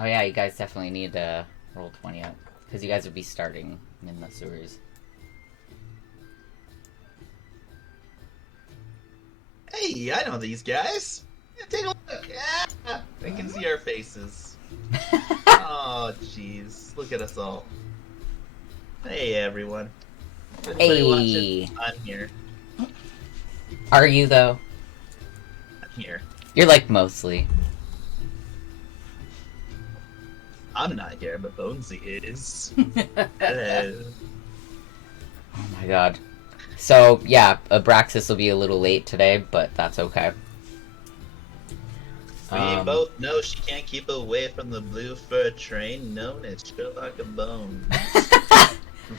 Oh yeah, you guys definitely need to roll 20 up. Because you guys would be starting in the sewers. Hey, I know these guys. Yeah, take a look. Yeah, they can see our faces. Oh, jeez. Look at us all. Hey, everyone. Everybody Hey. watching? I'm here. Are you, though? I'm here. You're like mostly. I'm not here, but Bonesy is. Hello. Oh my god. So, yeah, Abraxas will be a little late today, but that's okay. We both know she can't keep away from the blue fur train known as Sherlock Bones.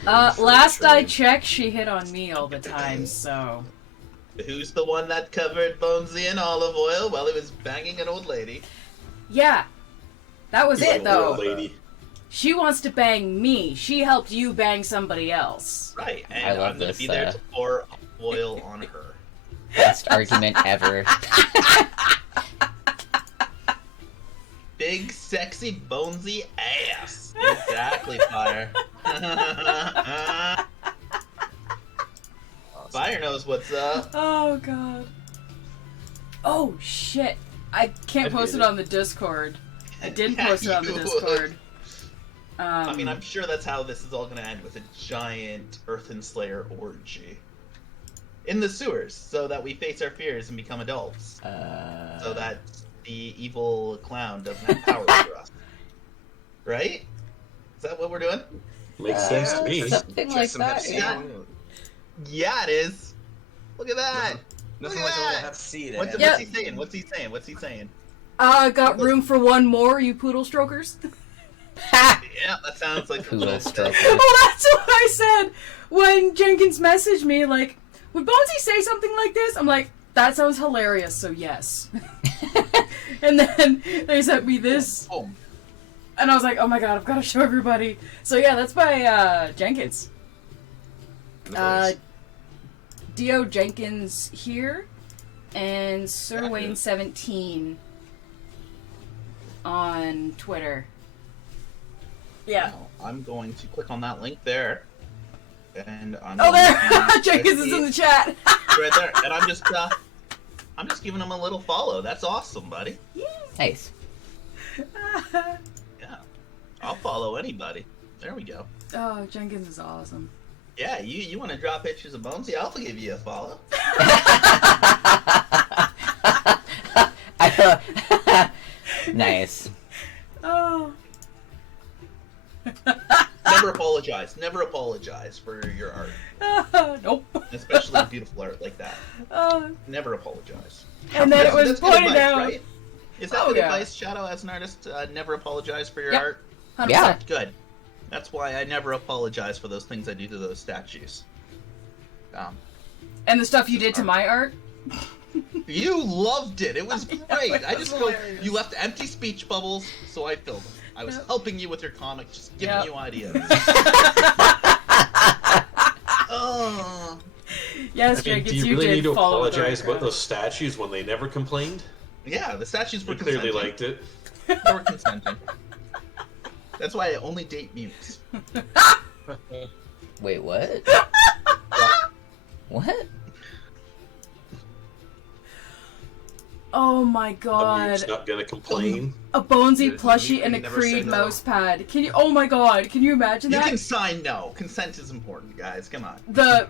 Last I checked, she hit on me all the time, so... Who's the one that covered Bonesy in olive oil while he was banging an old lady? Yeah. That was it, though. Lady. She wants to bang me. She helped you bang somebody else. Right, I and love I'm gonna this, be there to pour oil on her. Best argument ever. Big, sexy, bonesy ass. Exactly, Fire. Fire knows what's up. Oh, God. Oh, shit. I can't post it on the Discord. I did post it on the Discord. I mean, I'm sure that's how this is all going to end, with a giant Earthen Slayer orgy. In the sewers, so that we face our fears and become adults. So that the evil clown doesn't have power over us. Right? Is that what we're doing? Makes sense to me. Something like that, yeah. Yeah, it is. Look at that. Nothing Look like at a little that. Hep C. What's he saying? What's he saying? What's he saying? Got room for one more, you poodle strokers? Yeah, that sounds like Poodle what stroker. Oh, that's what I said when Jenkins messaged me, like, would Bonesy say something like this? I'm like, that sounds hilarious, so yes. And then they sent me this. Oh. And I was like, oh my god, I've got to show everybody. So yeah, that's by Jenkins. Dio Jenkins here, and Sir Wayne 17 on Twitter. Yeah. Now, I'm going to click on that link there, and I'm Oh, going there! to Jenkins is in the chat. right there, and I'm just giving him a little follow. That's awesome, buddy. Nice. Yeah, I'll follow anybody. There we go. Oh, Jenkins is awesome. Yeah, you want to drop pictures of Bonesy? I'll give you a follow. Nice. Oh. Never apologize. Never apologize for your art, Nope. especially beautiful art like that. Oh. Never apologize. And then it was That's good pointed advice, out. right? Is that Oh, good yeah. advice, Shadow, as an artist? Never apologize for your Yep. art? 100%. Yeah. Good. That's why I never apologize for those things I do to those statues. And the stuff you did to my art? You loved it. It was great. I just go. hilarious. You left empty speech bubbles, so I filled them. I was Yep. helping you with your comic, just giving Yep. you ideas. Oh. Yes, I mean, Jenkins, do you you really did need to follow with apologize about our those statues when they never complained? Yeah, the statues were You clearly consenting. liked it. They were consenting. That's why I only date mutes. Wait, what? What? Oh my I'm god. not gonna complain. A Bonesy There's plushie you and a can never say Creed no. mouse pad. Can you? Oh my god! Can you imagine You that? can sign no. Consent is important, guys. Come on. The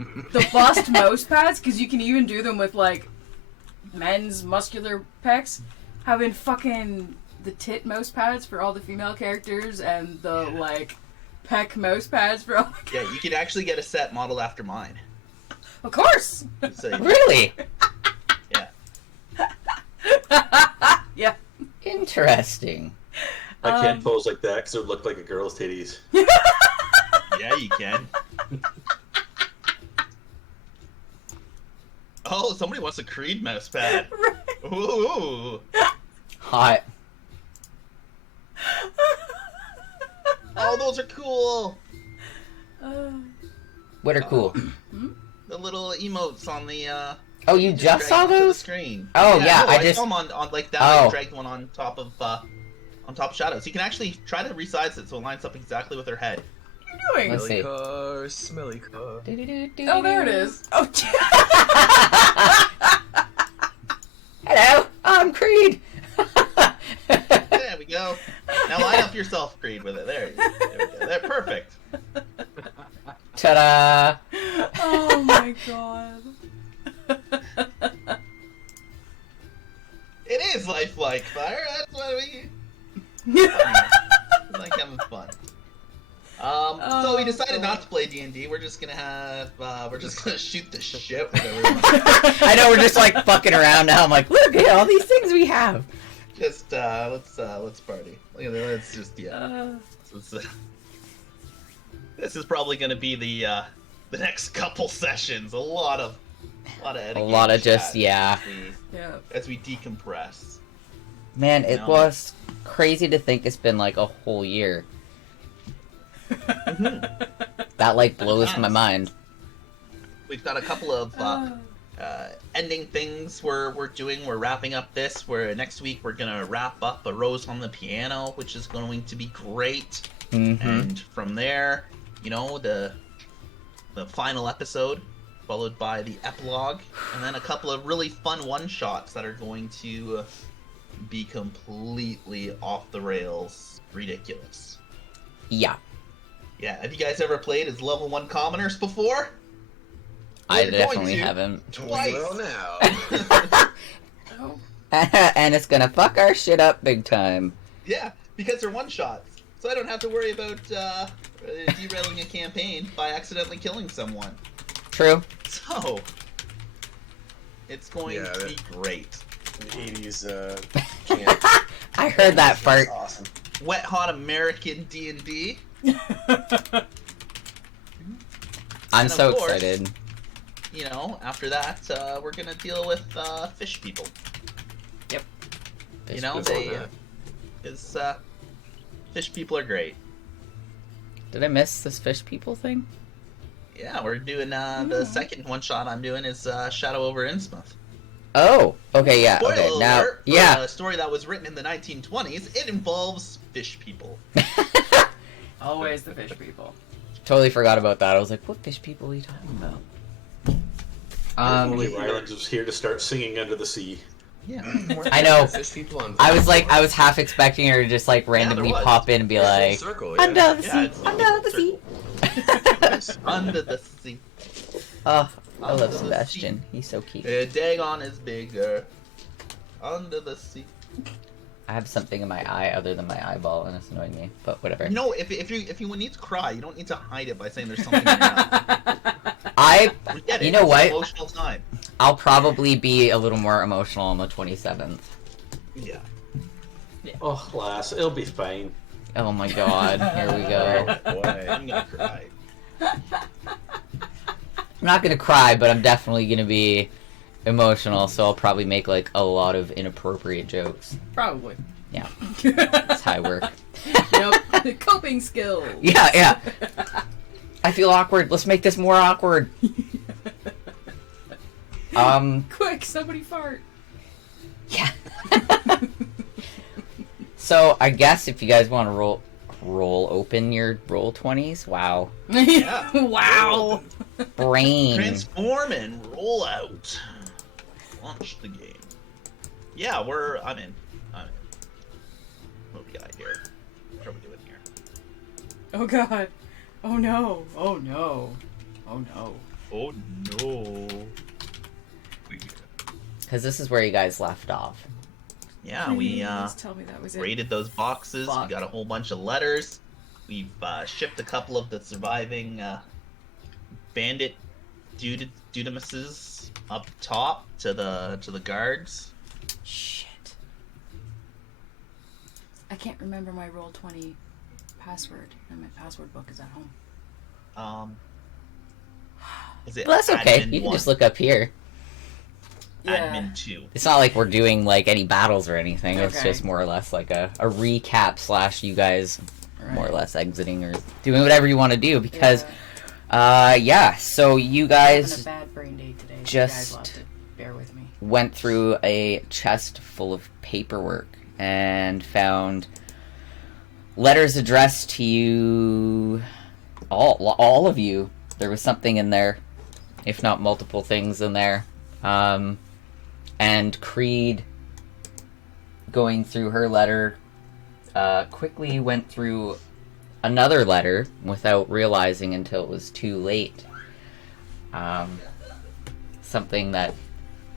bust mouse pads, because you can even do them with like men's muscular pecs. Having fucking the tit mouse pads for all the female characters and the like pec mouse pads for all. The Yeah, you could actually get a set modeled after mine. Of course. So, Really? yeah. Yeah. Interesting. I can't pose like that because it would look like a girl's titties. Yeah, you can. Oh, somebody wants a Creed mouse pad. Ooh. Hot. Oh, those are cool. What are cool? The little emotes on the Oh, you just just drag saw them to the those? screen. Oh, yeah, no, I I just- saw them on like that. Oh. I dragged one on top of Shadows. You can actually try to resize it so it lines up exactly with her head. What are you Let's doing? see. Smelly car, smelly car. Oh, there it is. Oh, Hello, I'm Creed. There we go. Now line up yourself, Creed, with it. There we go. There, perfect. Ta-da! oh my god. It is lifelike fire. That's what we like having fun. So we decided not to play D&D. We're just gonna have we're just gonna shoot the shit with everyone. I know we're just like fucking around now. I'm like, look at all these things we have. Just let's party. Look at that. Let's just this is probably gonna be the next couple sessions. A lot of editing. A lot of just chat yeah. Yeah. as we decompress. Man, it No. was crazy to think it's been like a whole year. That like blows my mind. We've got a couple of ending things we're doing. We're wrapping up this. Where next week we're gonna wrap up A Rose on the Piano, which is going to be great. Mm-hmm. And from there, you know, the final episode, followed by the epilogue, and then a couple of really fun one-shots that are going to be completely off the rails ridiculous. Yeah, Yeah, have you guys ever played as level 1 commoners before? I You're going definitely to. haven't. Twice. Well, now. Oh. And it's gonna fuck our shit up big time. Yeah, because they're one-shots. So I don't have to worry about derailing a campaign by accidentally killing someone. True. So, it's going Yeah, to be great. The 80s camp. I heard that That's fart. awesome. Wet hot American D&D. I'm And of so course- excited. You know, after that, we're gonna deal with fish people. You know, That's they all that. is fish people are great. Did I miss this fish people thing? Yeah, we're doing the second one shot I'm doing is Shadow over Innsmouth. Oh, okay, yeah, Spoiler okay. Now, alert, for yeah. a story that was written in the 1920s. It involves fish people. Always the fish people. Totally forgot about that. I was like, what fish people are you talking about? Only Ryland was here to start singing Under the Sea. Yeah. I know. Fish people on I was half expecting her to just like randomly was. pop in and be Full like, circle, yeah. under the Yeah, sea, it's- under the sea. Under the sea. Oh, I Under love the Sebastian. He's so cute. Dagon is bigger. Under the sea. I have something in my eye other than my eyeball, and it's annoying me. But whatever. You know, if you need to cry, you don't need to hide it by saying there's something in your eye. We get it. You know It's what? an emotional time. I'll probably be a little more emotional on the 27th. Yeah. Oh, lass, it'll be fine. Oh my god, here we go. Boy. I'm gonna cry. I'm not gonna cry, but I'm definitely gonna be emotional, so I'll probably make like a lot of inappropriate jokes. Probably. Yeah. That's how I work. Yep. Coping skills. Yeah. I feel awkward. Let's make this more awkward. Quick, somebody fart. Yeah. So I guess if you guys want to roll open your roll 20s. Wow. Yeah. Wow. Brain. Transform and roll out. Launch the game. Yeah, I'm in. What we got here? What are we doing here? Oh god. Oh no. Oh no. Oh no. Oh no. Because this is where you guys left off. Yeah, we Please tell me that was it. raided those boxes. Fuck. We got a whole bunch of letters. We've shipped a couple of the surviving bandit dudamuses up top to the guards. Shit. I can't remember my Roll20 password, and my password book is at home. Is it Well, that's okay. admin You can one? just look up here. Yeah. Admin 2. It's not like we're doing like any battles or anything. It's Okay. just more or less like a recap / you guys Right. more or less exiting or doing whatever you want to do because so you I'm having guys a bad brain day today. So just- you guys will have to bear with me. went through a chest full of paperwork and found letters addressed to you, all of you. There was something in there, if not multiple things in there. And Creed, going through her letter, quickly went through another letter without realizing until it was too late. Something that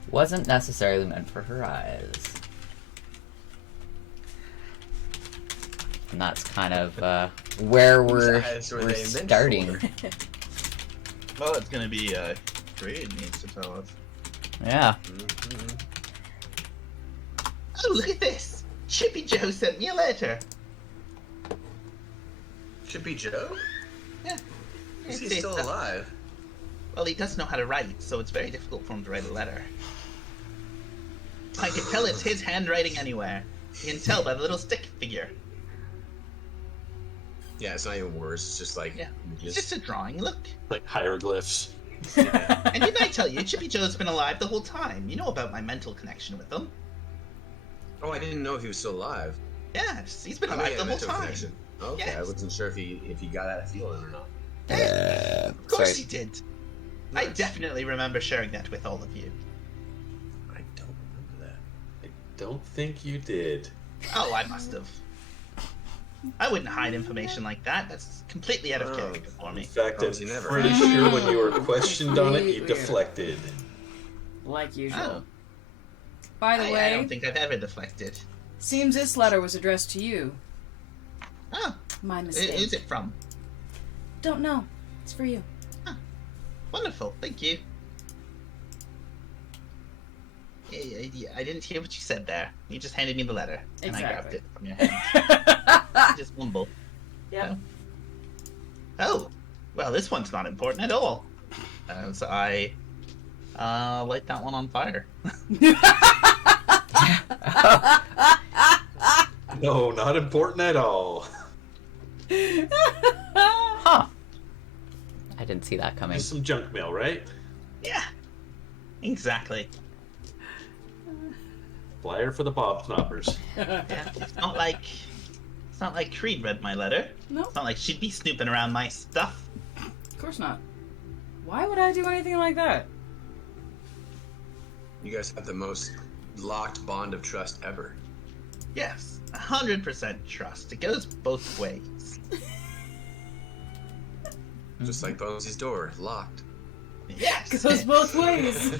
wasn't necessarily meant for her eyes. And that's kind of where we're eyes were they meant starting. for? Well, it's gonna be Creed needs to tell us. Yeah. Mhm. Oh, look at this! Chippy Joe sent me a letter. Chippy Joe? Yeah. Is he It's still a- alive? Well, he doesn't know how to write, so it's very difficult for him to write a letter. I can tell it's his handwriting anywhere. You can tell by the little stick figure. Yeah, it's not even worse. It's just like Yeah. It's just a drawing, look. Like hieroglyphs. And didn't I tell you, Chippy Joe's been alive the whole time? You know about my mental connection with him. Oh, I didn't know he was still alive. Yes, he's been Oh, alive yeah, the whole mental time. connection. Okay, I Yes. wasn't sure if he got that feeling or not. Of course Sorry. he did. I definitely remember sharing that with all of you. I don't remember that. I don't think you did. Oh, I must have. I wouldn't hide information like that. That's completely out of Oh. character for In me. fact, I'm Obviously never. pretty sure when you were questioned on it, you Completely. deflected. Like usual. Oh. By the I way, don't think I've ever deflected. seems this letter was addressed to you. Oh, My who mistake. is it from? Don't know. It's for you. Wonderful, thank you. I didn't hear what you said there. You just handed me the letter, and I grabbed Exactly. it from your hand. Just mumble. Yep. Oh, well, this one's not important at all. So I light that one on fire. No, not important at all. Huh. I didn't see that coming. Just some junk mail, right? Yeah, exactly. Flyer for the Bob Knoppers. Yeah, it's not like Creed read my letter. No, It's not like she'd be snooping around my stuff. of course not. Why would I do anything like that? You guys have the most locked bond of trust ever. Yes, 100% trust. It goes both ways. Just like Bonesy's door, locked. Yes. Goes both ways.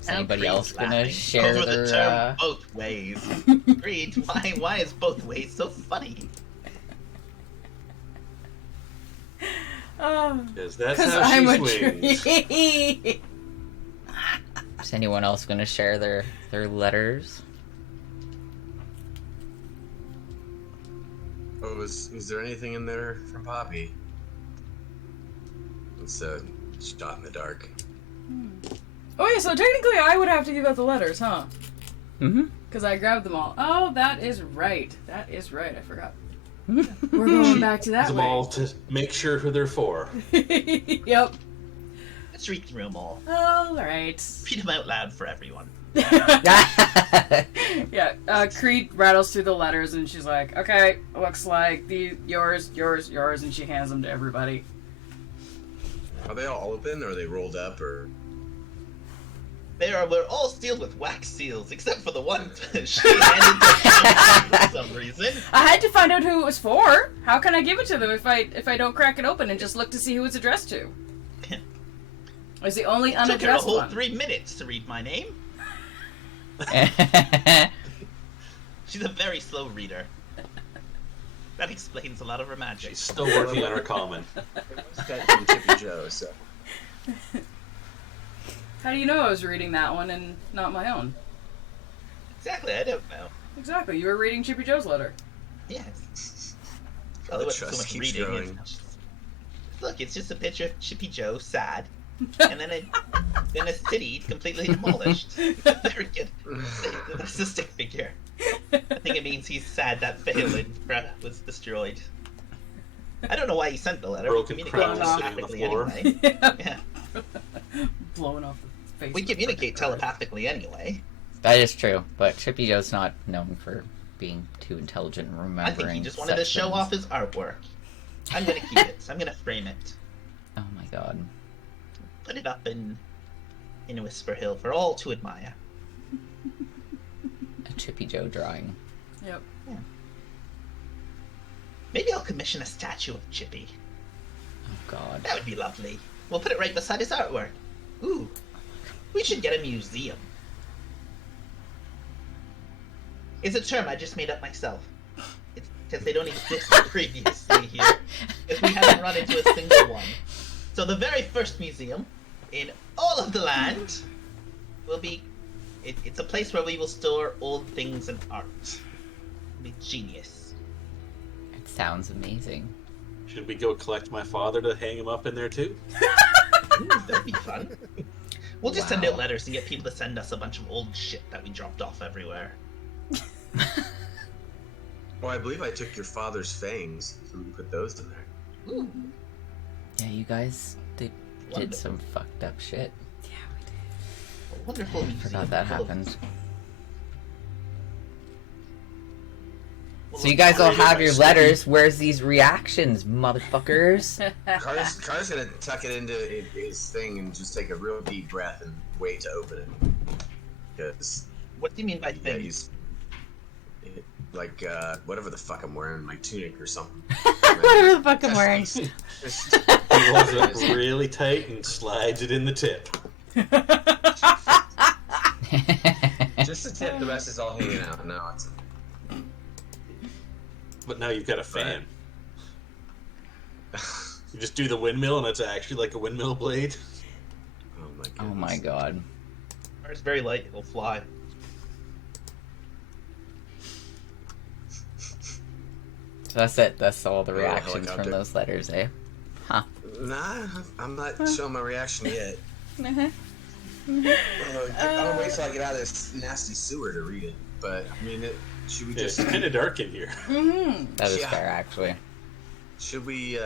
Is anybody else gonna laughing share over the their term both ways? Creed, why is both ways so funny? Oh, Because that's because how I'm she a swings. tree. is anyone else gonna share their letters? Oh, was there anything in there from Poppy? It's a shot in the dark. Oh yeah, so technically I would have to give out the letters, huh? Mm-hmm. Because I grabbed them all. Oh, that is right. That is right. I forgot. We're going back to that Them way. all to make sure who they're for. Yep. Let's read through them all. All right. Read them out loud for everyone. Yeah, Creed rattles through the letters and she's like, okay, looks like yours, and she hands them to everybody. Are they all open, or are they rolled up, or? We're all sealed with wax seals, except for the one she handed to for some reason. I had to find out who it was for. How can I give it to them if I don't crack it open and just look to see who it's addressed to? It's the only Took her a unaddressed whole one. 3 minutes to read my name. She's a very slow reader. That explains a lot of her magic. She's still working on her common. From Chippy Joe, so. How do you know I was reading that one and not my own? Exactly, I don't know. Exactly, you were reading Chippy Joe's letter. Yes. Probably wasn't so trust much keeps reading. growing. Look, it's just a picture of Chippy Joe, sad, and then a city completely demolished. Very good. That's a stick figure. I think it means he's sad that Phelan was destroyed. I don't know why he sent the letter. Broken We crown communicate sitting on the telepathically floor. anyway. Yeah. Yeah. Blowing off the face. We of the communicate freaking telepathically anyway. That is true, but Chippy Joe's not known for being too intelligent and remembering. I think he just wanted to such show things. off his artwork. I'm gonna keep it. I'm gonna frame it. Oh my god. Put it up in Whisper Hill for all to admire. A Chippy Joe drawing. Yep. Maybe I'll commission a statue of Chippy. Oh god. That would be lovely. We'll put it right beside his artwork. Ooh. We should get a museum. It's a term I just made up myself. It's because they don't exist previously here. Because we haven't run into a single one. So the very first museum in all of the land will be... It's a place where we will store old things and art. It'll be genius. It sounds amazing. Should we go collect my father to hang him up in there too? Ooh, that'd be fun. We'll just send Wow. out letters and get people to send us a bunch of old shit that we dropped off everywhere. Well, I believe I took your father's fangs, so we can put those in there. Ooh, Yeah, you guys did Wonderful. some fucked up shit. Yeah, we did. a wonderful I museum. forgot that full of- happened. full So you of guys all art. have your letters. Where's these reactions, motherfuckers? Carter's gonna tuck it into his thing and just take a real deep breath and wait to open it. Because, What do you mean by yeah, things? he's... Like, whatever the fuck I'm wearing, my tunic or something. Whatever the fuck I'm wearing. Just- He rolls it up really tight and slides it in the tip. Just the tip, the rest is all hanging out. No, it's... But now you've got a fan. You just do the windmill and it's actually like a windmill blade. Oh my goodness. Oh my god. It's very light, it'll fly. So that's it. That's all the Oh, reactions from helicopter. those letters, eh? Huh. Nah, I'm not showing my reaction yet. Uh-huh. I'm gonna wait till I get out of this nasty sewer to read it. But, I mean, should we It's just... kind of dark in here. Mm-hmm. That is Yeah. fair, actually. Should we,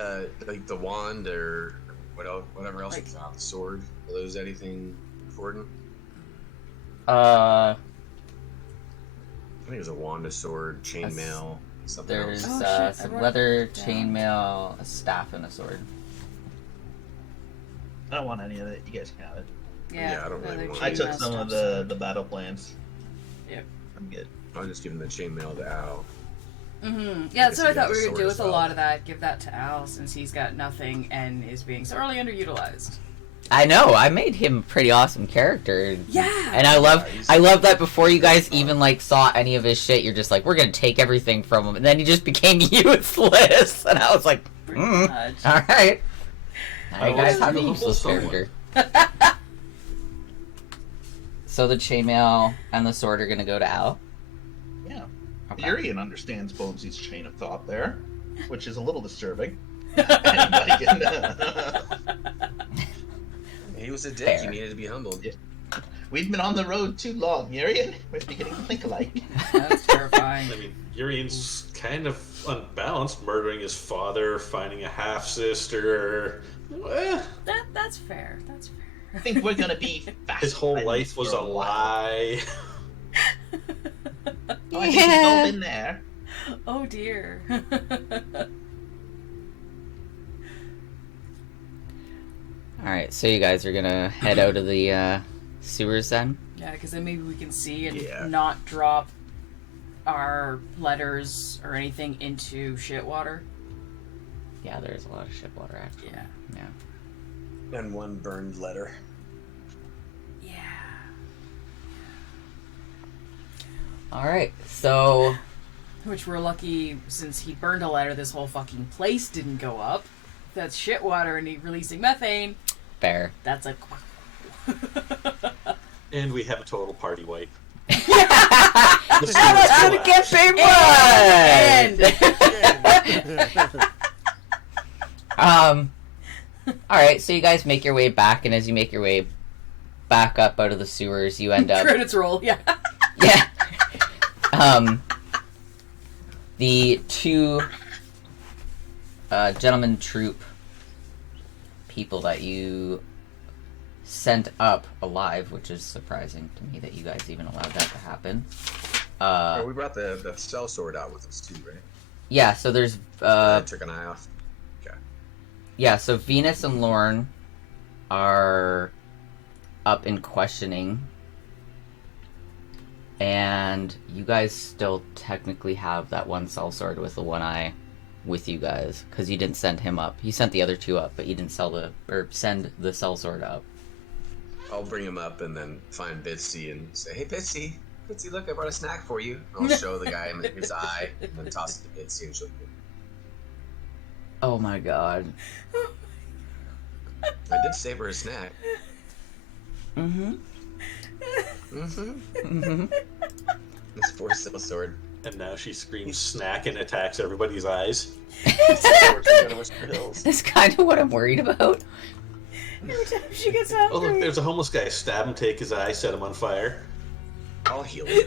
like, the wand or whatever else Like- we found? The sword? Are those anything important? Uh, I think there's a wand, a sword, chainmail, something there's else. Oh, shit, I some wrote leather, it down. chainmail, a staff, and a sword. I don't want any of it. You guys can have it. Yeah, I don't really other want I it. took chainmail some of stuff, the battle plans. Yep. I'm good. I'll just give him the chainmail to Al. Mm-hmm. Yeah, that's what I Guess he got thought we the were gonna sword do as with a well. lot of that. Give that to Al since he's got nothing and is being sorely underutilized. I know. I made him a pretty awesome character. Yeah. And I love he's- that before you guys even like saw any of his shit, you're just like, we're gonna take everything from him, and then he just became useless, and I was like, Pretty mm, much. all right. Now I you guys was have a really useless someone. character. So the chainmail and the sword are gonna go to Al. Yeah. Okay. Urian understands Bonesy's chain of thought there, which is a little disturbing. Anybody can, He was a dick. Fair. He needed to be humbled. Yeah. We've been on the road too long, Urian. We're beginning to think alike. That's terrifying. I mean, Urian's kind of unbalanced, murdering his father, finding a half-sister. That's fair. That's fair. I think we're gonna be fast. His whole life was a lie. Oh, I think we've all been there. Oh dear. Alright, so you guys are gonna head out of the sewers then? Yeah, because then maybe we can see and Yeah. not drop our letters or anything into shit water. Yeah, there's a lot of ship water actually. Yeah. Yeah. And one burned letter. Yeah. Alright, so Which we're lucky, since he burned a letter, this whole fucking place didn't go up. That's shit water and he releasing methane. fair. That's like. And we have a total party wipe. Let's get Alright, so you guys make your way back, and as you make your way back up out of the sewers, you end up Credits roll, yeah. yeah. The two gentleman troop people that you sent up alive, which is surprising to me that you guys even allowed that to happen. We brought the sellsword out with us too, right? Yeah, so there's I took an eye off. Okay. yeah, so Venus and Lorne are up in questioning, and you guys still technically have that one sellsword with the one eye with you guys, because you didn't send him up. You sent the other two up, but you didn't send the sellsword up. I'll bring him up and then find Bitsy and say, "Hey, Bitsy, look, I brought a snack for you." I'll show the guy his eye and then toss it to Bitsy and she'll. Oh my god. I did save her a snack. Mm-hmm. This poor sellsword. And now she screams snack and attacks everybody's eyes. That's kind of what I'm worried about. Every time she gets Oh, look, hungry. there's a homeless guy. Stab him, take his eye, set him on fire. I'll heal him.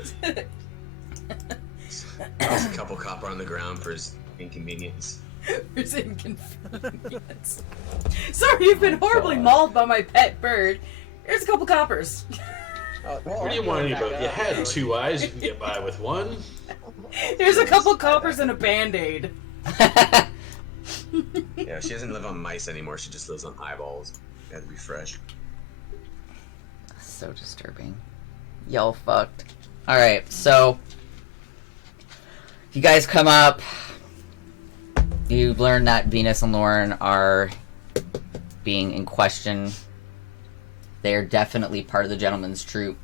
Toss a couple copper on the ground for his inconvenience. There's inconvenience. Sorry, you've been horribly mauled by my pet bird. Here's a couple coppers. What are you whining about? You had two eyes, you can get by with one. Here's a couple coppers and a band-aid. Yeah, she doesn't live on mice anymore. She just lives on eyeballs. It had to be fresh. So disturbing. Y'all fucked. Alright, so you guys come up. You learn that Venus and Lauren are being in question. They're definitely part of the gentleman's troop.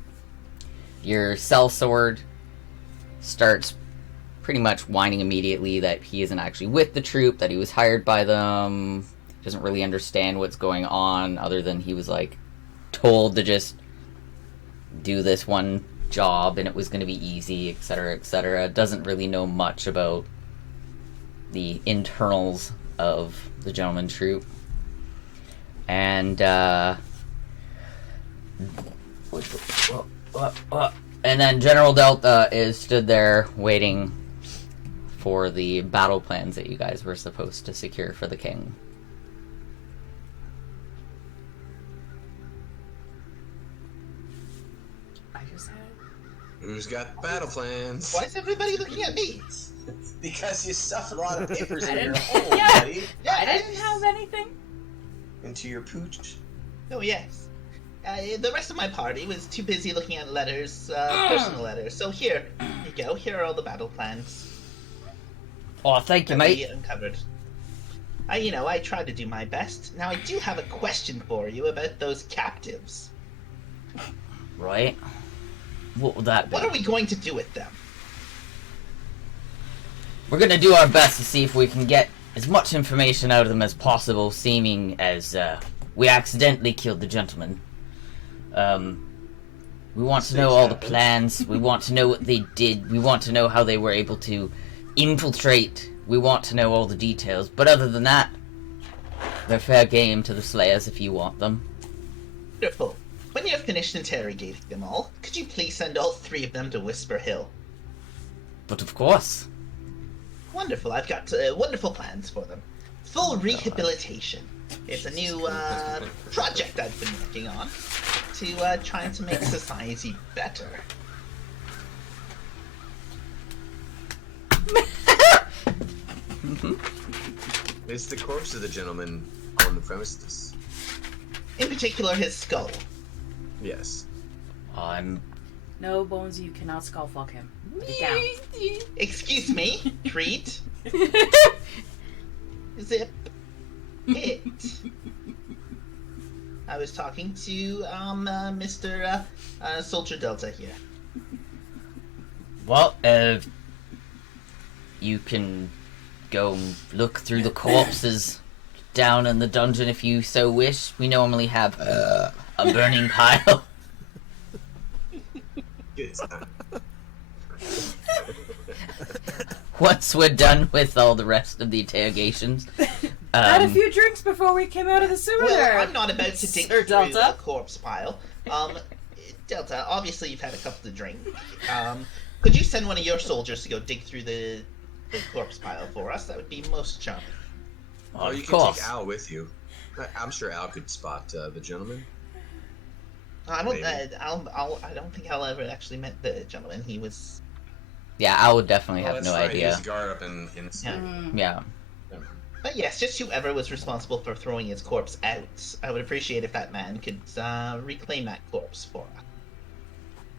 Your sellsword starts pretty much whining immediately that he isn't actually with the troop, that he was hired by them, doesn't really understand what's going on, other than he was, like, told to just do this one job and it was going to be easy, etc., etc. Doesn't really know much about the internals of the gentleman troop. And, and then General Delta is stood there waiting for the battle plans that you guys were supposed to secure for the king. I just had. Who's got battle plans? Why is everybody looking at me? Because you stuffed a lot of papers in I your didn't- hole, Yeah. buddy. I didn't have anything. Into your pooch. Oh, yes. The rest of my party was too busy looking at letters, personal letters. So here you go. Here are all the battle plans Oh, thank you, that we mate. uncovered. I tried to do my best. Now, I do have a question for you about those captives. Right? What would that be? What are we going to do with them? We're gonna do our best to see if we can get as much information out of them as possible, seeming as we accidentally killed the gentleman. We want to know all the plans. We want to know what they did. We want to know how they were able to infiltrate. We want to know all the details. But other than that, they're fair game to the Slayers if you want them. Wonderful. When you have finished interrogating them all, could you please send all 3 of them to Whisper Hill? But of course. Wonderful. I've got wonderful plans for them. Full rehabilitation. It's a new project I've been working on to try to make society better. Is the corpse of the gentleman on the premises? In particular, his skull. Yes. No, Bonesy, you cannot skull fuck him. Put it down. Excuse me, Creed. Zip. It. I was talking to Mr. Soldier Delta here. Well, you can go look through the corpses down in the dungeon if you so wish. We normally have a burning pile. Once we're done with all the rest of the interrogations. Had a few drinks before we came out of the sewer there. Well, I'm not about to dig through the corpse pile. Delta, obviously you've had a couple to drink. Could you send one of your soldiers to go dig through the corpse pile for us? That would be most charming. Oh, you can take Al with you. I'm sure Al could spot the gentleman. I don't think Al ever actually met the gentleman. He was... Yeah, I would definitely have no right. idea. He's guard up in Yeah. But yes, just whoever was responsible for throwing his corpse out. I would appreciate if that man could reclaim that corpse for us.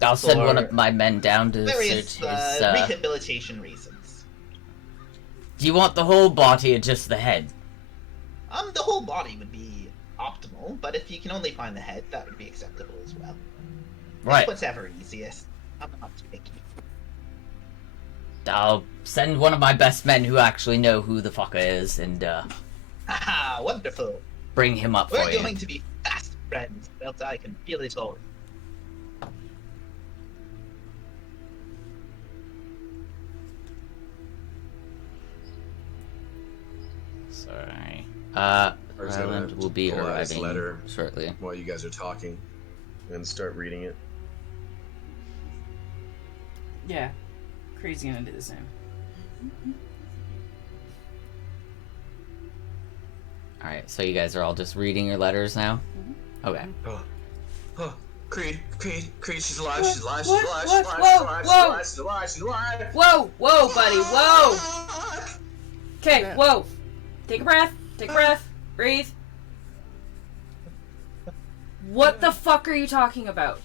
I'll send one of my men down to various search his... rehabilitation reasons. Do you want the whole body or just the head? The whole body would be optimal, but if you can only find the head, that would be acceptable as well. Right. Whatever easiest. I'm not picky. I'll send one of my best men who actually know who the fucker is and Haha, wonderful. bring him up We're for you. going to be fast friends, Delta. I can feel it all. Sorry. Or is it Ryland will be pull out his arriving letter shortly. while you guys are talking and start reading it? Yeah. Creed's gonna do the same. Alright, so you guys are all just reading your letters now? Okay. Oh, Creed, she's alive, she's alive, she's What? alive, What? she's alive, Whoa, she's whoa. alive, she's alive, she's alive. Whoa, buddy, whoa! Okay, whoa. Take a breath, breathe. What the fuck are you talking about?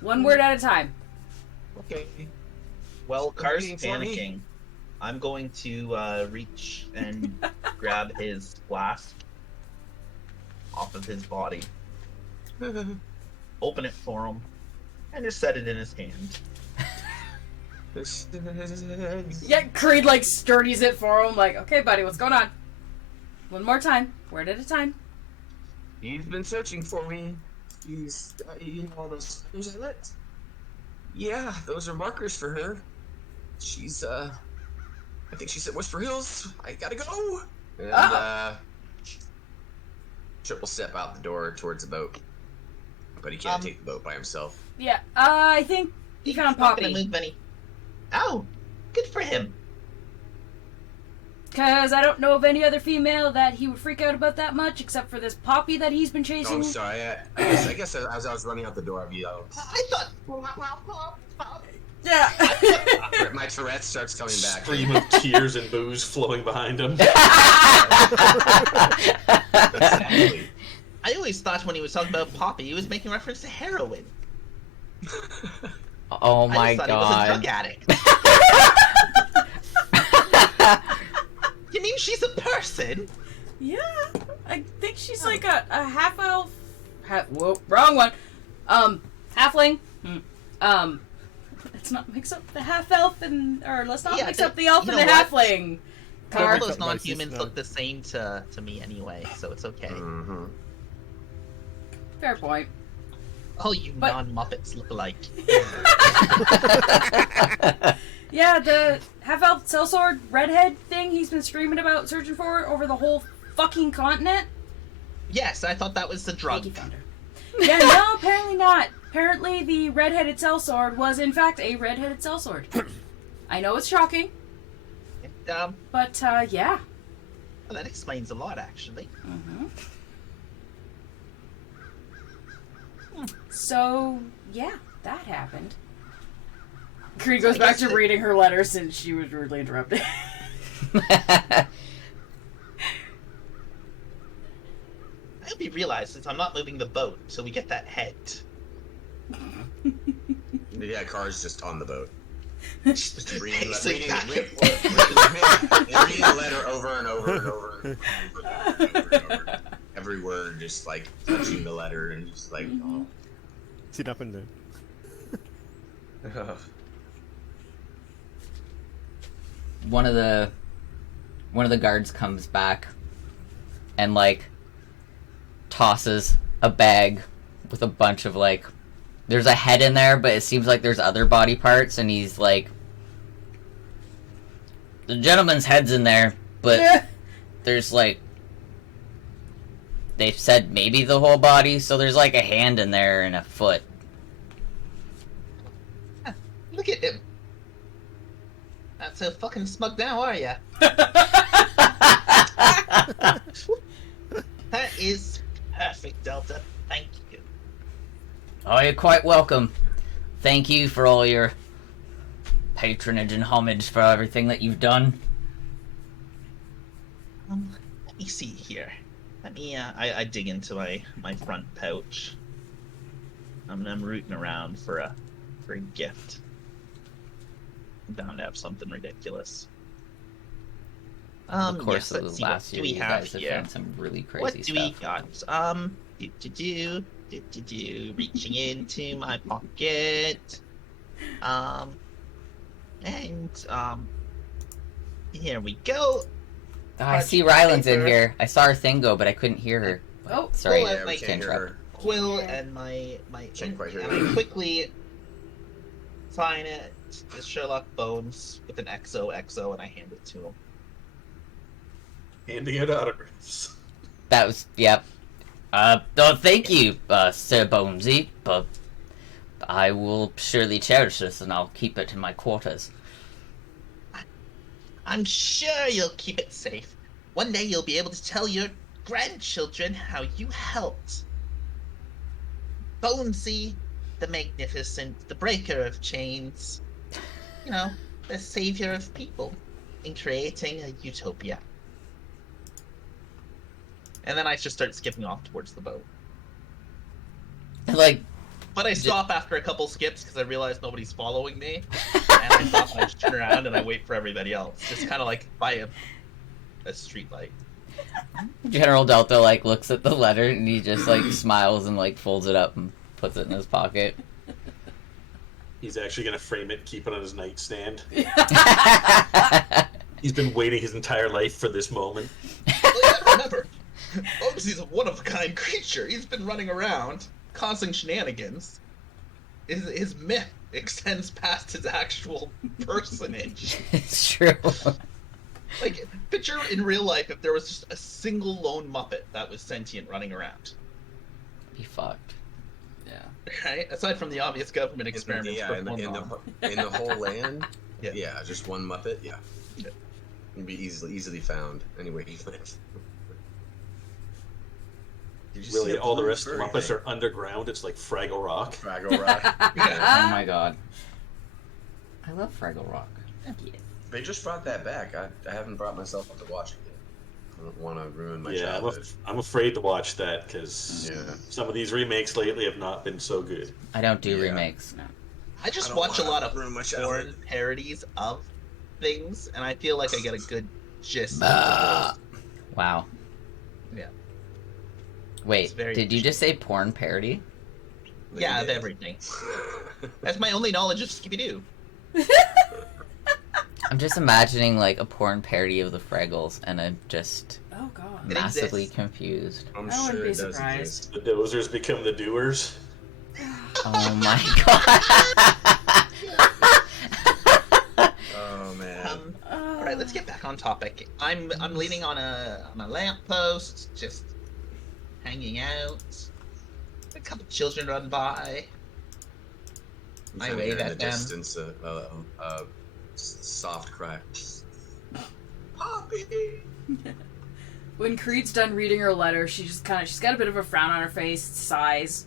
One word at a time. Okay. Well, Car's Waiting for me. panicking. I'm going to reach and grab his flask off of his body, open it for him, and just set it in his hand. Yeah, Creed like sturdies it for him, like, okay, buddy, what's going on? One more time, word at a time. He's been searching for me. He's, you know, all those things I lit. Yeah, those are markers for her. She's, I think she's at Whisper Hills. I gotta go. And, Chip will step out the door towards the boat. But he can't take the boat by himself. Yeah, I think he found He's not gonna Poppy. move any. Oh, good for him. Because I don't know of any other female that he would freak out about that much, except for this Poppy that he's been Oh, chasing. I'm sorry. I guess as I was running out the door, I'd be I thought. Yeah. my Tourette starts coming back. Stream of tears and booze flowing behind him. Exactly. I always thought when he was talking about Poppy, he was making reference to heroin. Oh my I just thought he was a drug god. addict. You mean she's a person? Yeah, I think she's like a half elf. Whoa, wrong one. Halfling. Let's not mix up the half elf let's not mix up the elf and the halfling. All Card. those non-humans look the same to me anyway, so it's okay. Mm-hmm. Fair point. Oh, you But- non-Muppets look alike. Yeah, the half-elf sellsword redhead thing he's been screaming about searching for over the whole fucking continent. Yes, I thought that was the drug. Thank you, Thunder. Yeah, no, apparently not. Apparently the red-headed sellsword was in fact a red-headed sellsword. I know it's shocking, And, but yeah. well, that explains a lot, actually. So, yeah, that happened. Creed goes I back guess to it- reading her letter since she was rudely interrupted. I hope you realize since I'm not moving the boat, so we get that head. Yeah, Car's just on the boat. Just reading Pacing back and reading forth. the letter over and over and over and over. Every word just like touching the letter and just like, oh. Sit up and down. one of the guards comes back and like tosses a bag with a bunch of like, there's a head in there, but it seems like there's other body parts, and he's like, the gentleman's head's in there, but there's like, they've said maybe the whole body, so there's like a hand in there and a foot. Look at him. Not so fucking smug now, are ya? That is perfect, Delta. Thank you. Oh, you're quite welcome. Thank you for all your patronage and homage for everything that you've done. Let me see here. Let me, I dig into my front pouch. I'm rooting around for a gift. I'm bound to have something ridiculous. Of course, yes, let's see, what last do year we you have guys have here? found some really crazy What do stuff. we got? Reaching into my pocket. Here we go. Oh, I see Ryland's in paper. here. I saw her thing go, but I couldn't hear her. Oh. Sorry, Well, Yeah, we like, can't hear her. Quill and my Can't quite hear and you. I quickly sign it as Sherlock Bones with an XOXO, and I hand it to him. Handing out autographs. That was, yep. Thank you, Sir Bonesy, but I will surely cherish this and I'll keep it in my quarters. I'm sure you'll keep it safe. One day you'll be able to tell your grandchildren how you helped Bonesy, the Magnificent, the breaker of chains, you know, the savior of people, in creating a utopia. And then I just start skipping off towards the boat. Like, But I stop after a couple skips because I realize nobody's following me. And I stop and I just turn around and I wait for everybody else. Just kind of like by a street light. General Delta, like, looks at the letter and he just, like, smiles and, like, folds it up and puts it in his pocket. He's actually going to frame it, keep it on his nightstand. He's been waiting his entire life for this moment. Well, yeah, remember, Bonesy's a one-of-a-kind creature. He's been running around, causing shenanigans. His myth extends past his actual personage. It's true. Like, picture in real life if there was just a single lone Muppet that was sentient running around. Be fucked. Yeah. Right? Aside from the obvious government experiments Yeah, in performed on. the whole land. Yeah. Just one Muppet. Yeah, Yeah. It'd be easily found anywhere he lives. Did you see Really, a all the blue rest of the furry Muppets thing? are underground. It's like Fraggle Rock. Fraggle Rock. Oh my god. I love Fraggle Rock. They just brought that back. I haven't brought myself up to watch it yet. I don't want to ruin my Yeah, childhood. I'm afraid to watch that because Yeah. some of these remakes lately have not been so good. I don't do Yeah. remakes. I just I don't watch a wanna lot of ruin my foreign childhood. parodies of things, and I feel like I get a good gist. Bah. Wow. Yeah. Wait, It's very did you just say porn parody? Yeah, of everything. That's my only knowledge of Scooby-Doo. I'm just imagining, like, a porn parody of the Fraggles, and I'm just Oh god. It massively exists. confused. I'm I wouldn't sure be it does surprised. exist. The dozers become the doers. Oh my god. Oh man. All right, let's get back on topic. I'm leaning on a lamppost, just hanging out. A couple children run by. I Kinda wave hear in at the them. distance a soft cry. Poppy. When Creed's done reading her letter, she's got a bit of a frown on her face, sighs,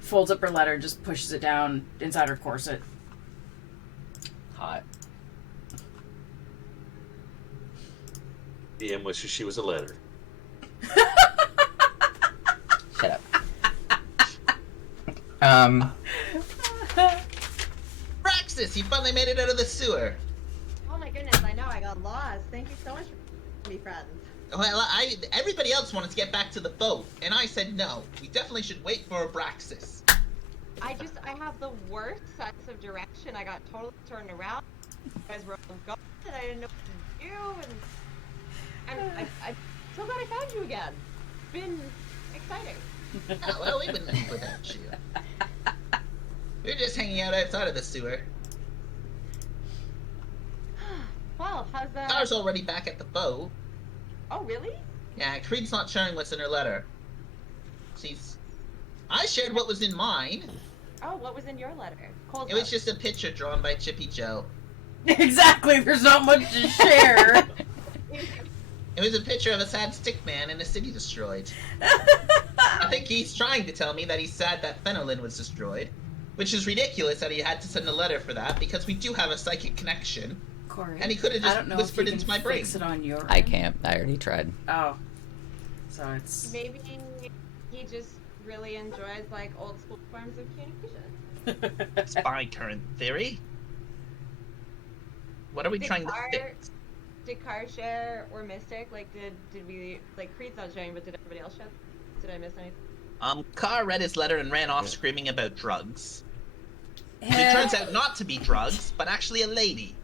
folds up her letter, and just pushes it down inside her corset. Hot. DM wishes she was a letter. Shut up. Praxis, you finally made it out of the sewer. Oh my goodness, I know, I got lost. Thank you so much for being friends. Well, everybody else wanted to get back to the boat, and I said no. We definitely should wait for Abraxas. I have the worst sense of direction. I got totally turned around. You guys were all gone, and I didn't know what to do, and I'm so glad I found you again. It's been exciting. Oh, well, we wouldn't leave without you. We were just hanging out outside of the sewer. Well, how's that? Tara's already back at the boat. Oh, really? Yeah, Creed's not sharing what's in her letter. I shared what was in mine. Oh, what was in your letter? Cold It was just a picture drawn by Chippy Joe. Exactly, there's not much to share. It was a picture of a sad stick man and a city destroyed. I think he's trying to tell me that he's sad that Fenelon was destroyed, which is ridiculous that he had to send a letter for that, because we do have a psychic connection. Corey, And he could have I just don't know whispered if you into can my brain. fix it on your I end. can't. I already tried. Oh. So it's... Maybe he just really enjoys, like, old school forms of communication. That's my current theory. What are we trying to fix? Did Car share or Mystic? Like, did we, like, Creed's not sharing, but did everybody else share? Did I miss anything? Carr read his letter and ran off screaming about drugs. It turns out not to be drugs, but actually a lady.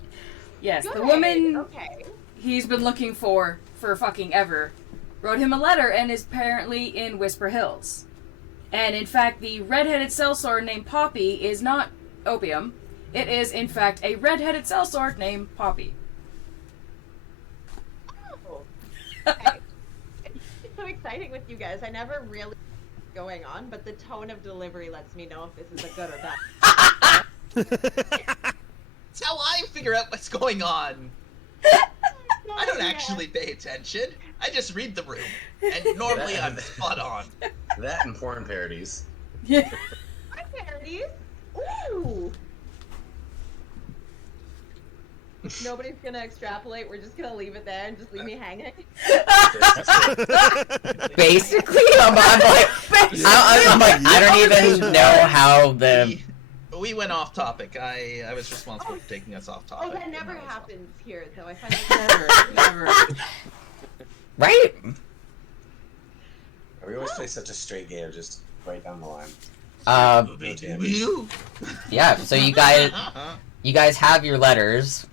Yes, the Good, woman okay. he's been looking for fucking ever wrote him a letter and is apparently in Whisper Hills. And in fact, the red-headed sellsword named Poppy is not opium. It is, in fact, a red-headed sellsword named Poppy. Oh. Okay. It's so exciting with you guys. I never really going on, but the tone of delivery lets me know if this is a good or bad. That's how I figure out what's going on. I don't actually pay attention. I just read the room. And normally I'm spot on. That and porn parodies. Yeah. Hi, parodies. Ooh. Nobody's gonna extrapolate. We're just gonna leave it there and just leave me hanging. Basically, I'm like, I don't even know how the. We went off topic. I was responsible for taking us off topic. Oh, that never happens here, though. I find it Never. Right? We always play such a straight game, just right down the line. Yeah. So you guys have your letters.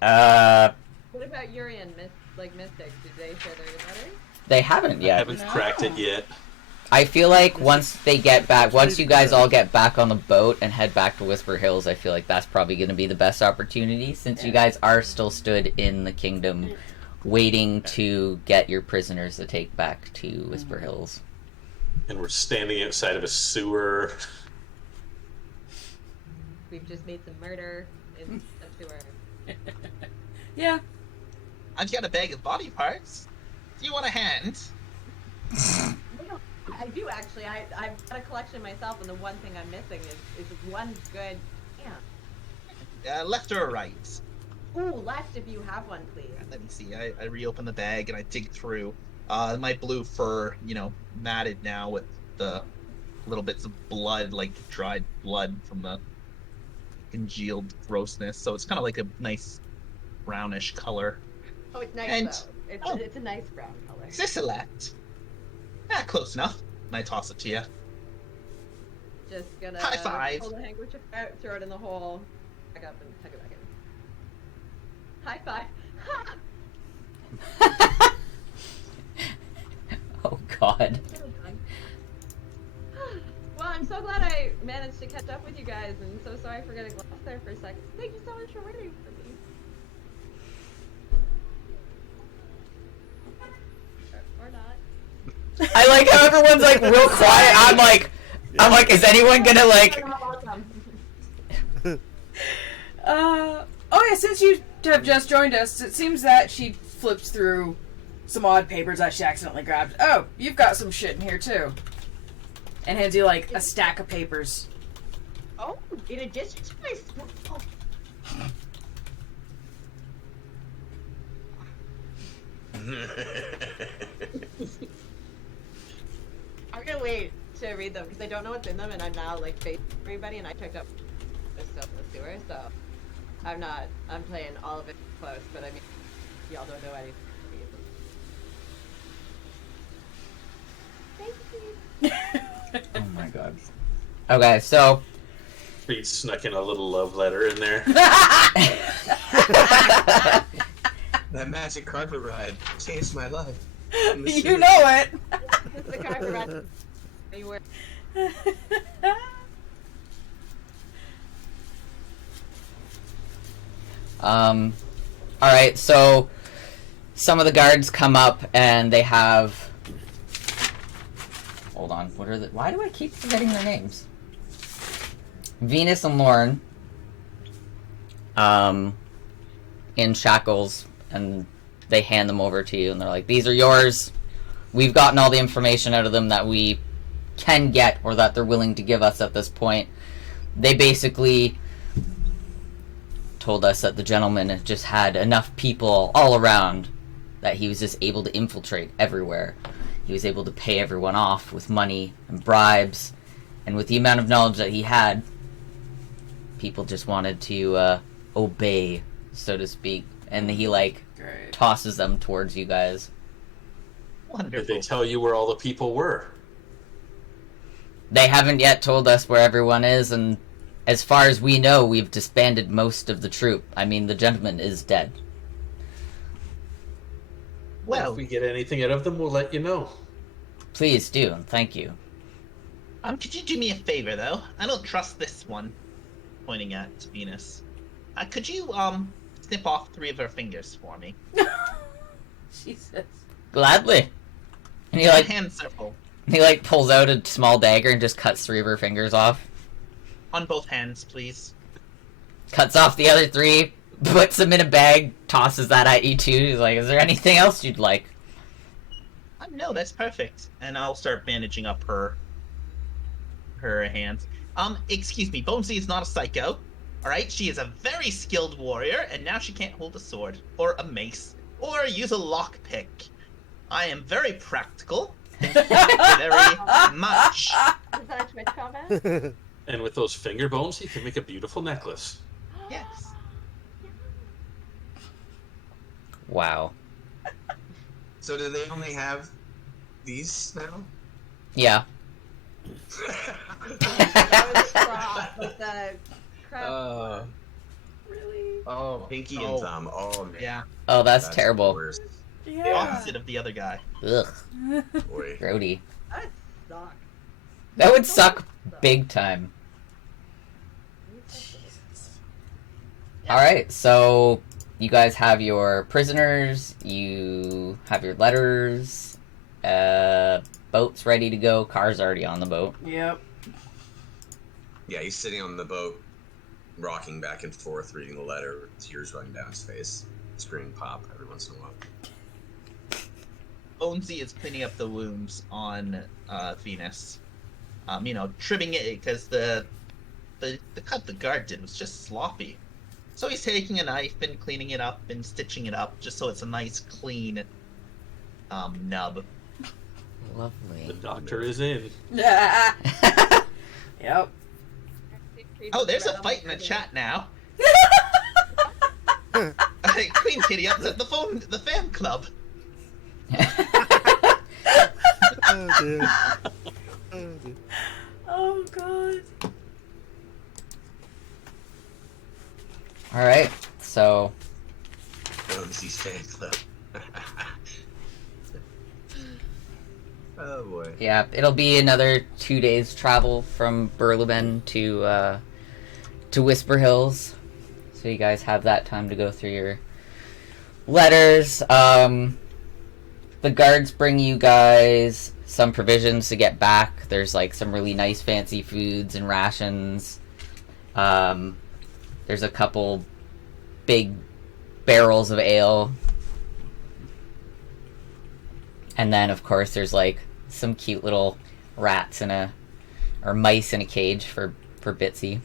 What about Yuri and Mystic? Did they share their letters? They haven't I yet. haven't cracked it yet. I feel like once you guys all get back on the boat and head back to Whisper Hills, I feel like that's probably going to be the best opportunity, since you guys are still stood in the kingdom waiting to get your prisoners to take back to Whisper Hills. And we're standing outside of a sewer. We've just made some murder in the sewer. Yeah. I've got a bag of body parts. Do you want a hand? I do actually. I've got a collection myself, and the one thing I'm missing is one good hand. Left or right? Ooh, left if you have one, please. Let me see. I reopen the bag and I dig through. My blue fur, matted now with the little bits of blood, like dried blood from the congealed grossness. So it's kind of like a nice brownish color. Oh, it's nice And- though. It's a nice brown color. Is this a left? Close enough. And I toss it to you. Just gonna High five. pull the handkerchief out, throw it in the hole, back up, and tuck it back in. High five. Oh God. Well, I'm so so glad I managed to catch up with you guys, and so sorry for getting lost there for a second. Thank you so much for waiting for me. Or not. I like how everyone's like real quiet. I'm like, is anyone gonna like? Oh yeah, since you have just joined us, it seems that she flips through some odd papers that she accidentally grabbed. Oh, you've got some shit in here too. And hands you like a stack of papers. Oh, in addition to my I'm gonna wait to read them because I don't know what's in them, and I'm now like facing everybody, and I picked up this stuff in the sewer, so I'm playing all of it close, but I mean, y'all don't know anything. Thank you. Oh my god. Okay, so. Reed snuck in a little love letter in there. That magic carpet ride changed my life. You know it. This is the carpet ride. Anywhere. Alright, so some of the guards come up and they have. Hold on, what are the. Why do I keep forgetting their names? Venus and Lauren. In shackles, and they hand them over to you, and they're like, these are yours. We've gotten all the information out of them that we can get, or that they're willing to give us at this point. They basically told us that the gentleman just had enough people all around that he was just able to infiltrate everywhere. He was able to pay everyone off with money and bribes, and with the amount of knowledge that he had, people just wanted to obey, so to speak. And he like Great. tosses them towards you guys. Wonderful. Did they tell you where all the people were? They haven't yet told us where everyone is, and as far as we know, we've disbanded most of the troop. I mean, the gentleman is dead. Well, if we get anything out of them, we'll let you know. Please do, and thank you. Could you do me a favor though? I don't trust this one. Pointing at Venus. Could you snip off 3 of her fingers for me? Jesus. Gladly. And he A like hand circle pulls out a small dagger and just cuts 3 of her fingers off. on both hands, please. Cuts off the other 3, puts them in a bag, tosses that at you too. He's like, is there anything else you'd like? No, that's perfect. And I'll start bandaging up her hands. Excuse me, Bonesy is not a psycho. Alright, she is a very skilled warrior, and now she can't hold a sword, or a mace, or use a lockpick. I am very practical. Thank you very much. Is that a Twitch comment? And with those finger bones, he can make a beautiful necklace. Yes. Wow. So do they only have these now? Yeah. That was crop with the crap. Really? Oh, Pinky and Oh. Thumb. Oh, man. Yeah. Oh, that's the terrible. worst. The Yeah. opposite of the other guy. Ugh. Boy. Grody. That sucks. That would suck big time. Alright, so you guys have your prisoners, you have your letters, boat's ready to go, car's already on the boat. Yep. Yeah, he's sitting on the boat, rocking back and forth, reading the letter, with tears running down his face. Screaming pop every once in a while. Bonesy is cleaning up the wounds on Venus. Trimming it because the cut the guard did was just sloppy. So he's taking a knife and cleaning it up and stitching it up just so it's a nice clean nub. Lovely. The doctor is in. Yep. Oh, there's a fight in the chat now. Queen Kitty upset the fan club. Oh dear. Oh dear. Oh god. Alright, so Bonesy's fan club. Oh boy. Yeah, it'll be another 2 days travel from Burleben to Whisper Hills. So you guys have that time to go through your letters. The guards bring you guys some provisions to get back. There's like some really nice fancy foods and rations. There's a couple big barrels of ale. And then of course there's like some cute little rats or mice in a cage for Bitsy.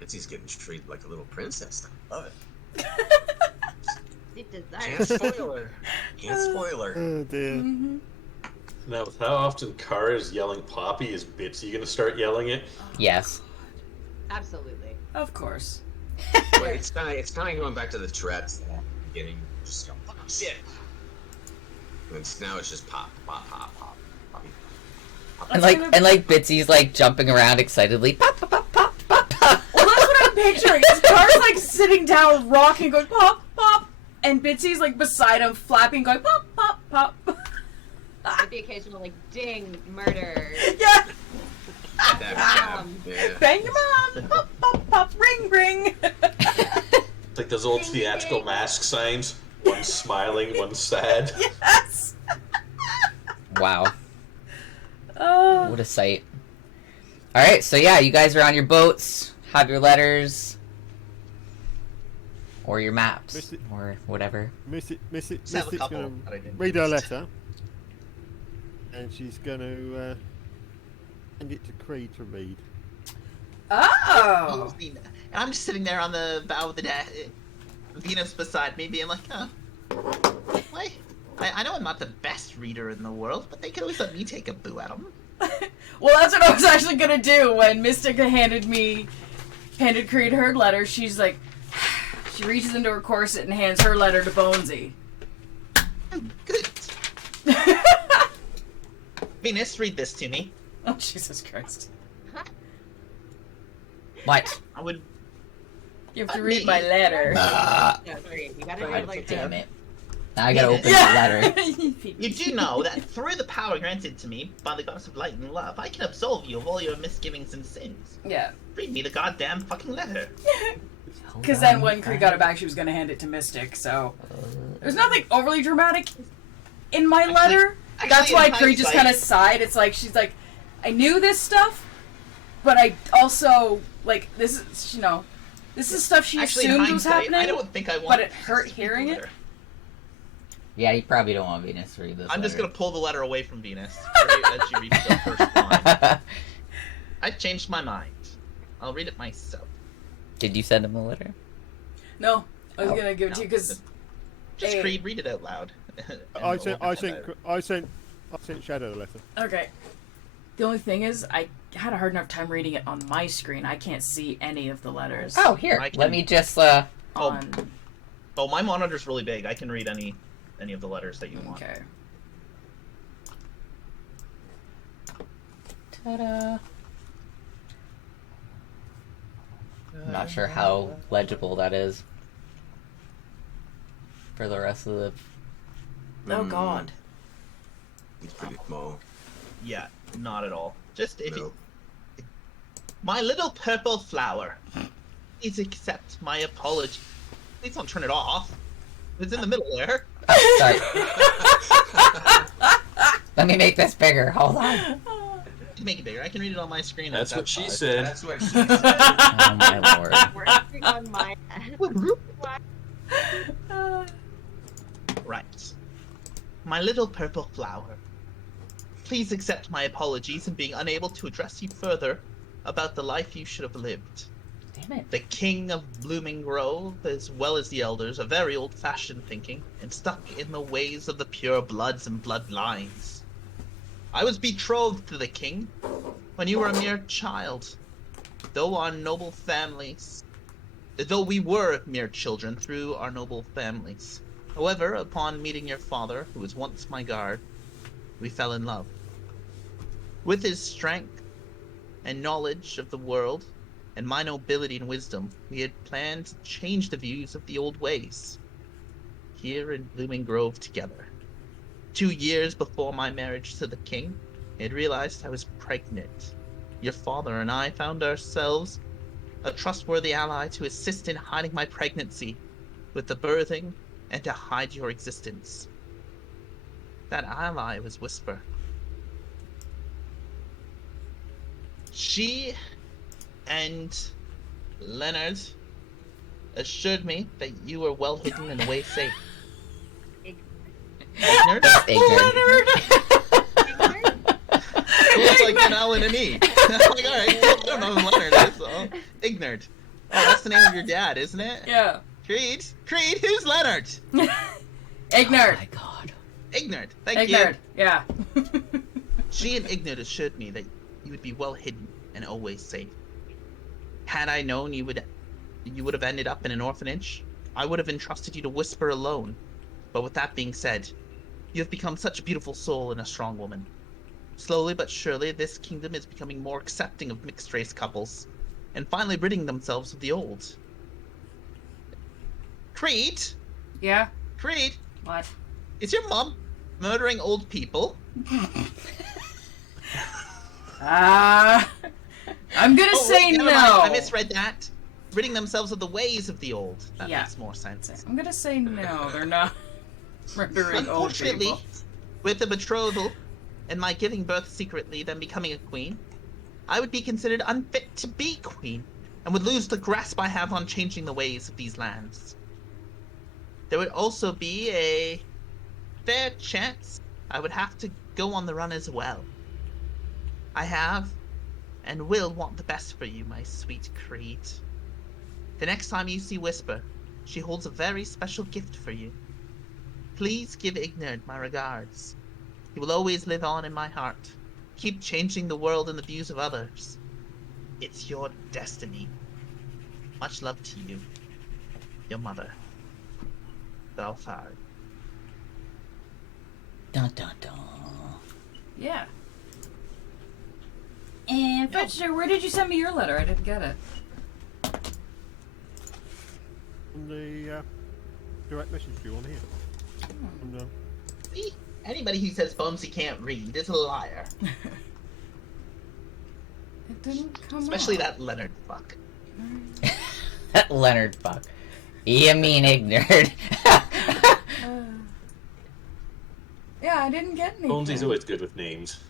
Bitsy's getting treated like a little princess. I love it. It does Can't that. spoil her. Can't spoil her. Oh dear. Mm-hmm. Now, with how often Kara is yelling Poppy, is Bitsy gonna start yelling it? Yes. Absolutely. Of course. But it's kind of going back to the Tourette's beginning. Just go, fuck shit. And now it's just pop, pop, pop, pop, pop. And like Bitsy's like jumping around excitedly. Pop pop pop pop pop pop. Well, that's what I'm picturing. His car's like sitting down, rocking, going pop, pop, and Bitsy's like beside him, flapping, going pop, pop, pop. With the occasional like ding, murder. Yeah. Yeah. Bang your mom. Pop, pop, pop. Ring, ring. It's like those old theatrical mask signs. One's smiling, one's sad. Yes. Wow. Oh. What a sight. Alright, so yeah, you guys are on your boats, have your letters. Or your maps. Miss it. Or whatever. Mystic's Just have a going couple to that I didn't read her use. letter, and she's going to send it to Creed to read. Oh. And I'm just sitting there on the bow of the deck, Venus beside me, being like, oh, why? I know I'm not the best reader in the world, but they could always let me take a boo at them. Well, that's what I was actually gonna do when Mystica handed Creed her letter. She's like, she reaches into her corset and hands her letter to Bonesy. Good. Venus, read this to me. Oh, Jesus Christ. What? I would. You have to read my letter. No, great. You gotta do it like Damn that. it. Now I gotta open the Yeah. letter. You do know that through the power granted to me by the goddess of light and love, I can absolve you of all your misgivings and sins. Yeah. Read me the goddamn fucking letter. Because then when Creed got it back, she was gonna hand it to Mystic, so... There's nothing overly dramatic in my letter. That's why in Creed just hindsight- kind of sighed. It's like, she's like, I knew this stuff, but I also, like, this is, you know, this is stuff she Actually, in assumed was hindsight, happening. I don't think I want. but it hurt hearing it. Yeah, you probably don't want Venus to read this I'm just letter. gonna pull the letter away from Venus as she reads the first line. I've changed my mind. I'll read it myself. Did you send him the letter? No, I was Oh, gonna give it to you because Just Hey. Creed, read it out loud. I sent Shadow the letter. okay. The only thing is, I had a hard enough time reading it on my screen. I can't see any of the letters. Oh, here. I can- Let me just, On Oh, my monitor's really big. I can read any of the letters that you want. okay. Ta-da. I'm not sure how legible that is for the rest of the... Oh God. It's pretty small. Yeah, not at all. Just if No. you... My little purple flower. Please accept my apology. Please don't turn it off. It's in the middle there. Oh, sorry. Let me make this bigger. Hold on. You can make it bigger. I can read it on my screen. That's what she fine. said. That's what she said. Oh, my lord. Working on my Right. My little purple flower. Please accept my apologies in being unable to address you further about the life you should have lived. Damn it. The king of Blooming Grove, as well as the elders, are very old-fashioned thinking and stuck in the ways of the pure bloods and bloodlines. I was betrothed to the king when you were a mere child. Though we were mere children through our noble families. However, upon meeting your father, who was once my guard, we fell in love. With his strength and knowledge of the world, and my nobility and wisdom, we had planned to change the views of the old ways. Here in Blooming Grove together. 2 years before my marriage to the king, I had realized I was pregnant. Your father and I found ourselves a trustworthy ally to assist in hiding my pregnancy with the birthing and to hide your existence. That ally was Whisper. She and Leonard assured me that you were well hidden and away safe. Ignorant? Ignorant. It was like an L and an E. I'm like, alright, I don't know who Leonard is, so. Ignorant. Oh, that's the name of your dad, isn't it? Yeah. Creed? Creed, who's Leonard? Ignard. Oh my god. Ignorant. Thank Ignard. Yeah. you. She and Ignorant assured me that you would be well hidden and always safe. Had I known you would have ended up in an orphanage, I would have entrusted you to Whisper alone. But with that being said, you have become such a beautiful soul and a strong woman. Slowly but surely, this kingdom is becoming more accepting of mixed-race couples, and finally ridding themselves of the old. Creed? Yeah. Creed? What? Is your mom murdering old people? I'm gonna say never no. mind, I misread that. Ridding themselves of the ways of the old. That Yeah. makes more sense. I'm gonna say no. They're not murdering old Unfortunately, people. with the betrothal and my giving birth secretly, then becoming a queen, I would be considered unfit to be queen, and would lose the grasp I have on changing the ways of these lands. There would also be a fair chance I would have to go on the run as well. I have, and will want the best for you, my sweet Creed. The next time you see Whisper, she holds a very special gift for you. Please give Ignard my regards. He will always live on in my heart. Keep changing the world and the views of others. It's your destiny. Much love to you. Your mother. Belfard. Dun dun dun. Yeah. And Fetcher, where did you send me your letter? I didn't get it. On the direct message you on here. On the, See? Anybody who says Bumsy can't read is a liar. It didn't come Especially up. that Leonard fuck. Leonard fuck. You mean ignorant. Yeah, I didn't get anything. Bonesy's always good with names.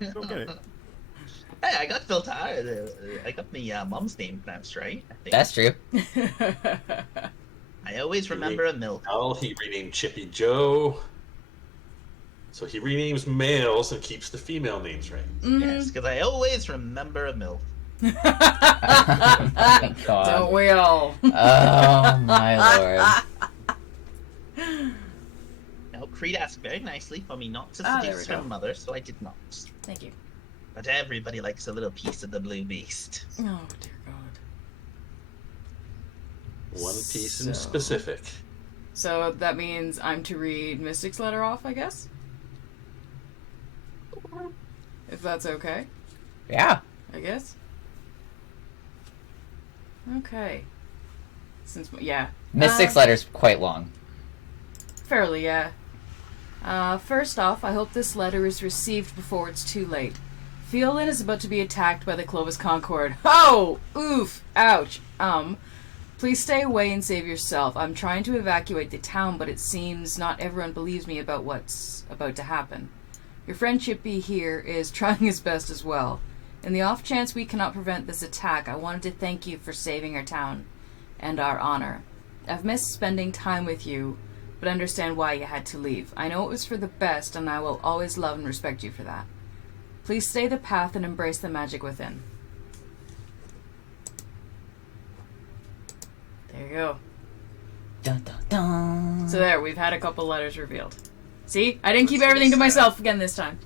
don't get it. Hey, I got Phil Tyler. I got the mom's name pronounced right. I think. That's true. I always remember a milk. Al, he renamed Chippy Joe. So he renames males and keeps the female names right. Yes, because I always remember a milk. Oh my god. Don't we all? Oh my lord. Now, Creed asked very nicely for me not to Ah, there seduce we her go. mother, so I did not. Thank you. But everybody likes a little piece of the blue beast. Oh, dear God. One piece in So- specific. So that means I'm to read Mystic's letter off, I guess? If that's okay, Yeah. I guess. Okay. Yeah. Mystic's letter's quite long. Fairly, yeah. First off, I hope this letter is received before it's too late. Fiolin is about to be attacked by the Clovis Concord. Oh! Oof! Ouch! Please stay away and save yourself. I'm trying to evacuate the town, but it seems not everyone believes me about what's about to happen. Your friend Chippy here is trying his best as well. In the off chance we cannot prevent this attack, I wanted to thank you for saving our town and our honor. I've missed spending time with you, but understand why you had to leave. I know it was for the best, and I will always love and respect you for that. Please stay the path and embrace the magic within. There you go. Dun dun dun. So there, we've had a couple letters revealed. See? I didn't keep everything to myself again this time.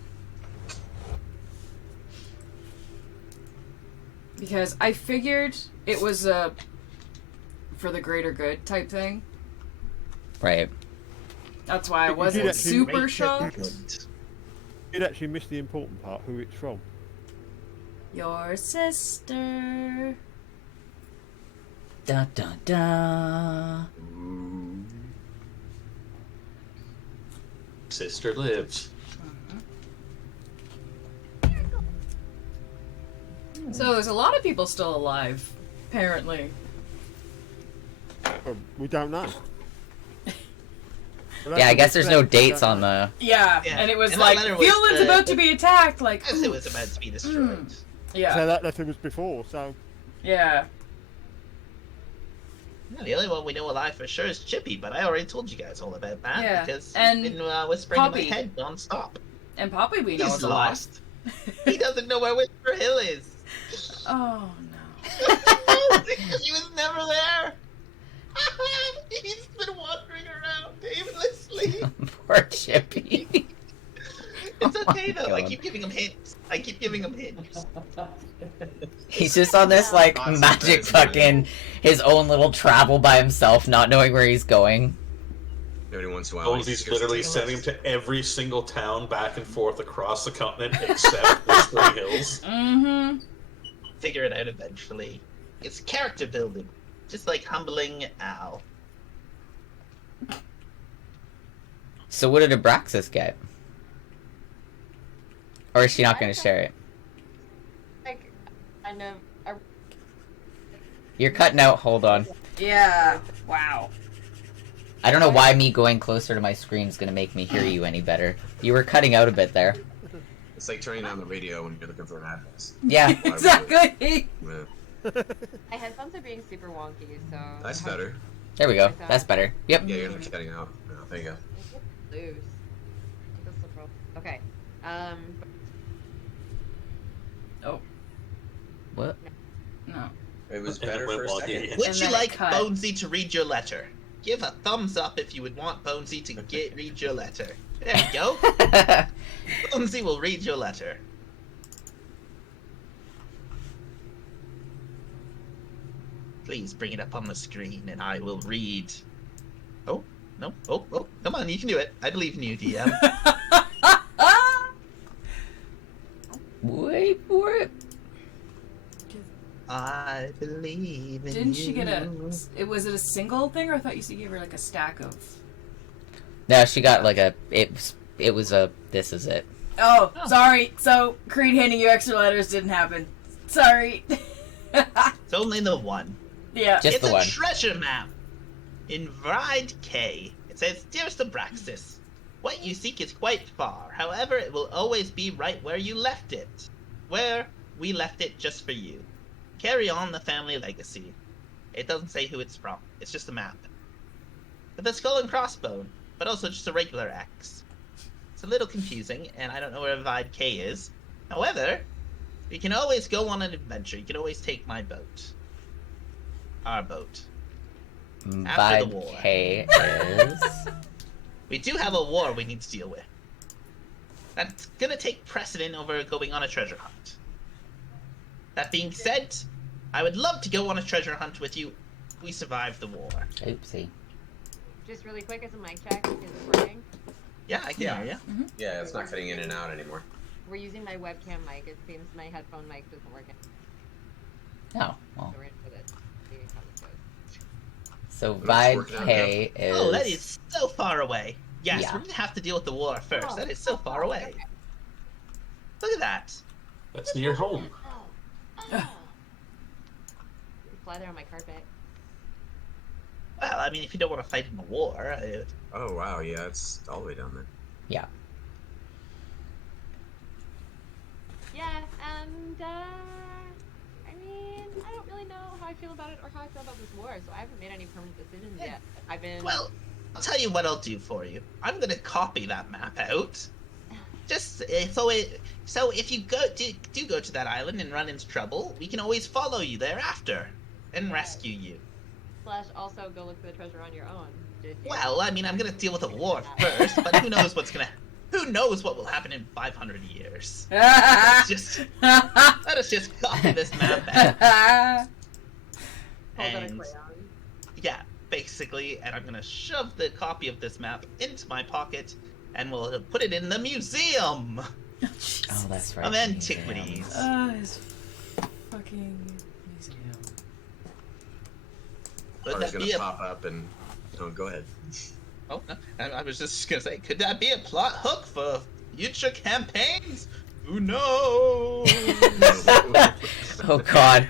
Because I figured it was a for the greater good type thing. Right. That's why I You did wasn't actually super Make it shocked. good. You'd actually missed the important part, who it's from. Your sister. Dun dun dun. Sister lives. So there's a lot of people still alive, apparently. We don't know. Yeah, I guess there's no dates on the... Yeah, Yeah. and it was And like, that letter was Fieldland's the- about to be attacked, like... As it was about to be destroyed. Yeah, So that letter was before, so... yeah. Yeah, the only one we know alive for sure is Chippy, but I already told you guys all about that Yeah, because and he's been whispering Poppy. in my head non-stop. And Poppy we know He's is alive. lost. He doesn't know where Whisper Hill is. Oh, no. He was never there. He's been wandering around aimlessly. Poor Chippy. It's Oh okay my though. I God. keep giving him hints. He's just on this, like, Awesome. magic fucking... his own little travel by himself, not knowing where he's going. Every once in a while. Bonesy's literally sending him to every single town back and forth across the continent except Whispering Hills. Mm-hmm. Figure it out eventually. It's character building, just like humbling Al. So what did Abraxas get? Or is she not going to share it? Like, kind of. You're cutting out, hold on. Yeah. Wow. I don't know why me going closer to my screen is going to make me hear you any better. You were cutting out a bit there. It's like turning on the radio when you're looking for an address. Yeah. Exactly. Yeah. My headphones are being super wonky, so. That's better. There we go. That's better. Yep. Yeah, you're not cutting out. No, there you go. Loose. That's the problem. Okay. Oh, What? no. It was And it better went for a wonky second. again. Would And you then it like cut. Bonesy to read your letter? Give a thumbs up if you would want Bonesy to read your letter. There you go. Bonesy will read your letter. Please bring it up on the screen and I will read. Oh, no. Oh, come on, you can do it. I believe in you, DM. Wait for it. I believe in Didn't you. she get was it a single thing, or I thought you gave her like a stack of... No, she got like a... It was a... This is it. Oh, sorry. So, Creed handing you extra letters didn't happen. Sorry. It's only the one. Yeah. Just It's the a one. treasure map. In Vride K, it says, Dearest Abraxas, what you seek is quite far. However, it will always be right where you left it. Where we left it just for you. Carry on the family legacy. It doesn't say who it's from. It's just a map. With a skull and crossbone, but also just a regular X. It's a little confusing, and I don't know where Vride K is. However, you can always go on an adventure. You can always take my boat. Our boat. After the war. 5K is... We do have a war we need to deal with. That's gonna take precedent over going on a treasure hunt. That being said, I would love to go on a treasure hunt with you if we survive the war. Oopsie. Just really quick as a mic check, is it working? Yeah, I can Yeah. hear you. Yeah, it's not cutting in and out anymore. We're using my webcam mic. It seems my headphone mic doesn't work. Oh, well. So we're gonna put it. See how this goes. So It's working out 5K is... Oh, that is so far away. Yes, Yeah. we're gonna have to deal with the war first. Oh, That is so far away. okay. Look at that. That's near home. Fly there on my carpet. Well, I mean, if you don't want to fight in the war, Oh wow, yeah, it's all the way down there. Yeah. Yeah, and I mean, I don't really know how I feel about it or how I feel about this war, so I haven't made any permanent decisions yet. I've been. well, I'll tell you what I'll do for you. I'm gonna copy that map out. Just so if you do go to that island and run into trouble, we can always follow you thereafter and rescue you. / also go look for the treasure on your own. Well, I mean, I'm gonna deal with the war first, but who knows who knows what will happen in 500 years? Let us just copy this map out. Hold on a And crayon. yeah, basically, and I'm gonna shove the copy of this map into my pocket, and we'll put it in the museum Oh, that's right. of the antiquities. museum. His fucking museum. Would Car's that gonna be a pop up and... Oh, go ahead. Oh, no, I was just gonna say, could that be a plot hook for future campaigns? Who knows? Oh God.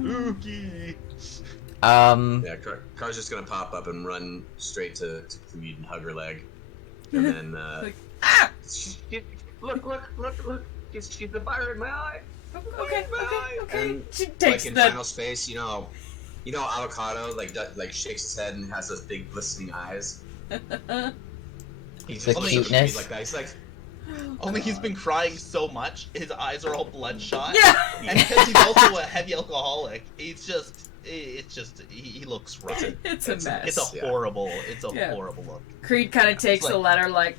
Spooky. Yeah, Car's just gonna pop up and run straight to Creed and hug her leg, and then Like, look! She's the fire in my eye. okay. And She like takes in the. Final Space, Avocado like shakes his head and has those big glistening eyes. He's The just cuteness. like that. He's like, Only he's been crying so much, his eyes are all bloodshot. Yeah. And because he's also a heavy alcoholic, he looks rough. It's a mess. It's a horrible Yeah. horrible look. Creed kind of takes It's the like- letter like,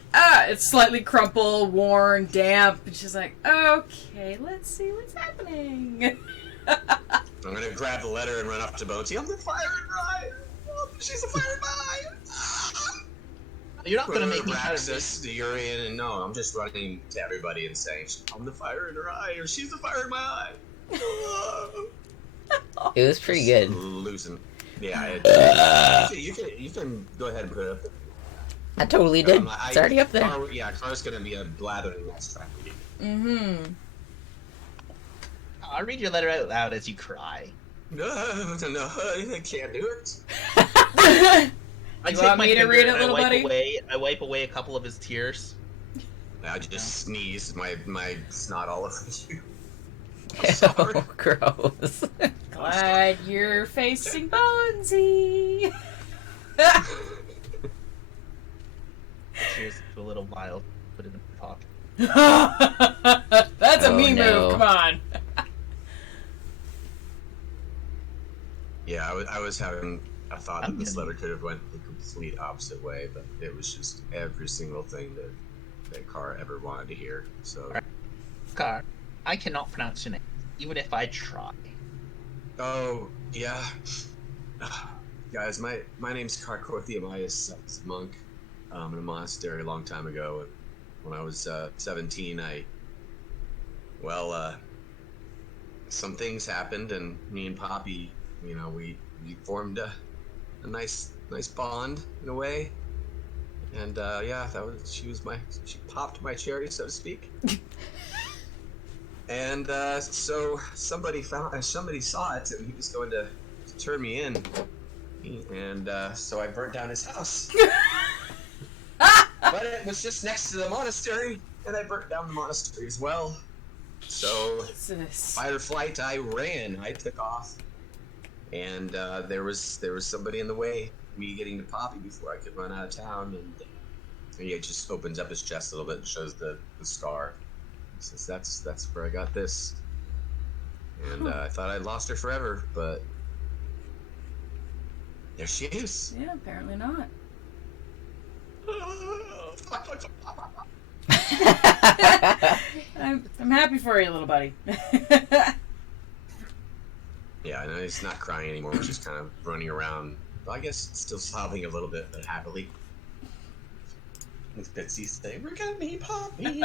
it's slightly crumpled, worn, damp, and she's like, okay, let's see what's happening. I'm gonna grab the letter and run up to Boaty. I'm the fire in her eye. Oh, she's the fire in my eye. You're not gonna make me try to access the Urian, and no, I'm just running to everybody and saying, I'm the fire in her eye, or she's the fire in my eye. It was pretty good. Losing. Yeah, you can go ahead and put it up there. I totally did. It's already up there. Car's gonna be a blathering next time. Mm-hmm. I'll read your letter out loud as you cry. No, I can't do it. I You take want my me to finger read it, and little buddy? I wipe away a couple of his tears. I just sneezed my snot all over you. Ew, gross. Glad you're facing Bonesy. Tears a little mild. Put it in the pocket. That's a Oh, me no. move. Come on. Yeah, I thought that this letter could have went the complete opposite way, but it was just every single thing that Car ever wanted to hear. So, Car, I cannot pronounce your name, even if I try. oh yeah, guys, my name's Car Corthiamias. I was a monk in a monastery a long time ago. And when I was 17, some things happened, and me and Poppy, we formed a nice bond in a way, and she popped my cherry, so to speak. And so somebody saw it, and he was going to turn me in, and so I burnt down his house. But it was just next to the monastery, and I burnt down the monastery as well. So Jesus. fight or flight, I ran. I took off. And there was somebody in the way, me getting to Poppy before I could run out of town, and he just opens up his chest a little bit and shows the scar. He says, "That's where I got this." And I thought I'd lost her forever, but there she is. Yeah, apparently not. I'm happy for you, little buddy. Yeah, and he's not crying anymore. He's just kind of running around. Well, I guess still sobbing a little bit, but happily. With Bitsy saying, "We're gonna need Poppy."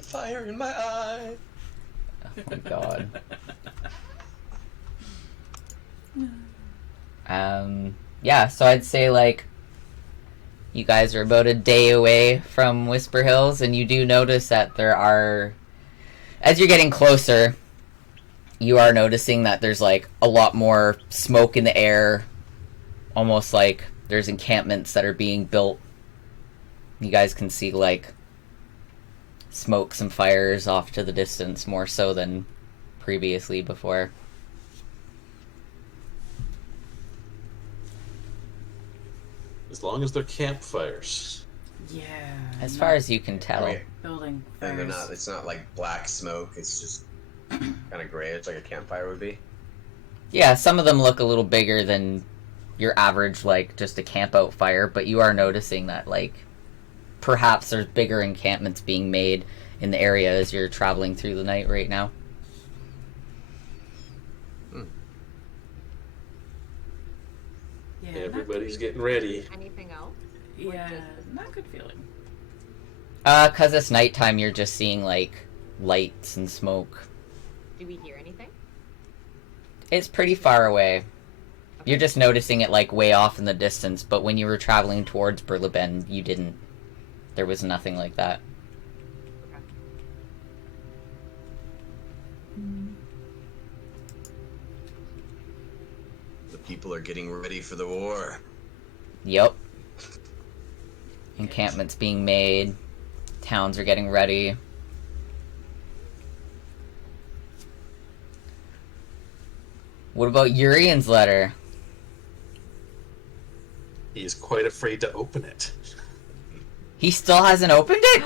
Fire in my eye. Oh my God. Yeah, so I'd say, like, you guys are about a day away from Whisper Hills, and you do notice that there are, as you're getting closer, you are noticing that there's, like, a lot more smoke in the air, almost like there's encampments that are being built. You guys can see, like, smokes and fires off to the distance, more so than previously before. As long as they're campfires. Yeah. As far as you can tell. Okay. building And they're fires. it's not like black smoke, it's just kind of grayish like a campfire would be. Yeah, some of them look a little bigger than your average, like, just a camp out fire, but you are noticing that, like, perhaps there's bigger encampments being made in the area as you're traveling through the night right now. Yeah, Everybody's getting ready. Anything else? Yeah, not good feeling. 'Cause it's nighttime, you're just seeing, like, lights and smoke. Do we hear anything? It's pretty far away. You're just noticing it like way off in the distance, but when you were traveling towards Berleben, you didn't. There was nothing like that. The people are getting ready for the war. Yep. Encampments being made. Towns are getting ready. What about Urian's letter? He is quite afraid to open it. He still hasn't opened it?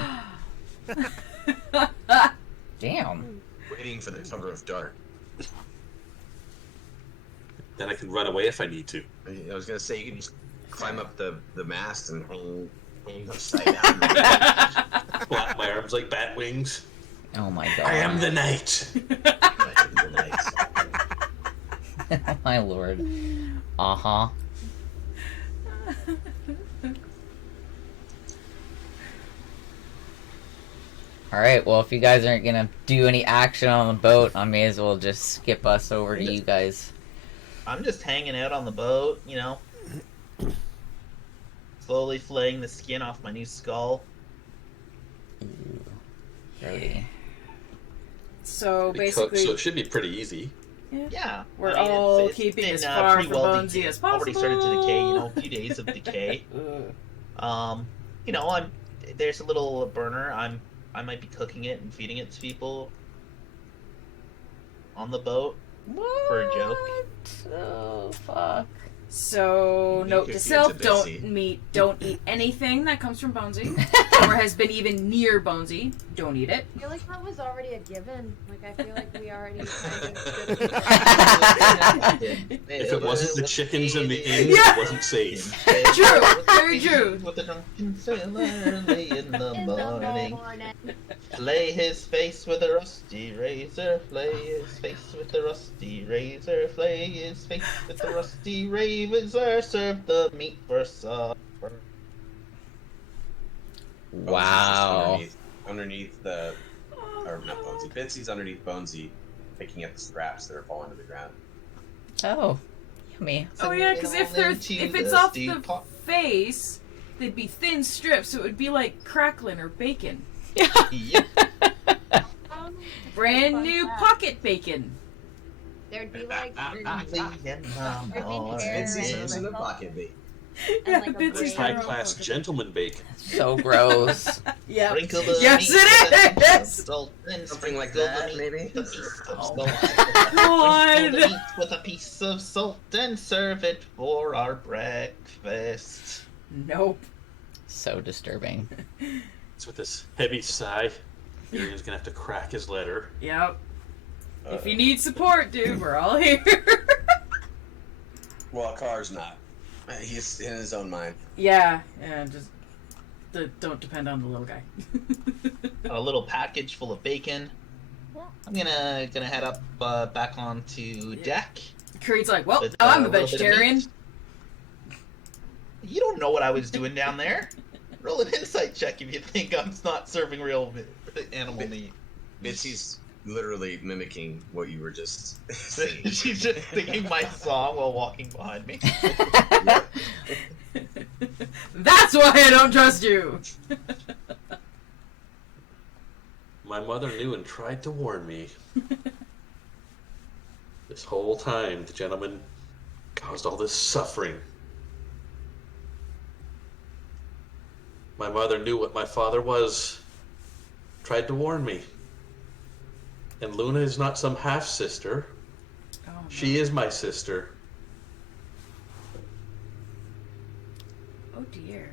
Damn. Waiting for the cover of dark. Then I can run away if I need to. I was gonna say you can just climb up the mast and hang upside down. Flap my arms like bat wings. Oh my god. I am the knight. My lord. Uh-huh. Alright, well, if you guys aren't gonna do any action on the boat, I may as well just skip us over to you guys. I'm just hanging out on the boat, you know. Slowly flaying the skin off my new skull. Ooh, grody. So Pretty basically, cooked, so it should be pretty easy. Yeah. we're I mean, all it's keeping been, as far pretty from well Bonesy decayed. as possible. Already started to decay, you know, a few days of decay. You know, there's a little burner. I might be cooking it and feeding it to people on the boat for a joke. Oh, fuck. So, You note could to get self: to Bitsy. don't eat anything that comes from Bonesy or has been even near Bonesy. Don't eat it. I feel like that was already a given. Like, I feel like we already kind of If it wasn't the chickens in the inn, Yeah. it wasn't safe. True, very true. With the drunken sailor early in the in the morning. morning. Flay his face with a rusty razor. Flay his face with the rusty razor. Flay his face with the rusty razor. Serve the meat for supper. Wow. Underneath the, or not Bonesy. Bitsy's underneath Bonesy, picking at the scraps that are falling to the ground. Oh, yummy. Oh yeah, because if it's off the face, they'd be thin strips, so it would be like crackling or bacon. Yep. Brand new pocket bacon. There'd be like Bitsy's in the pocket bait. Yeah, like a Bitsy's bread. got her High own class pocket. gentleman bacon. So gross. Yeah. Sprinkle the Yes, meat it with a piece of is! salt and Something like sprinkle the that, meat maybe? with a piece of Oh salt. God. Sprinkle the meat with a piece of salt and serve it for our breakfast. Nope. So disturbing. It's with this heavy sigh. Urian's gonna have to crack his letter. Yep. If you need support, dude, we're all here. Well, Carr's not. He's in his own mind. Yeah, just don't depend on the little guy. A little package full of bacon. I'm gonna head up back onto deck. Creed's like, well, With, I'm a little bit of vegetarian. meat. You don't know what I was doing down there. Roll an insight check if you think I'm not serving real animal meat. Bitsy's literally mimicking what you were just saying. She's just singing my song while walking behind me. That's why I don't trust you. My mother knew and tried to warn me. This whole time, the gentleman caused all this suffering. My mother knew what my father was, tried to warn me. And Luna is not some half-sister. Oh, no. She is my sister. Oh dear.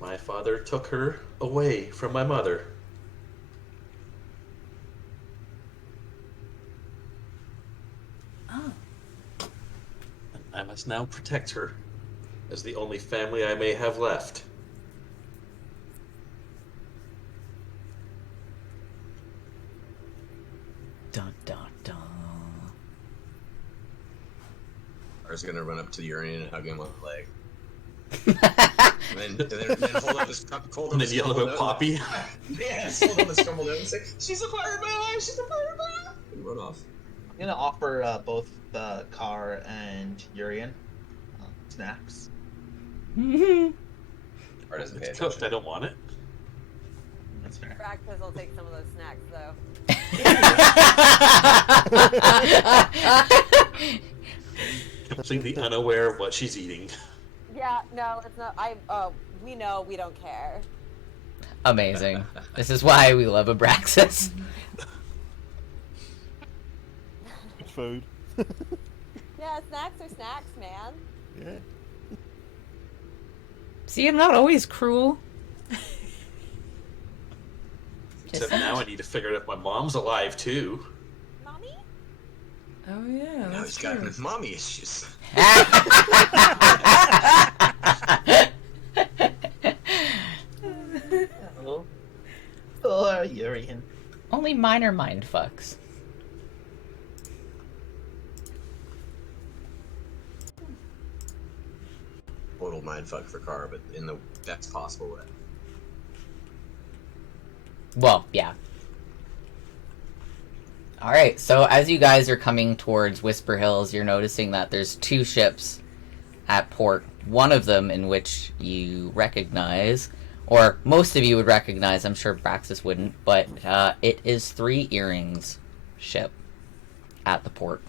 My father took her away from my mother. Oh. I must now protect her as the only family I may have left. Dun dun dun. I was gonna run up to Urian and hug him on the leg. and then hold up his And then yell about Poppy. Yes, hold up his crumbled nose and say, "She's a fire of my life! She's a fire of my life!" And run off. I'm gonna offer both Carr and Urian snacks. Or doesn't pay It's cooked. attention. I don't want it. That's fair. Practice will take some of those snacks, though. Completely unaware of what she's eating. Yeah, no, it's not. We know we don't care. Amazing. This is why we love Abraxas. Food. Yeah, snacks are snacks, man. Yeah. See, I'm not always cruel. Except now I need to figure out if my mom's alive too. Mommy? Oh yeah, Now that's he's got true. mommy issues. Oh, Urian. Only minor mind fucks. Total mindfuck for Car, but in the best possible way. Well, yeah. Alright, so as you guys are coming towards Whisper Hills, you're noticing that there's 2 ships at port. One of them in which you recognize, or most of you would recognize, I'm sure Braxis wouldn't, but it is 3 Earrings ship at the port.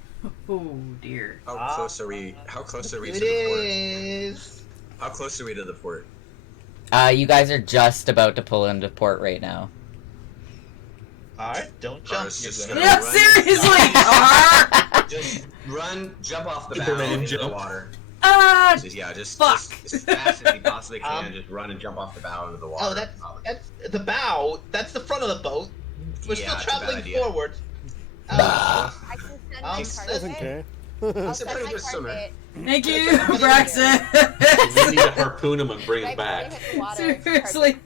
Oh dear. How close are we? How close are we to It the port? is. How close are we to the port? You guys are just about to pull into port right now. Alright, don't jump. Car's just You're gonna Yeah, run. seriously! Just run, jump off the bow Superman into the jump. water. Just Fuck. as fast as you possibly can. Just run and jump off the bow into the water. Oh, that's the bow. That's the front of the boat. We're Yeah, still it's a bad traveling idea. forward. I can send my Doesn't card care. I'll It's a send pretty my good card swimmer. bait. Thank you, We Braxis. need to harpoon him and bring him Right back. before you hit the water, it's Seriously.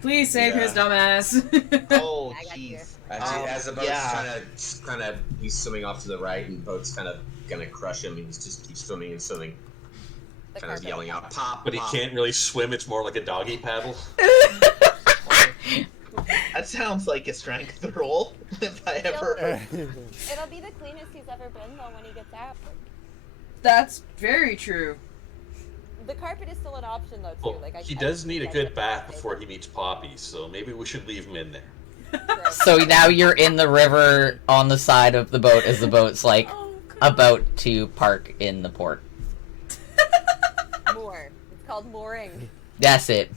Please save Yeah. his dumbass. Oh, I got you. jeez. As the boat's Yeah. kind of, he's swimming off to the right, and the boat's kind of gonna crush him. He's just keeps swimming and swimming, The kind of carpet. yelling out, "Pop!" But he pop." can't really swim. It's more like a doggy paddle. That sounds like a strength roll. If I ever. It'll be the cleanest he's ever been, though, when he gets out. That's very true. The carpet is still an option, though, too. Well, Like, he I does need a I good get bath that. before he meets Poppy, so maybe we should leave him in there. True. So now you're in the river on the side of the boat as the boat's like Oh, God. about to park in the port. Moor. It's called mooring. That's it.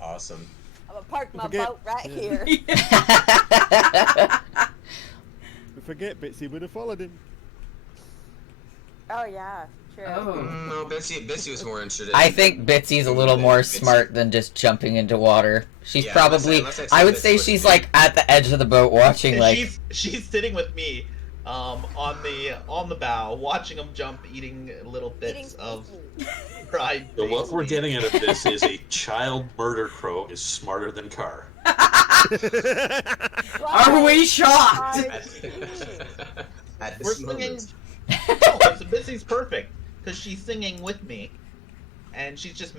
Awesome. I'm gonna park my Forget- boat right here. We forget Bitsy would have followed him. Oh, yeah. True. Oh. No, Bitsy was more interested. I think Bitsy's a little more Bitsy. smart than just jumping into water. She's Yeah, probably, unless I I would said say this she's was- like at the edge of the boat watching like, She's sitting with me, on the bow, watching him jump, eating little bits Eating of seafood. fried. So what baked we're meat. getting out of this is a child murder crow is smarter than Carr. Are we shocked? At We're this singing. moment. No, so Bitsy's perfect because she's singing with me, and she's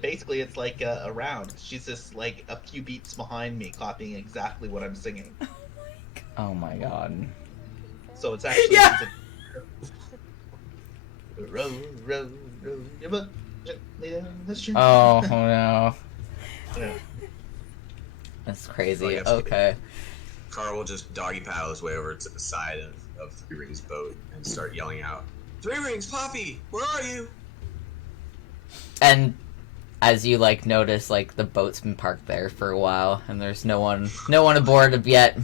basically it's like a round. She's just like a few beats behind me, copying exactly what I'm singing. oh my god. So it's actually Yeah. row, row, row, your boat gently down the stream. Oh no. Yeah. That's crazy. Oh, yes. Okay. Carl will just doggy paddle his way over to the side of Three Rings' boat and start yelling out, "Three Rings, Poppy, where are you?" And as you like notice, like the boat's been parked there for a while, and there's no one aboard yet.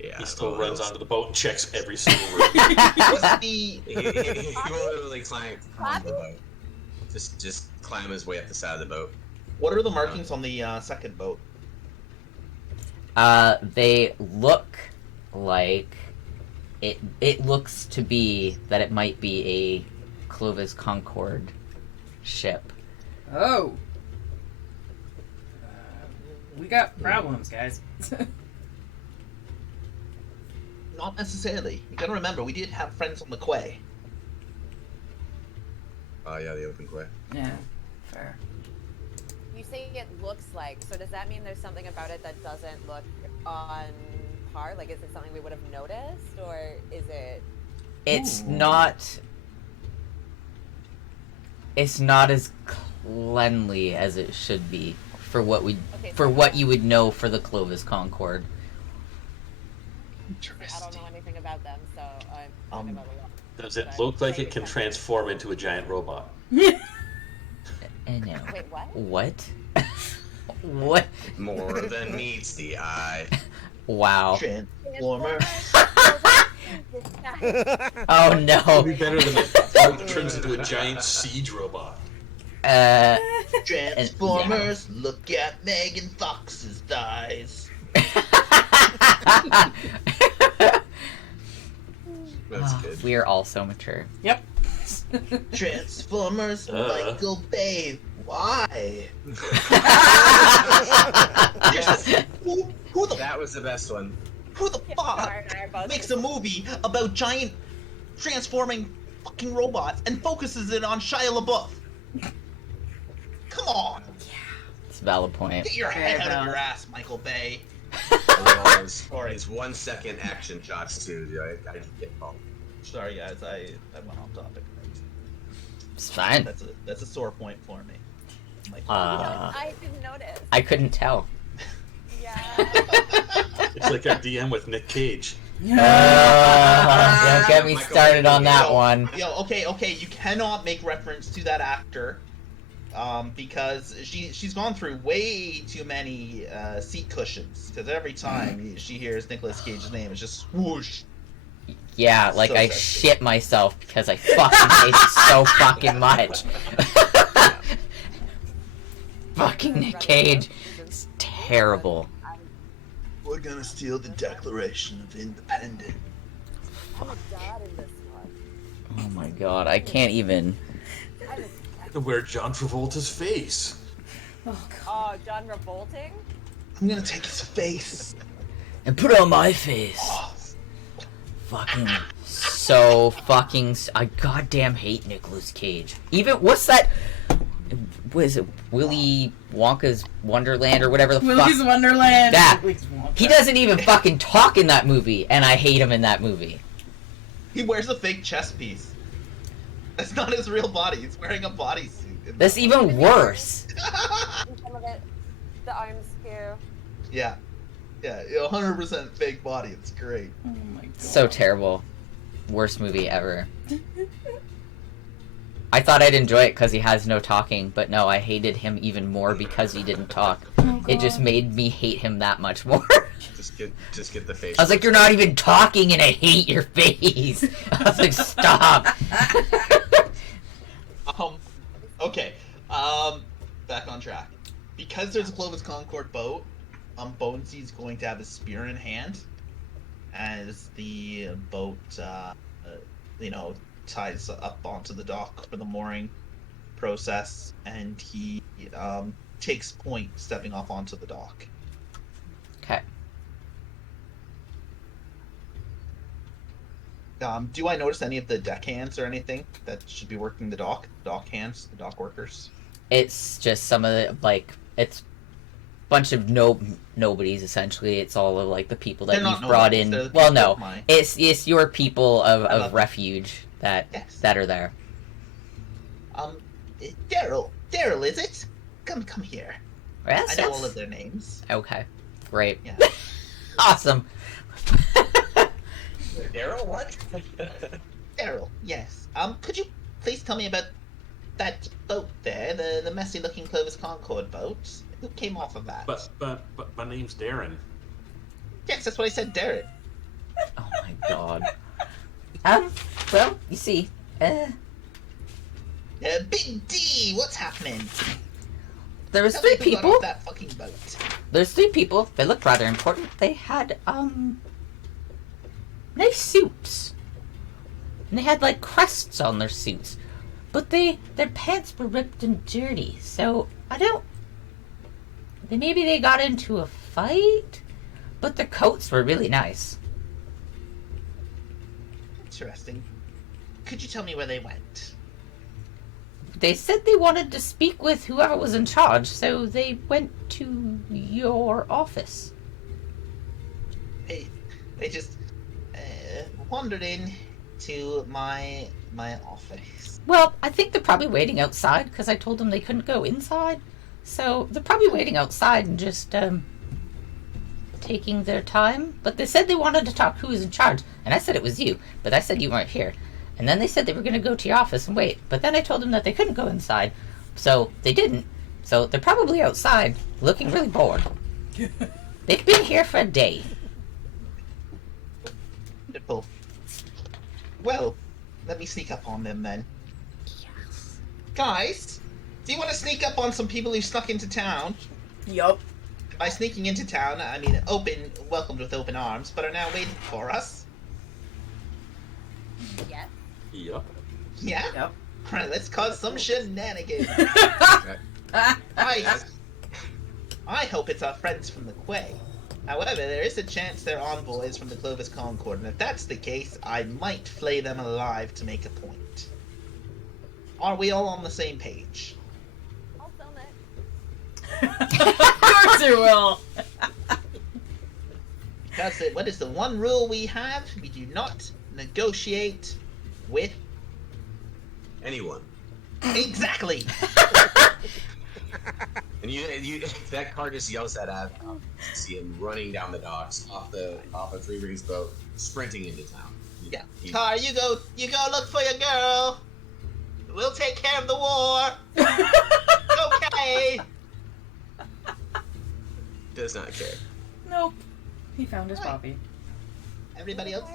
Yeah, He still well, runs he'll- onto the boat and checks every single room. What's the He will literally climb the boat. Just climb his way up the side of the boat. what are the markings on the second boat? They look like it looks to be that it might be a Clovis Concord ship. Oh. We got problems, guys. Not necessarily. You gotta remember, we did have friends on the quay. Oh yeah, the open quay. Yeah, fair. You say it looks like, so does that mean there's something about it that doesn't look on par? Like, is it something we would have noticed, or is it... It's not... It's not as cleanly as it should be for what we... Okay, for what you would know for the Clovis Concord. I don't know anything about them, so I'm talking about a lot. Does it look like it can transform into a giant robot? No. Wait, what? What? What? More than meets the eye. Wow. Transformer. Oh It'd no. be better than it turns into a giant siege robot. Transformers, look at Megan Fox's thighs. That's good. We are all so mature. Yep. Transformers, Michael Bay. Why? Who the That was the best one. who the fuck makes a movie about giant transforming fucking robots and focuses it on Shia LaBeouf? Come on, It's a valid point. get your head out of your ass, Michael Bay. It's 1 second action shots too. I get involved. Sorry guys, I went off topic. It's fine. That's a sore point for me. I didn't notice. I couldn't tell. Yeah. It's like our DM with Nick Cage. Don't get me started on that one. Yo, okay, you cannot make reference to that actor, because she's gone through way too many seat cushions. Because every time she hears Nicolas Cage's name, it's just swoosh. Yeah, like So I sexy. shit myself because I fucking hate it so fucking much. Fucking Nick Cage. It's terrible. We're gonna steal the Declaration of Independence. I'm a dad in this one. Oh my god, I can't even. To wear John Travolta's face. Oh, John Revolting? I'm gonna take his face. And put it on my face. Fucking so fucking. I goddamn hate Nicolas Cage. Even what's that? What is it? Willy Wonka's Wonderland or whatever the Willy's fuck. Wonderland. That Willy's Wonka. he doesn't even fucking talk in that movie, and I hate him in that movie. He wears a fake chest piece. That's not his real body. He's wearing a bodysuit. That's even worse. And some of it, the arms too. Yeah, 100% fake body. It's great. Oh my god. So terrible. Worst movie ever. I thought I'd enjoy it because he has no talking, but no, I hated him even more because he didn't talk. Oh, It just God. made me hate him that much more. Just get the face. I was like, you're not even talking and I hate your face. I was like, stop. Okay. Back on track. Because there's a Clovis Concord boat, Bonesy's going to have a spear in hand as the boat, ties up onto the dock for the mooring process, and he takes point stepping off onto the dock. Okay. Do I notice any of the deckhands or anything that should be working the dock? Dock hands, the dock workers? It's just some of the, like, it's a bunch of nobodies, essentially. It's all of, like, the people that They're not you've brought nobodies, in. they're the Well, people no. of mine. It's your people love of them. refuge that Yes. that are there. Daryl, is it? Come here. Yes, I know yes. all of their names. Okay. Great. Yeah. Awesome. Daryl, what? Daryl, yes. Could you please tell me about that boat there, the messy-looking Clovis Concord boat? Who came off of that? But my name's Darren. Yes, that's what I said, Derek. Oh my god. Well, you see, Big D, what's happening? there was Tell me three who got people. off that fucking boat. There's three people. They looked rather important. They had, nice suits. And they had, like, crests on their suits. But their pants were ripped and dirty, so maybe they got into a fight? But their coats were really nice. Interesting. Could you tell me where they went? They said they wanted to speak with whoever was in charge, so they went to your office. They just wandered in, to my office. Well, I think they're probably waiting outside because I told them they couldn't go inside. So they're probably waiting outside and just taking their time. But they said they wanted to talk who was in charge. And I said it was you. But I said you weren't here. And then they said they were going to go to your office and wait. But then I told them that they couldn't go inside. So they didn't. So they're probably outside looking really bored. They've been here for a day. Wonderful. Well, let me sneak up on them then. Yes. Guys, do you want to sneak up on some people who snuck into town? Yup. By sneaking into town, I mean welcomed with open arms, but are now waiting for us. Yes. Yep. Yeah? Yep. Alright, let's cause some shenanigans. I hope it's our friends from the Quay. However, there is a chance they're envoys from the Clovis Concord, and if that's the case, I might flay them alive to make a point. Are we all on the same page? I'll film it. Of course you will. That's it. What is the one rule we have? We do not negotiate with... Anyone. Exactly! And you that car just yells that at him. You see him running down the docks off a Three Rings boat, sprinting into town. Yeah. Tar, you go look for your girl. We'll take care of the war. Okay. Does not care. Nope. He found his Right. puppy. Everybody else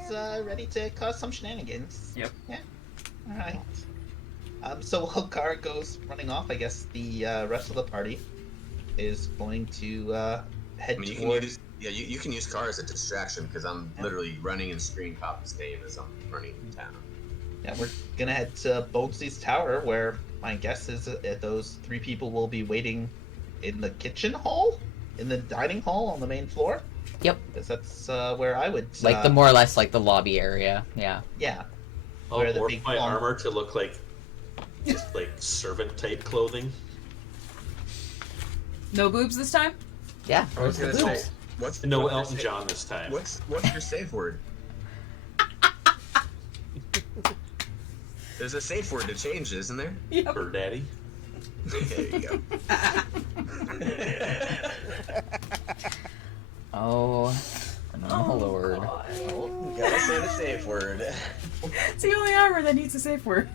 ready to cause some shenanigans? Yep. Yeah. All right. So while Car goes running off, I guess the rest of the party is going to head You towards. can use car as a distraction because I'm literally running and screaming Papa's name as I'm running in town. Yeah, we're gonna head to Bonesy's Tower, where my guess is that those three people will be waiting in the kitchen hall, in the dining hall on the main floor. Yep. Because that's where I would. Like the more or less like the lobby area. Yeah. Yeah. I'll Where the morph big my long- armor to look like just like servant type clothing. No boobs this time? Yeah. I was Where's the gonna boobs? say, what's No what's Elton your John this time. What's your safe word? There's a safe word to change, isn't there? Yep. Bird Daddy. There you go. Oh, no, Lord. God. Gotta say the safe word. It's the only armor that needs a safe word.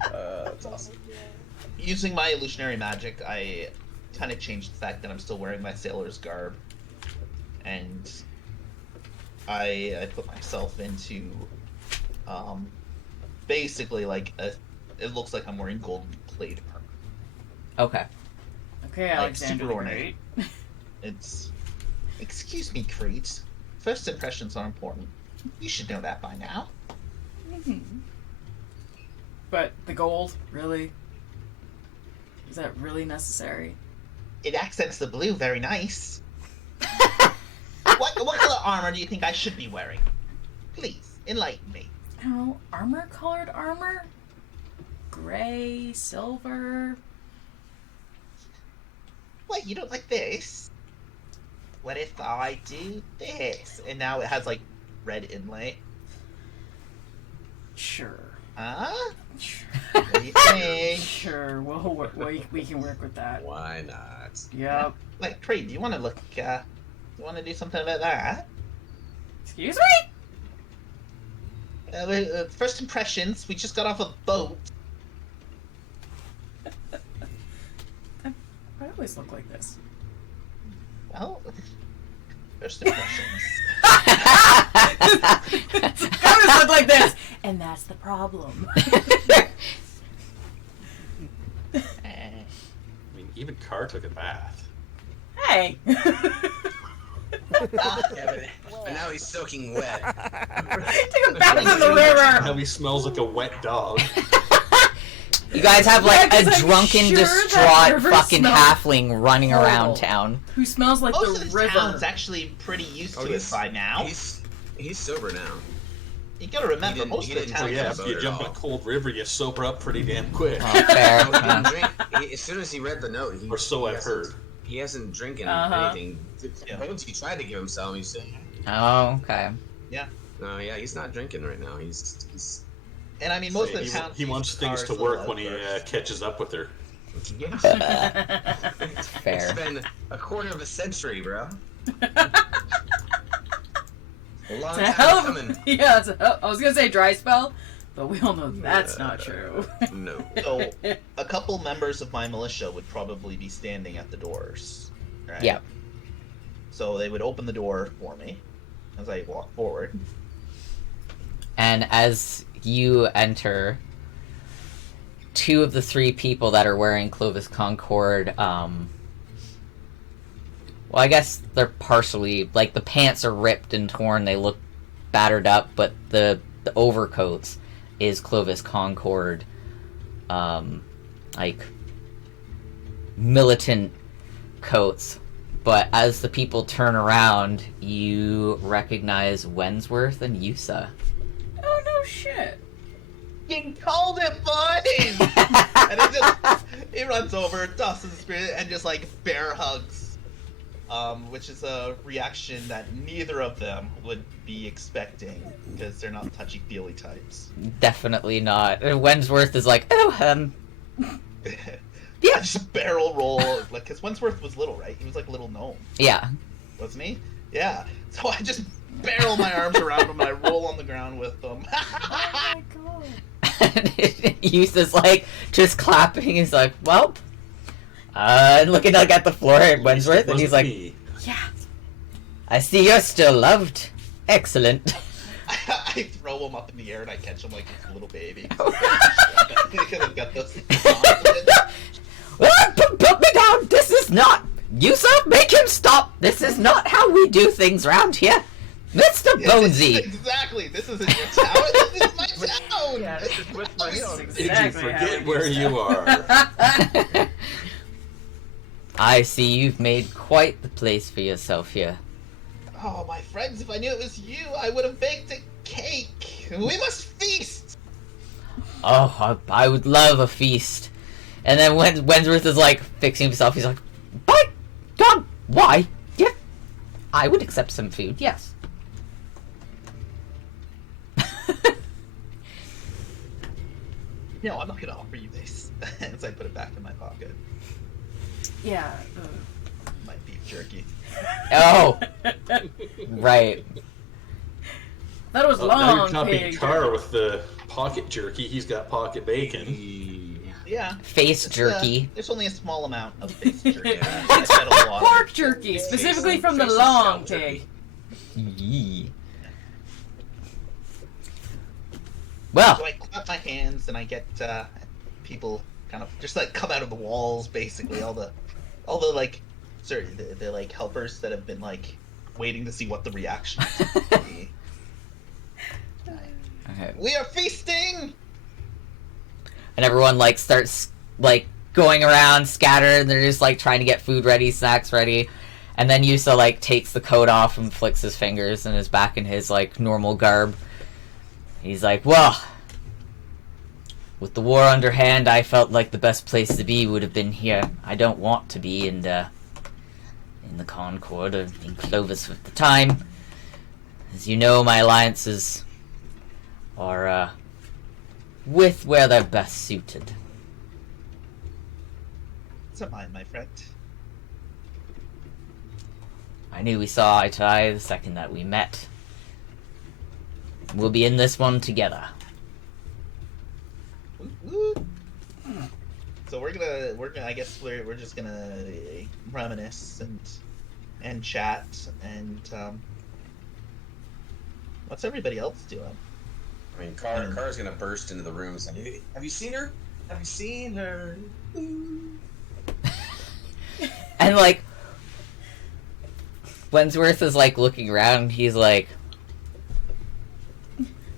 That's awesome. Using my illusionary magic, I kind of changed the fact that I'm still wearing my sailor's garb, and I put myself into basically like it looks like I'm wearing gold plated armor. Okay. Okay, Like Alexander super the ornate. Great. It's excuse me, Crete. First impressions are important. You should know that by now. But the gold, really? Is that really necessary? It accents the blue very nice. What color armor do you think I should be wearing? Please, enlighten me. I don't know, armor-colored armor? Gray, silver. What, you don't like this? What if I do this? And now it has like red inlay. Sure. Huh? Sure. What do you think? Sure. Well, we can work with that. Why not? Yep. Like, Creed, do you want to look, you want to do something about that? Excuse me? First impressions, we just got off a boat. I always look like this. Well, first impressions. I always look like this! And that's the problem. I mean, even Carr took a bath. Hey! Yeah, but now he's soaking wet. Take a bath in the river! How he smells like a wet dog. You guys have like Yeah, a 'cause I'm drunken, sure that distraught river fucking smells halfling running horrible. around town. Who smells like Most the of the river. town's actually pretty used to it by now. He's sober now. You gotta remember, He most of the didn't town. Oh yeah, about if you it jump in all. a cold river, you sober up pretty damn quick. Oh, fair. No, he didn't drink. As soon as he read the note, Or so I've heard. He hasn't drinking Uh-huh. anything. Yeah. Once he tried to give him some, he said, Oh, okay. Yeah, No, yeah, he's not drinking right now. He's And I mean, most of the town. He wants things to work when he catches up with her. yeah. Fair. It's been a quarter of a century, bro. A long It's a time hell of coming. yeah. I was gonna say dry spell, but we all know that's not true. No. So, a couple members of my militia would probably be standing at the doors. Right? Yeah. So they would open the door for me as I walk forward. And as you enter, 2 of the 3 people that are wearing Clovis Concord, well, I guess they're partially, like, the pants are ripped and torn, they look battered up, but the overcoats is Clovis Concord, like, militant coats. But as the people turn around, you recognize Wensworth and Yusa. Oh no shit. You called it, boys! And he runs over, tosses the spirit, and just like bear hugs. Which is a reaction that neither of them would be expecting, because they're not touchy-feely types. Definitely not. And Wensworth is like, oh, Yeah, just barrel roll, like, because Wensworth was little, right? He was like a little gnome, yeah. wasn't he? Yeah. So I just barrel my arms around him and I roll on the ground with them. Oh my god. And Yusa's like, just clapping, he's like, well, and looking like at the floor at Wensworth, and he's like, Yeah. I see you're still loved. Excellent. I throw him up in the air and I catch him like he's a little baby. Because I've got those. Put me down! This is not... Yusa, make him stop! This is not how we do things round here. Mr. Bonesy! Exactly! This isn't your town, this is my town! Yeah, this is with my Did exactly you forget how where you are? I see you've made quite the place for yourself here. Oh, my friends, if I knew it was you, I would have baked a cake! We must feast! Oh, I would love a feast. And then when Wensworth is like fixing himself, he's like, by God, why? Yeah, I would accept some food, yes. No, I'm not gonna offer you this. As I put it back in my pocket. Yeah. My beef jerky. Oh, right. That was Now long, you're topping pig. Car with the pocket jerky. He's got pocket bacon. Yeah. Face It's, jerky. there's only a small amount of face jerky. I fed a lot. Pork jerky, specifically from the Jason long Scott pig. Yee. Well, So I clap my hands and I get people kind of just like come out of the walls, basically. All the like, sorry, the like helpers that have been like waiting to see what the reaction is going to be. okay. We are feasting. And everyone like starts like going around scattered, and they're just like trying to get food ready, snacks ready. And then Yusa like takes the coat off and flicks his fingers and is back in his like normal garb. He's like, well, with the war underhand, I felt like the best place to be would have been here. I don't want to be in the Concord or in Clovis at the time. As you know, my alliances are with where they're best suited. Don't mind, my friend. I knew we saw eye to eye the second that we met. We'll be in this one together. Woo, woo. So we're gonna I guess we're just gonna reminisce and chat and what's everybody else doing? I mean, Car's gonna burst into the room saying, "Hey, have you seen her? Have you seen her?" And like Wensworth is like looking around, he's like,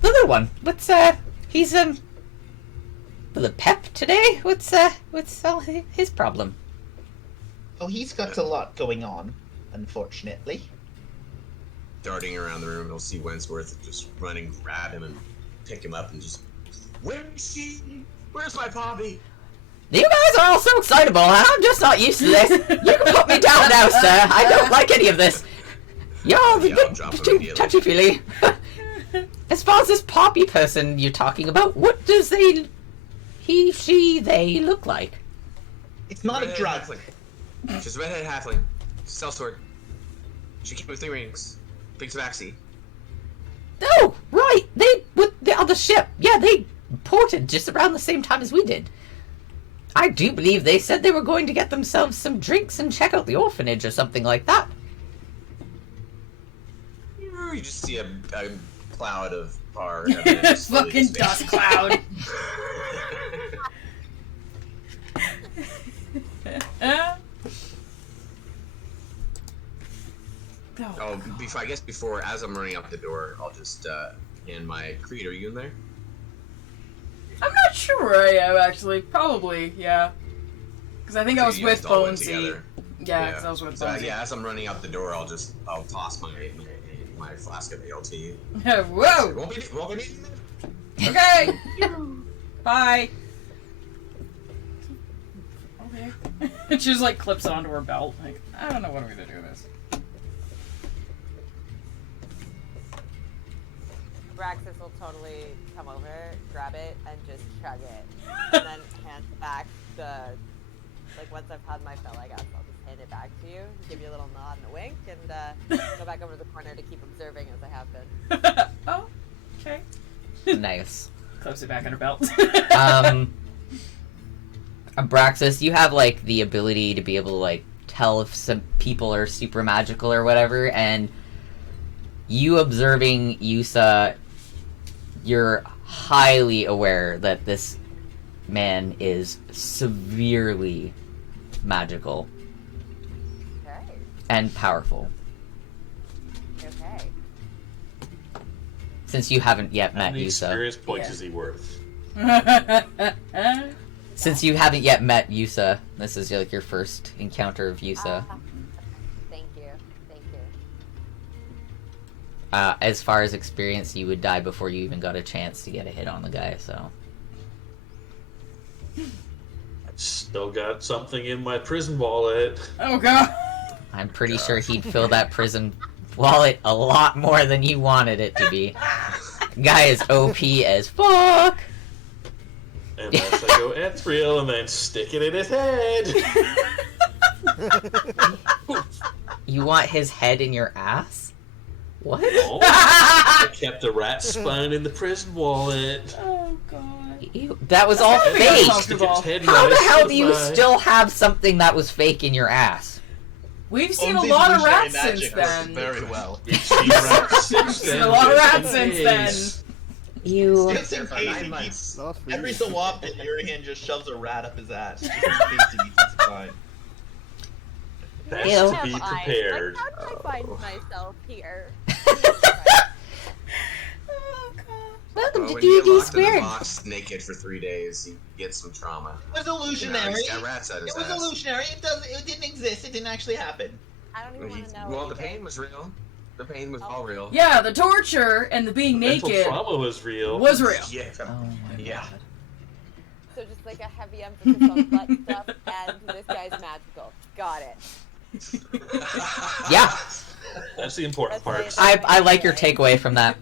the other one, what's he's the pep today? What's all his problem? Oh, he's got a lot going on, unfortunately. Darting around the room, he'll see Wensworth just running, grab him, and pick him up, and just, "Where is she? Where's my Poppy?" You guys are all so excitable, I'm just not used to this. You can put me down now, sir. I don't like any of this. You're all Yeah, I'll drop him too immediately. touchy-feely. As far as this Poppy person you're talking about, what does they look like? It's not a Redhead drug. halfling. She's a redhead halfling. Sellsword. She came with 3 rings. Big tabaxi. Oh, right! They, with the other ship, yeah, they ported just around the same time as we did. I do believe they said they were going to get themselves some drinks and check out the orphanage or something like that. You just see a cloud of tar. Fucking dust cloud. Oh, before, as I'm running out the door, I'll just hand my Creed. Are you in there? I'm not sure where I am, actually. Probably, yeah. Because I think I was You with guys all went Bonesy. together. Yeah, because I was with So Bonesy. yeah, as I'm running out the door, I'll toss my flask of ale to you. Whoa! Won't be needing it. Okay! Bye! Okay. And she just, like, clips it onto her belt. Like, I don't know what I'm gonna do with this. Braxis will totally come over, grab it, and just chug it. And then hand back like, once I've had my fill, I guess, I'll just hand it back to you, give you a little nod and a wink, and go back over to the corner to keep observing as I have been. Oh, okay. Nice. Clips it back in her belt. Abraxas, you have, like, the ability to be able to, like, tell if some people are super magical or whatever, and you observing Yusa, you're highly aware that this man is severely magical Okay. and powerful. Okay. Since you haven't yet How met many Yusa. experience points Yeah. is he worth? Since you haven't yet met Yusa, this is like your first encounter of Yusa. Thank you. Thank you. As far as experience, you would die before you even got a chance to get a hit on the guy, so. Still got something in my prison wallet. Oh, God. I'm pretty sure he'd fill that prison wallet a lot more than you wanted it to be. Guy is OP as fuck! And then I go Ethereal and then stick it in his head. You want his head in your ass? What? Oh, I kept a rat spine in the prison wallet. Oh, God. Ew, that was all That's fake! uncomfortable. Stick its head How the nice hell to do you my- still have something that was fake in your ass? We've seen Bonesy's a lot of illusionary rats since magic works then. very well. It's been rats since Seen then. a lot of just rats in since case. You. Just in For case 9 he months. keeps, Last every week. so often, Urian just shoves a rat up his ass. Just in case he needs his spine. Best Ew. to be Have eyes. prepared. Like, how did I find myself here? Oh, God. Welcome Well, to when you get D&D locked in a Squared. box naked for 3 days, you get some trauma. It was You know, illusionary. he's got rats out his It was ass. illusionary. It didn't exist. It didn't actually happen. I don't even want to know. Well, the anything. pain was real. The pain was all real. Yeah, the torture and the being Mental naked trauma was real. was real. Yeah. Oh my Yeah. god. So just like a heavy emphasis on butt stuff, and this guy's magical. Got it. Yeah, That's the important That's part. right. I like your takeaway from that.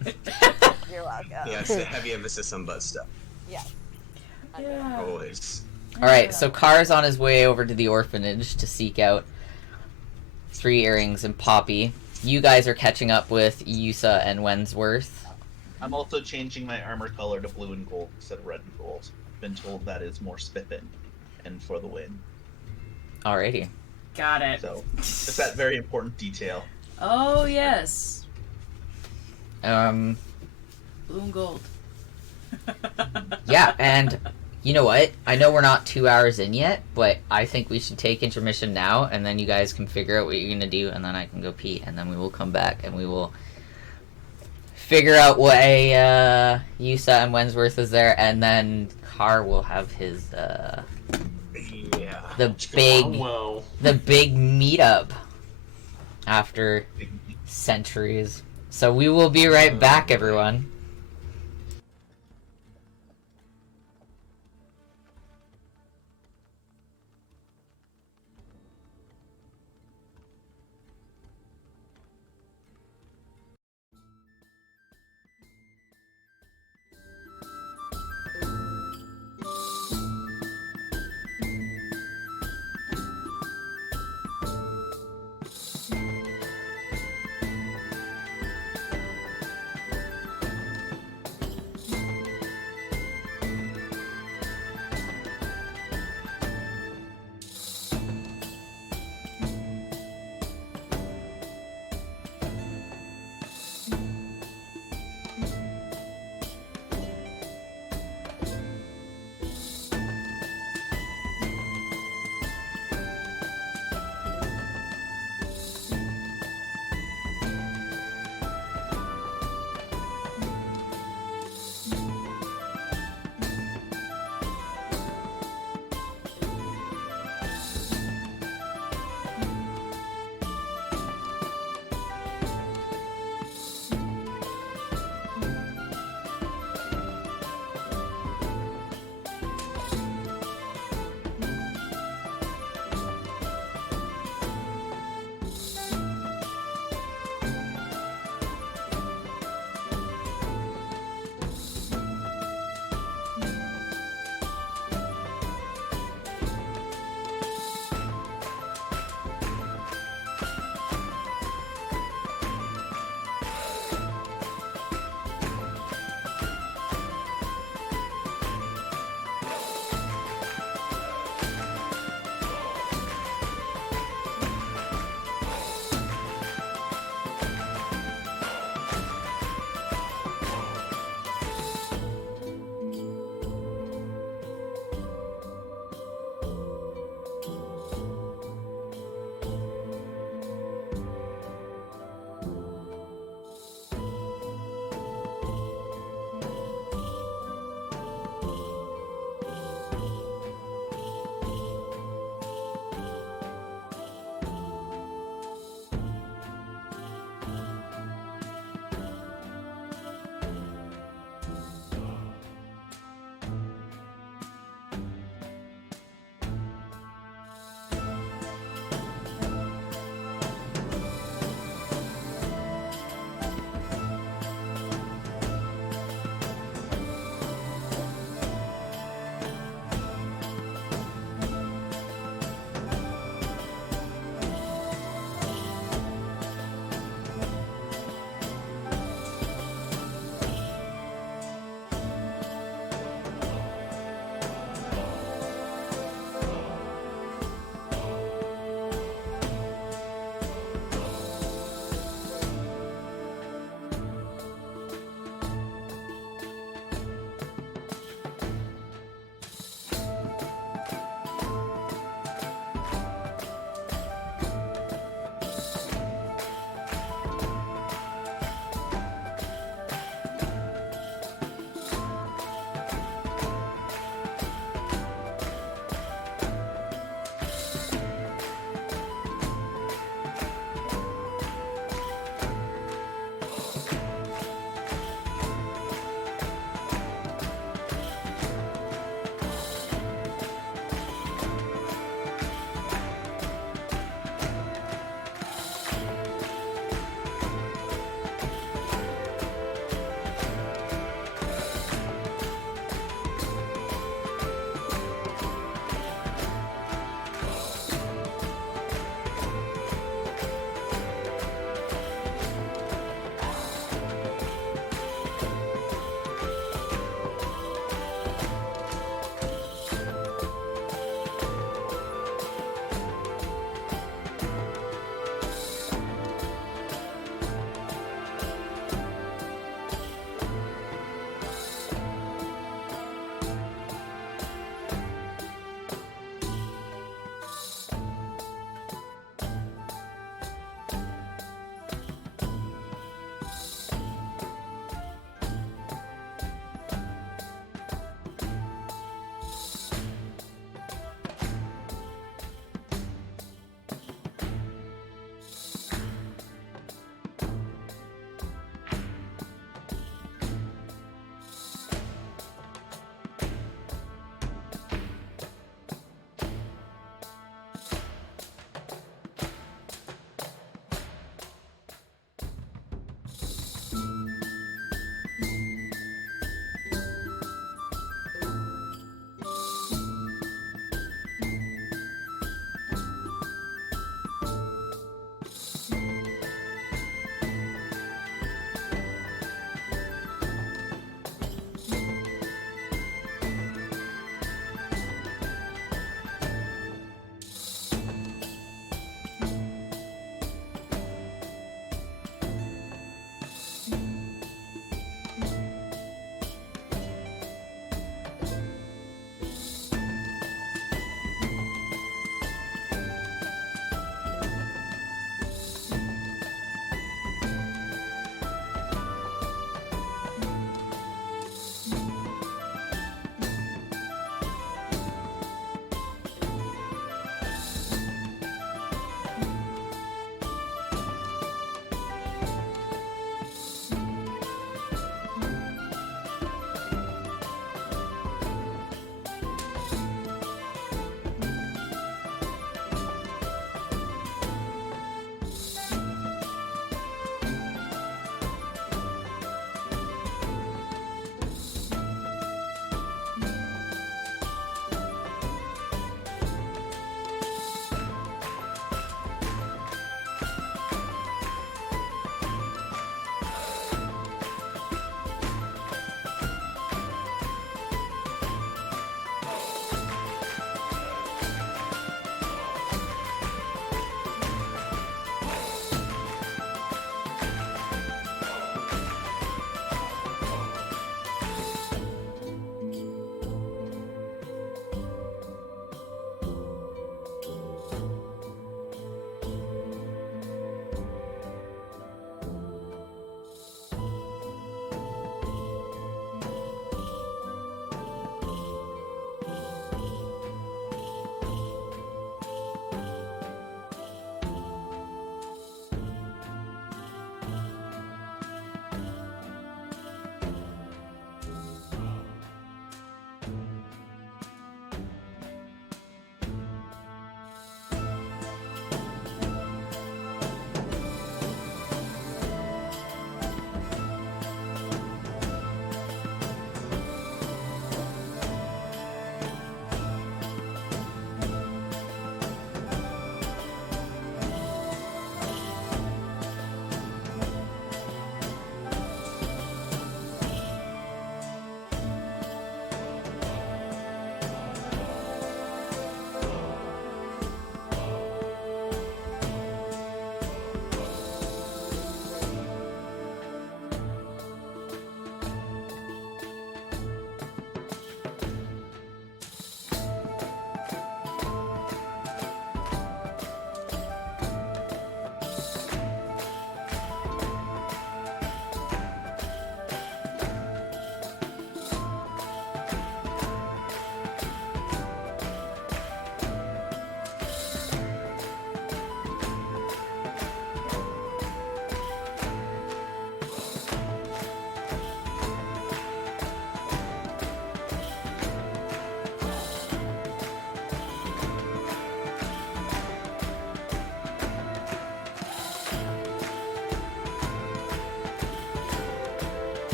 You're welcome. Yeah, it's the heavy emphasis on butt stuff. Yes. Yeah. Always. Alright, so Car's on his way over to the orphanage to seek out 3 earrings and Poppy. You guys are catching up with Yusa and Wensworth. I'm also changing my armor color to blue and gold instead of red and gold. I've been told that is more spiffin and for the win. Alrighty. Got it. So it's that very important detail. Oh, yes. Um, Blue and gold. yeah, and you know what? I know we're not 2 hours in yet, but I think we should take intermission now, and then you guys can figure out what you're gonna do, and then I can go pee, and then we will come back, and we will figure out what Yusa and Wensworth is there, and then Car will have his, Yeah. the big Wow. meetup after centuries. So we will be right back, everyone.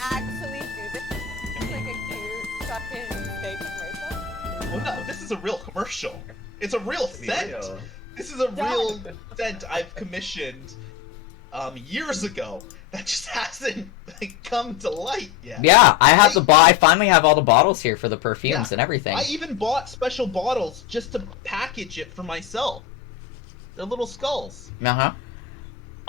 actually do this? It's like a cute fucking fake commercial? Well, no, this is a real commercial. It's a real scent. Real. This is a real scent I've commissioned years ago that just hasn't come to light yet. Yeah, I finally have all the bottles here for the perfumes and everything. I even bought special bottles just to package it for myself. They're little skulls. Uh-huh.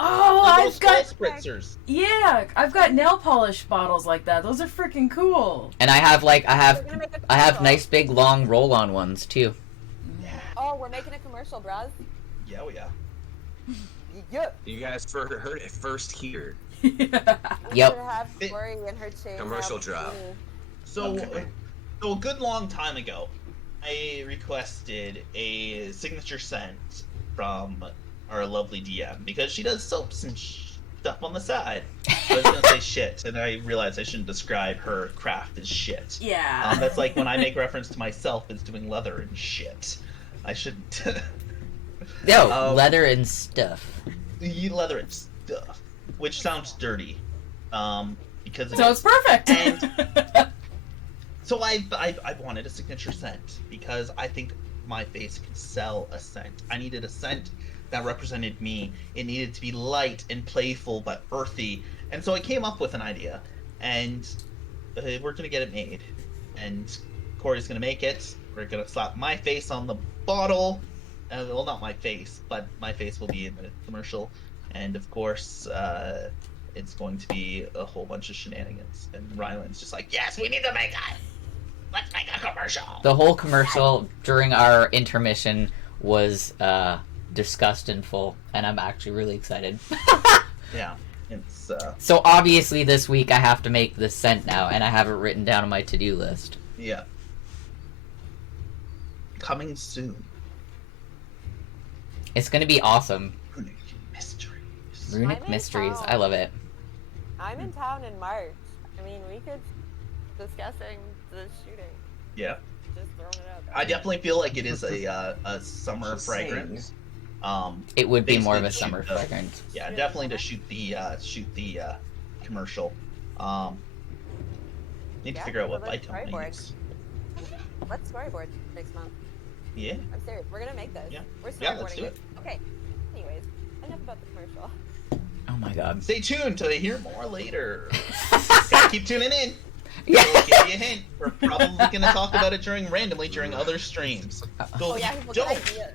Oh, They're little I've skull got spritzers. yeah, I've got nail polish bottles like that. Those are freaking cool. And I have We're gonna make a I have commercial. nice big long roll-on ones too. Oh, we're making a commercial, bros. Yeah, oh yeah. Yep. You guys heard it first here. Yep. Have Corey and her chain. Commercial have drop. me. So, Okay. so a good long time ago, I requested a signature scent from our lovely DM because she does soaps and stuff on the side. I was gonna say shit, and I realized I shouldn't describe her craft as shit. Yeah. That's like when I make reference to myself as doing leather and shit. I shouldn't. No, leather and stuff. Leather and stuff, which sounds dirty, because So it's perfect. And so I've wanted a signature scent because I think my face can sell a scent. I needed a scent that represented me. It needed to be light and playful but earthy, and so I came up with an idea, and we're gonna get it made. And Corey's gonna make it. We're gonna slap my face on the bottle. Well, not my face, but my face will be in the commercial. And of course, it's going to be a whole bunch of shenanigans. And Ryland's just like, yes, we need to make it! Let's make a commercial! The whole commercial during our intermission was discussed in full, and I'm actually really excited. Yeah, it's, So obviously this week I have to make this scent now, and I have it written down on my to-do list. yeah. Coming soon. It's gonna be awesome. Runic Mysteries. Runic I'm in Mysteries. town. I love it. I'm in town in March. I mean, we could discussing the shooting. Yeah. Just throwing it out there. I definitely feel like it is a summer Just saying. fragrance. It would be more of a Basically, summer shoot the- fragrance. Yeah, definitely to shoot the commercial. Need to Yeah, figure out what well, bike that's company storyboard. use. Let's storyboard next month. Yeah. I'm serious. We're gonna make this. Yeah. We're Yeah, let's storyboarding do it. Okay. Anyways, enough about the commercial. Oh my god. Stay tuned to hear more later. Gotta keep tuning in. Yeah. We'll give you a hint. We're probably going to talk about it randomly during other streams. So Oh if yeah, you people got don't, ideas.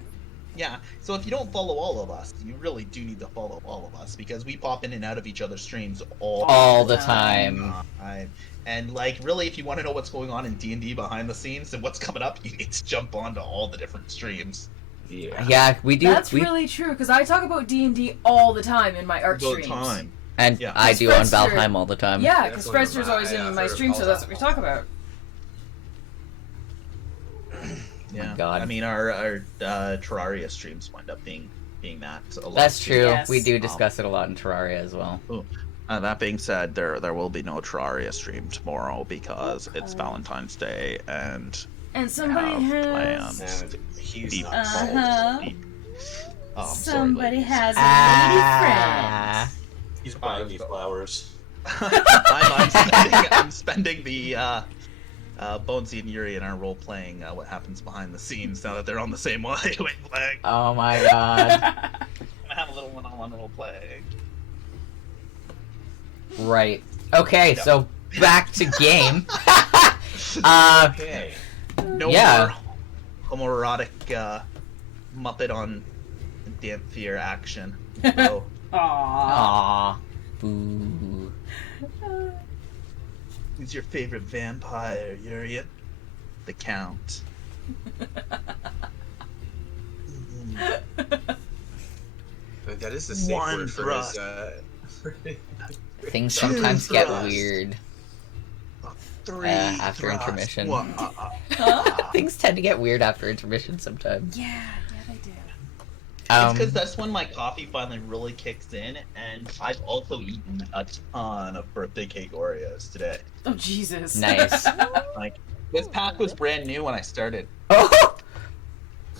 yeah. So if you don't follow all of us, you really do need to follow all of us because we pop in and out of each other's streams All the time. time. And like, really, if you want to know what's going on in D&D behind the scenes and what's coming up, you need to jump onto all the different streams. Yeah. Yeah, we do. That's really true because I talk about D&D all the time in my art All the streams. time. And Yeah. I do on Spreadster- Valheim all the time. Yeah, because That's Spreadster's one of always my- in my for stream, so all that's that. what we talk about. Yeah. God. I mean, our Terraria streams wind up being that a lot. That's too. true. Yes. We do discuss it a lot in Terraria as well. That being said, there will be no Terraria stream tomorrow because it's Valentine's Day and And somebody have has. plans. And he's Deep not Uh-huh. deep. Oh, I'm sorry, Somebody ladies. has a Ah. He's buying me flowers. I'm spending the Bonesy and Yuri in our role playing what happens behind the scenes now that they're on the same wavelength. Oh my god. I'm gonna have a little one-on-one role play. Right. Okay, so back to game. Okay. No Yeah. more homoerotic Muppet on Damp Fear action. So, Aww. Aww. Boo. who's your favorite vampire, Yuri? The Count. That is the safe One word for thrust. his. Things sometimes get Thrust. weird. Three After thrusts. intermission. Wha- Things tend to get weird after intermission sometimes. Yeah, they do. It's because that's when my coffee finally really kicks in, and I've also eaten a ton of birthday cake Oreos today. Oh, Jesus. Nice. Like, this pack was brand new when I started. Oh!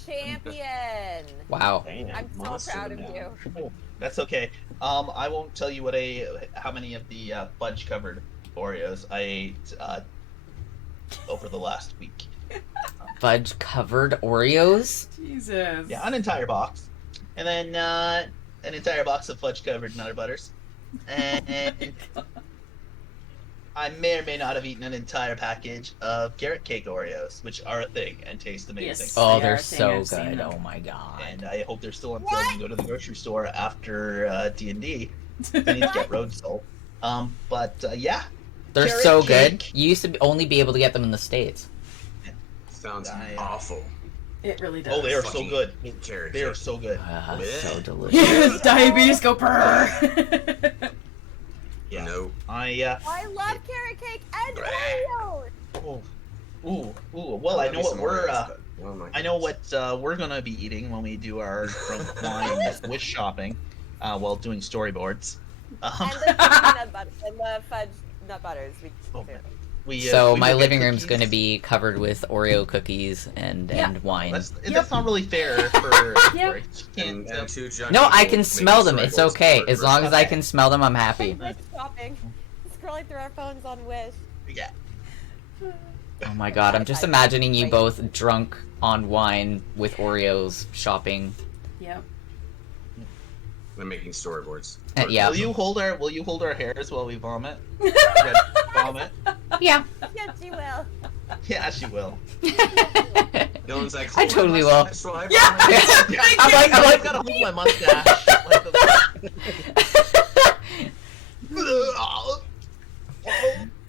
Champion. Wow. I'm so proud of you. That's okay. I won't tell you how many of the fudge covered Oreos I ate over the last week. Fudge covered Oreos? Jesus. Yeah, an entire box. And then an entire box of fudge covered Nutter Butters. And I may or may not have eaten an entire package of carrot cake Oreos, which are a thing and taste amazing. Yes. Oh, They they're are a thing, so I've seen good. them. Oh my god. And I hope they're still on sale. We can go to the grocery store after D&D. I need to get road salt. Yeah. They're Carrot so cake. good. You used to only be able to get them in the States. Sounds I, awful. It really does. Oh, they are so Fucking good. hate carrot They are cake. so good. So Yeah. delicious. Diabetes go purr. Yeah. No. I I love carrot cake and Oreos. ooh. Well, I know what we're I know what we're gonna be eating when we do our drunk wine wish shopping, while doing storyboards. And the nut butter and the fudge nut butters. So we my will get living room's cookies. going to be covered with Oreo cookies and wine. That's not really fair for. Yep. And two junkies No, I will can make smell them. It's storyboards okay. for- As for- long as I Okay. can smell them, I'm happy. Wish shopping. Scrolling through our phones on Wish. Yeah. Oh my god, I'm just imagining you both drunk on wine with Oreos shopping. Yep. I'm making storyboards. Yeah. Will you hold our hairs while we vomit? Vomit? Yeah. Yes, you will. Yeah, she will. Dylan's like, I totally will. Yeah. I'm like, I gotta hold my mustache.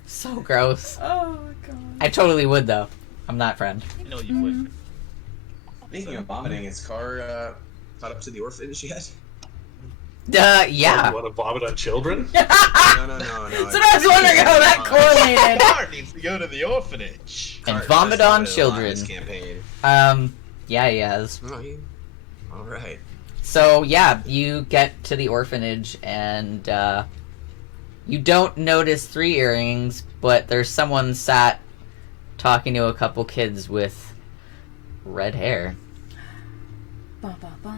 so gross. Oh god. I totally would though. I'm not friend. I know you would. Speaking of vomiting, is Car caught up to the orphanage yet? You Yeah. want to vomit on children? No. So I was wondering how that correlated. Car needs to go to the orphanage. And Car vomit has on vomited a lot in this children. campaign. Yeah, he has. Oh, all right. So yeah, you get to the orphanage and you don't notice 3 earrings, but there's someone sat talking to a couple kids with red hair. Ba, ba, ba.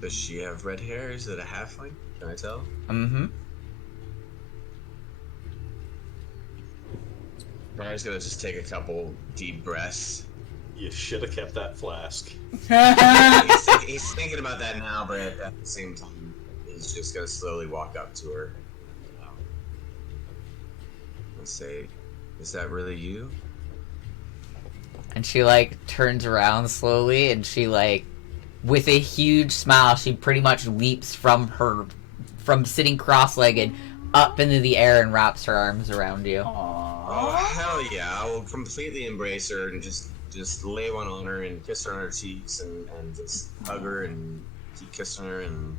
Does she have red hair? Is it a halfling? Can I tell? Mm-hmm. Briar's gonna just take a couple deep breaths. You should have kept that flask. He's thinking about that now, but at the same time, he's just gonna slowly walk up to her. And say, "Is that really you?" And she like turns around slowly and she like with a huge smile she pretty much leaps from sitting cross-legged up into the air and wraps her arms around you. Oh hell yeah! I will completely embrace her and just lay one on her and kiss her on her cheeks and just hug her and keep kissing her and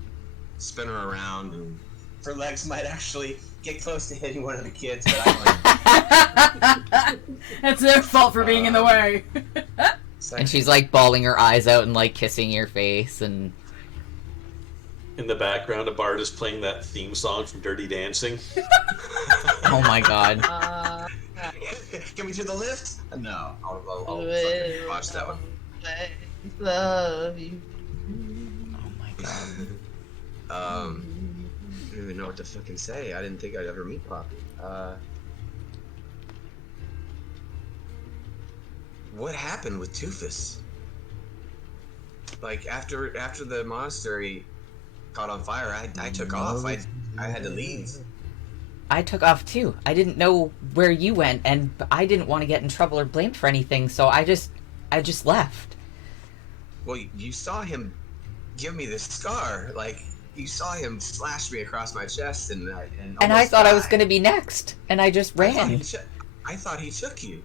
spin her around, and her legs might actually get close to hitting one of the kids, but I like. That's their fault for being in the way. And she's like bawling her eyes out and like kissing your face and In the background, a bard is playing that theme song from Dirty Dancing. oh my god. Get me to the lift? No, I'll fucking watch that one. Love you. Oh my god. I don't even know what to fucking say. I didn't think I'd ever meet Poppy. What happened with Tufus? Like after the monastery caught on fire, I took off. I had to leave. I took off too. I didn't know where you went and I didn't want to get in trouble or blamed for anything, so I just left. Well, you saw him give me this scar. Like you saw him slash me across my chest, and I thought I was going to be next, and I just ran. I thought he took you.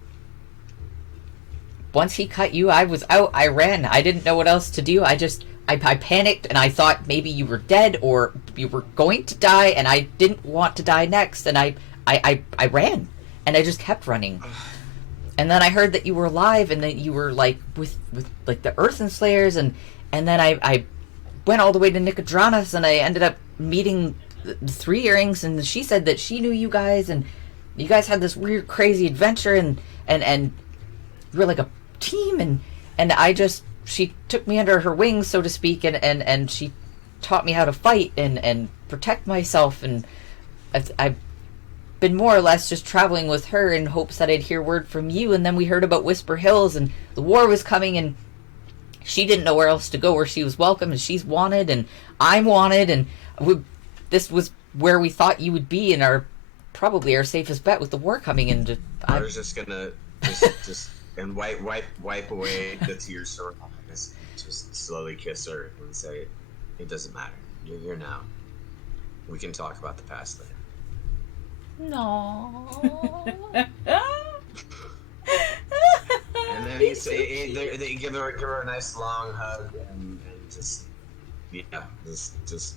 Once he cut you, I was out. I ran. I didn't know what else to do. I panicked, and I thought maybe you were dead or you were going to die, and I didn't want to die next, and I ran, and I just kept running. And then I heard that you were alive, and that you were like with like the Earthen Slayers, and then I went all the way to Nicodranas, and I ended up meeting the 3 earrings, and she said that she knew you guys, and you guys had this weird, crazy adventure, and you were like a team, and she took me under her wings, so to speak, and she taught me how to fight and protect myself, and been more or less just traveling with her in hopes that I'd hear word from you, and then we heard about Whisper Hills, and the war was coming, and she didn't know where else to go, where she was welcome, and she's wanted, and I'm wanted, and this was where we thought you would be, and probably our safest bet with the war coming, and I was just gonna just and wipe away the tears from her eyes, just slowly kiss her and say, "It doesn't matter. You're here now. We can talk about the past later." No. And then they give her a nice long hug and just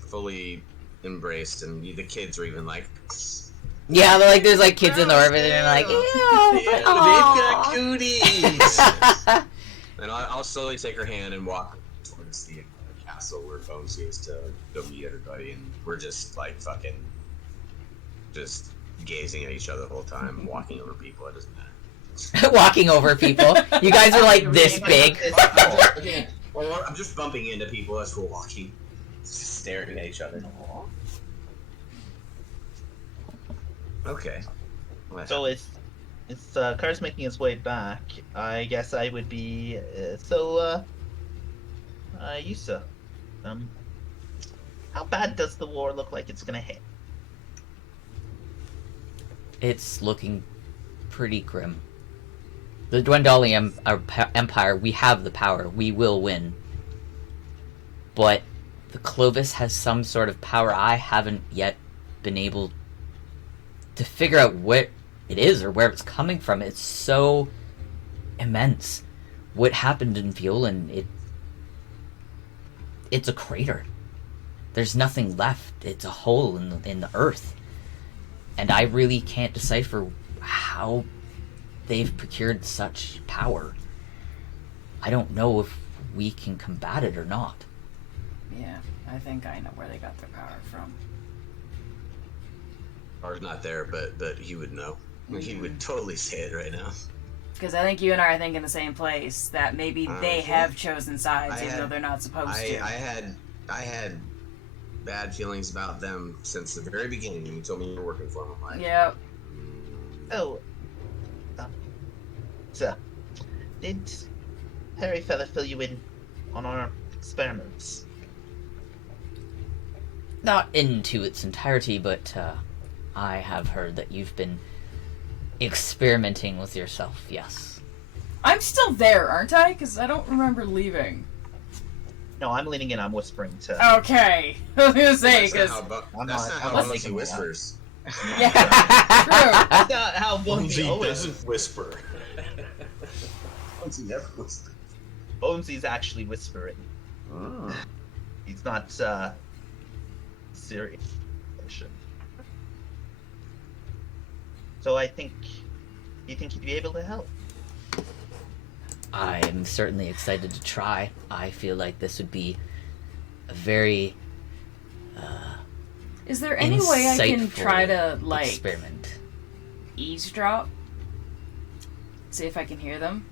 fully embraced, and the kids are even like, yeah, they're like, there's like kids in the orbit, and they're like, they've got cooties. And I'll slowly take her hand and walk towards the castle where Bonesy is to go meet everybody, and we're just like fucking just gazing at each other the whole time, walking over people. It doesn't matter. walking over people. You guys are like this big. I'm just bumping into people as we're walking, just staring at each other. Okay. So it's Car's making his way back. I guess I would be Yusa. How bad does the war look like it's gonna hit? It's looking pretty grim. The Dwendali Empire, we have the power. We will win. But the Clovis has some sort of power I haven't yet been able to figure out what it is or where it's coming from. It's so immense. What happened in Violan, it's a crater. There's nothing left. It's a hole in the earth. And I really can't decipher how they've procured such power. I don't know if we can combat it or not. Yeah, I think I know where they got their power from. Ours not there, but he would know. He would totally say it right now. Because I think you and I are thinking the same place, that maybe they have chosen sides even though they're not supposed to. I had bad feelings about them since the very beginning when you told me you were working for them. Like, yep. Oh. So, did Harry Feather fill you in on our experiments? Not into its entirety, but I have heard that you've been experimenting with yourself, yes. I'm still there, aren't I? Because I don't remember leaving. No, I'm leaning in. I'm whispering to... Okay. I was going to say, because... That's not how Bonesy whispers. Yeah, true. That's not how Bonesy always... doesn't whisper. Bonesy never whispers. Bonesy's actually whispering. Oh. He's not, serious. So I think... You think he'd be able to help? I am certainly excited to try. I feel like this would be a very Is there any way I can try to, like, experiment. eavesdrop? See if I can hear them?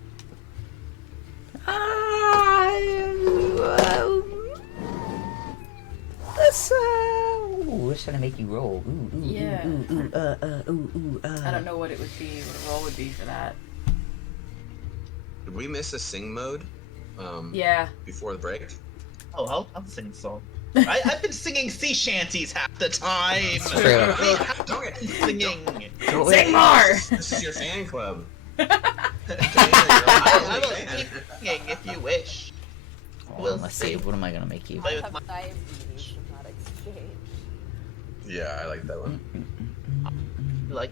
What should I make you roll? Yeah. I I don't know what it would be, what a roll would be for that. Did we miss a sing mode? Yeah. Before the break? Oh, I'll sing a song. I've been singing sea shanties half the time. True. We have to be singing. Sing more! This is your fan club. I will keep singing if you wish. Well, let's see. What am I gonna make you? I have diabetes in that exchange. Yeah, I like that one. Like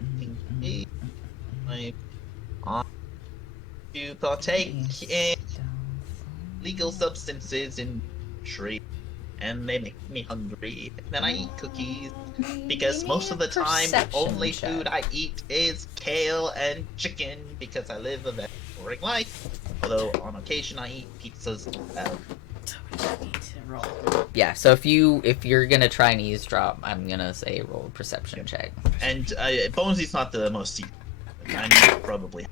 to partake in legal substances in tree, and they make me hungry. And then I eat cookies because most of the time the only food I eat is kale and chicken because I live a very boring life. Although on occasion I eat pizzas as well. Yeah, so if you're gonna try and eavesdrop, I'm gonna say roll a perception check. And Bonesy's not the most eat. I mean, probably.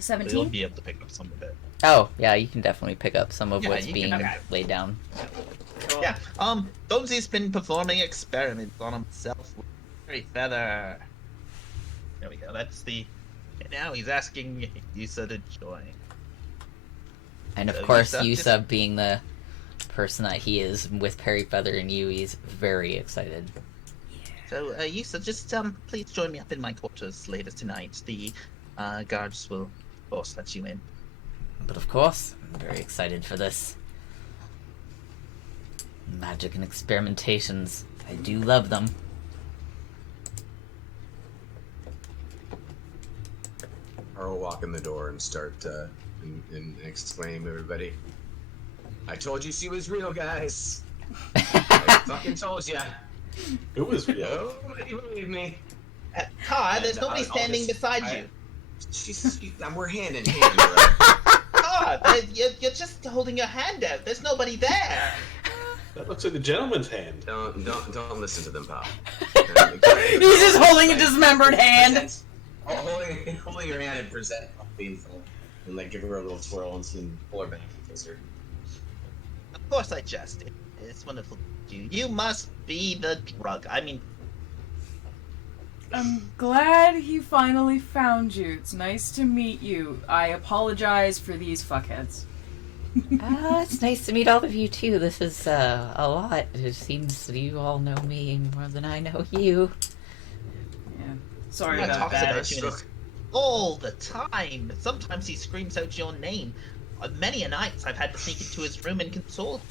17? You'll be able to pick up some of it. Oh, yeah, you can definitely pick up some of Yeah, what's you being can- laid down. Yeah. Bonesy's been performing experiments on himself with Harry Feather. There we go. That's the. And now he's asking Yusa to join. And of So course, Yusa, Yusa being the person that he is with Perry Feather and you, he's very excited. So, Yusa, just please join me up in my quarters later tonight. The guards will, of course, let you in. But of course, I'm very excited for this. Magic and experimentations. I do love them. I will walk in the door and start and exclaim, everybody. I told you she was real, guys. I fucking told ya. It was real. Nobody believe me. Todd, there's And, nobody I'll standing just- beside I- you. We're hand in hand, right? Todd, you're just holding your hand out. There's nobody there. That looks like a gentleman's hand. Don't listen to them, pal. He's just holding a dismembered hand. Holding her hand and present painful, and like give her a little twirl and pull her back and kiss her. Of course I just. It's wonderful to you. You must be the drug. I mean, I'm glad he finally found you. It's nice to meet you. I apologize for these fuckheads. It's nice to meet all of you too. This is a lot. It seems you all know me more than I know you. Yeah. Sorry he about talks that. about you all the time. Sometimes he screams out your name. Many a nights I've had to sneak into his room and console him.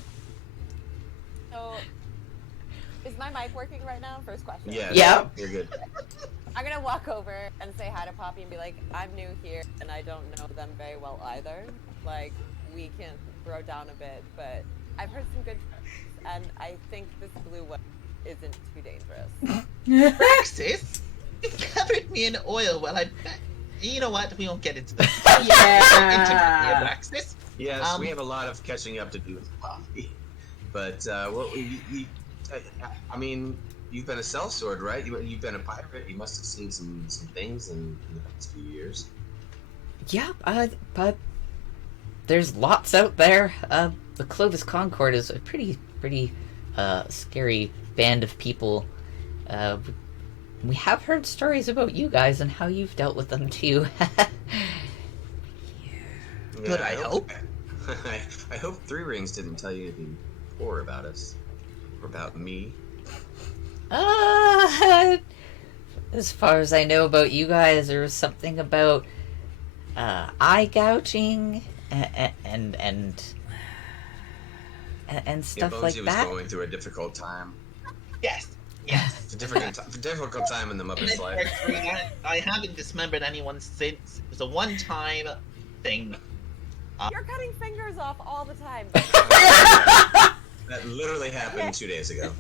So, is my mic working right now? First question. Yeah. Yeah. You're good. I'm gonna walk over and say hi to Poppy and be like, I'm new here and I don't know them very well either. Like, we can throw down a bit, but I've heard some good jokes, and I think this blue one isn't too dangerous. Praxis, you covered me in oil while I. You know what? We won't get into this. Yeah. Praxis. Yes, we have a lot of catching up to do with Poppy. But I mean, you've been a sellsword, right? You've been a pirate. You must have seen some things in the past few years. Yeah, but there's lots out there. The Clovis Concord is a pretty scary band of people. We have heard stories about you guys and how you've dealt with them too. Good, I hope. I hope Three Rings didn't tell you anything poor about us. Or about me. As far as I know about you guys, there was something about eye gouging and stuff like Bonesy that. was going through a difficult time. Yes. It's a difficult time in the Muppet's life. I haven't dismembered anyone since. It was a one-time thing. You're cutting fingers off all the time. That literally happened 2 days ago.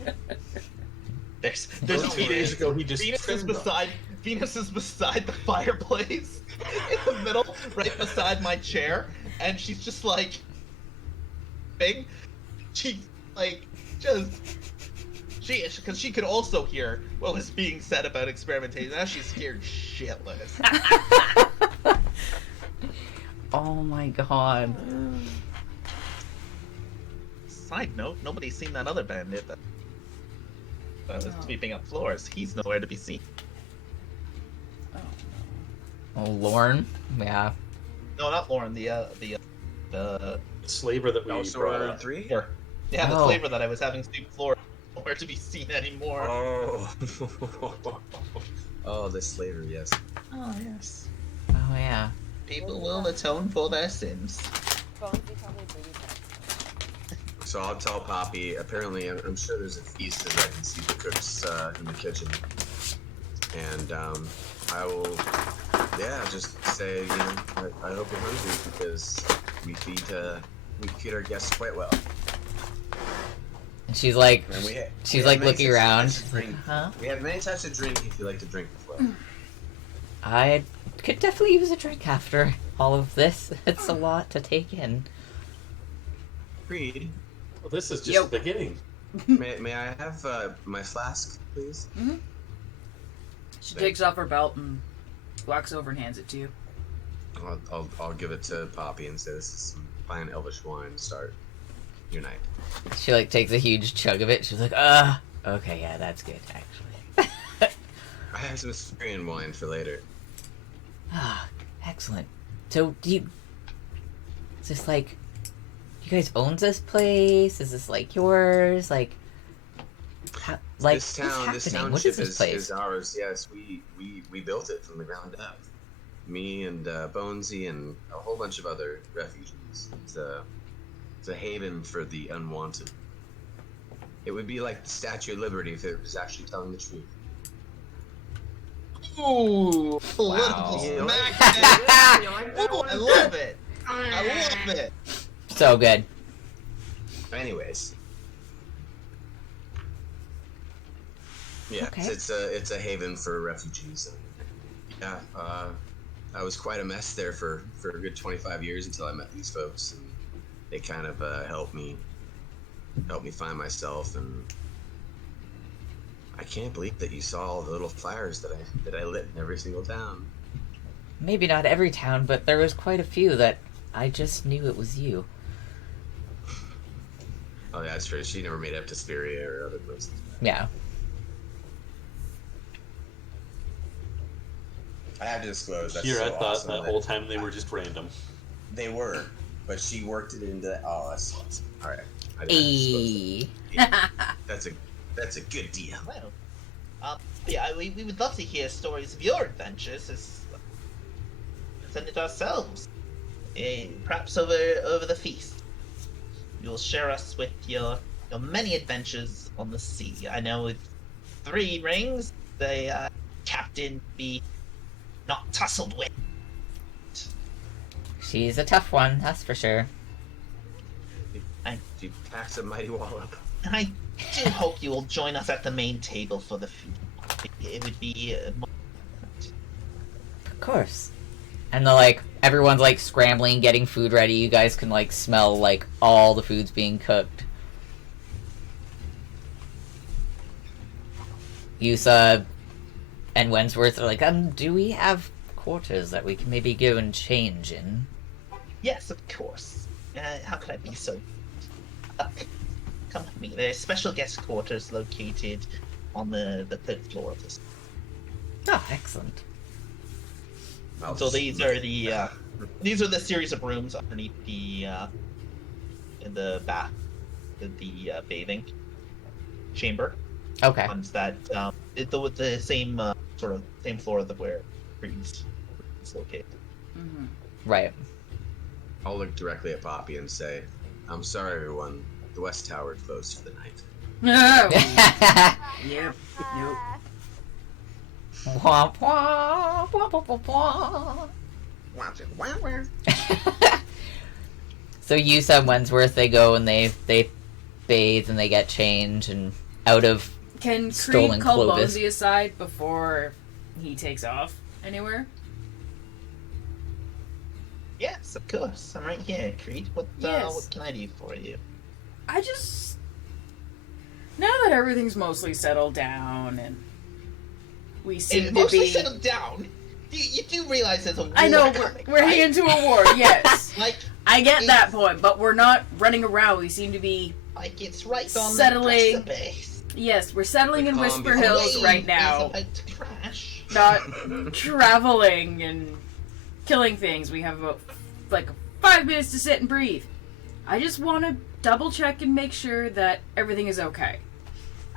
There's 2 days ago he just Venus is beside the fireplace in the middle, right beside my chair, and she's just like big. She like just because she could also hear what was being said about experimentation. Now she's scared shitless. Oh my god. Side note: nobody's seen that other bandit that was sweeping up floors. He's nowhere to be seen. Oh, Lorne? Yeah. No, not Lauren. The slaver that we brought up. 3? yeah, the Oh. slaver that I was having sweep floor. Nowhere to be seen anymore. Oh. Oh, the slaver, yes. Oh yes. Oh yeah. People will atone for their sins. Bonesy probably booty. So I'll tell Poppy, apparently I'm sure there's a feast as I can see the cooks in the kitchen. And I will, just say, I hope you're hungry because we feed our guests quite well. And she's like, And we she's have like many looking types of around. drink. Huh? We have many types of drink if you like to drink as well. I could definitely use a drink after all of this. It's a lot to take in. Creed, Well, this is just the beginning. may I have my flask, please? She takes off her belt and walks over and hands it to you. I'll give it to Poppy and say this is some fine elvish wine to start your night. She like takes a huge chug of it. She's like, okay, yeah, that's good actually. I have some Syrian wine for later. Ah, excellent. So, is this like, you guys own this place? Is this like yours? Like, like This town, what's this happening? What township is this place? is ours. Yes, we built it from the ground up. Me and Bonesy and a whole bunch of other refugees. It's a haven for the unwanted. It would be like the Statue of Liberty if it was actually telling the truth. Ooh, political Wow. smack. You like Ooh, that one? I love it. I love it. So good. Anyways. Yeah, Okay. it's a haven for refugees. Yeah, I was quite a mess there for a good 25 years until I met these folks, and they kind of helped me find myself. And I can't believe that you saw all the little fires that I lit in every single town. Maybe not every town, but there was quite a few that I just knew it was you. Oh, yeah, that's true. She never made it up to Spiria or other places. Yeah. I have to disclose that's Here, so I thought awesome that whole time they were just random. They were, but she worked it into. Oh, that's awesome. All right. I had to disclose Hey. that. That's a good deal. Well, yeah, we would love to hear stories of your adventures. Send it ourselves. Perhaps over the feast. You'll share us with your many adventures on the sea. I know with 3 rings, the captain be not tussled with. She's a tough one, that's for sure. She packs a mighty wallop. And I do hope you will join us at the main table for the food. It would be Of course. And the everyone's scrambling, getting food ready. You guys can smell all the food's being cooked. Yusa and Wensworth are do we have quarters that we can maybe go and change in? Yes, of course. How could I be so... come with me. There's special guest quarters located on the 3rd floor of this. Oh, excellent. So these are the series of rooms underneath the in the bath, the bathing chamber. Okay. Ones that with the same same floor that where Creed's is located. Mm-hmm. Right. I'll look directly at Poppy and say, "I'm sorry, everyone. The West Tower closed for the night." No. Yep. Nope. Wah, wah, wah, wah, wah, wah. So Yusa and Wensworth, they go and they bathe and they get changed and out of Can stolen Creed call Clovis. Bonesy aside before he takes off anywhere? Yes, of course. I'm right here, Creed. What can I do for you? I just... Now that everything's mostly settled down and we seem It's to mostly be... settled down. You do realize there's a war I know, coming, we're right? into a war, yes. I get that it's- point, but we're not running around. We seem to be... It's right on Settling. the precipice. Yes, we're settling in Calm Whisper before Hills Wave right is now. about to crash. Not traveling and killing things. We have about 5 minutes to sit and breathe. I just want to double check and make sure that everything is okay.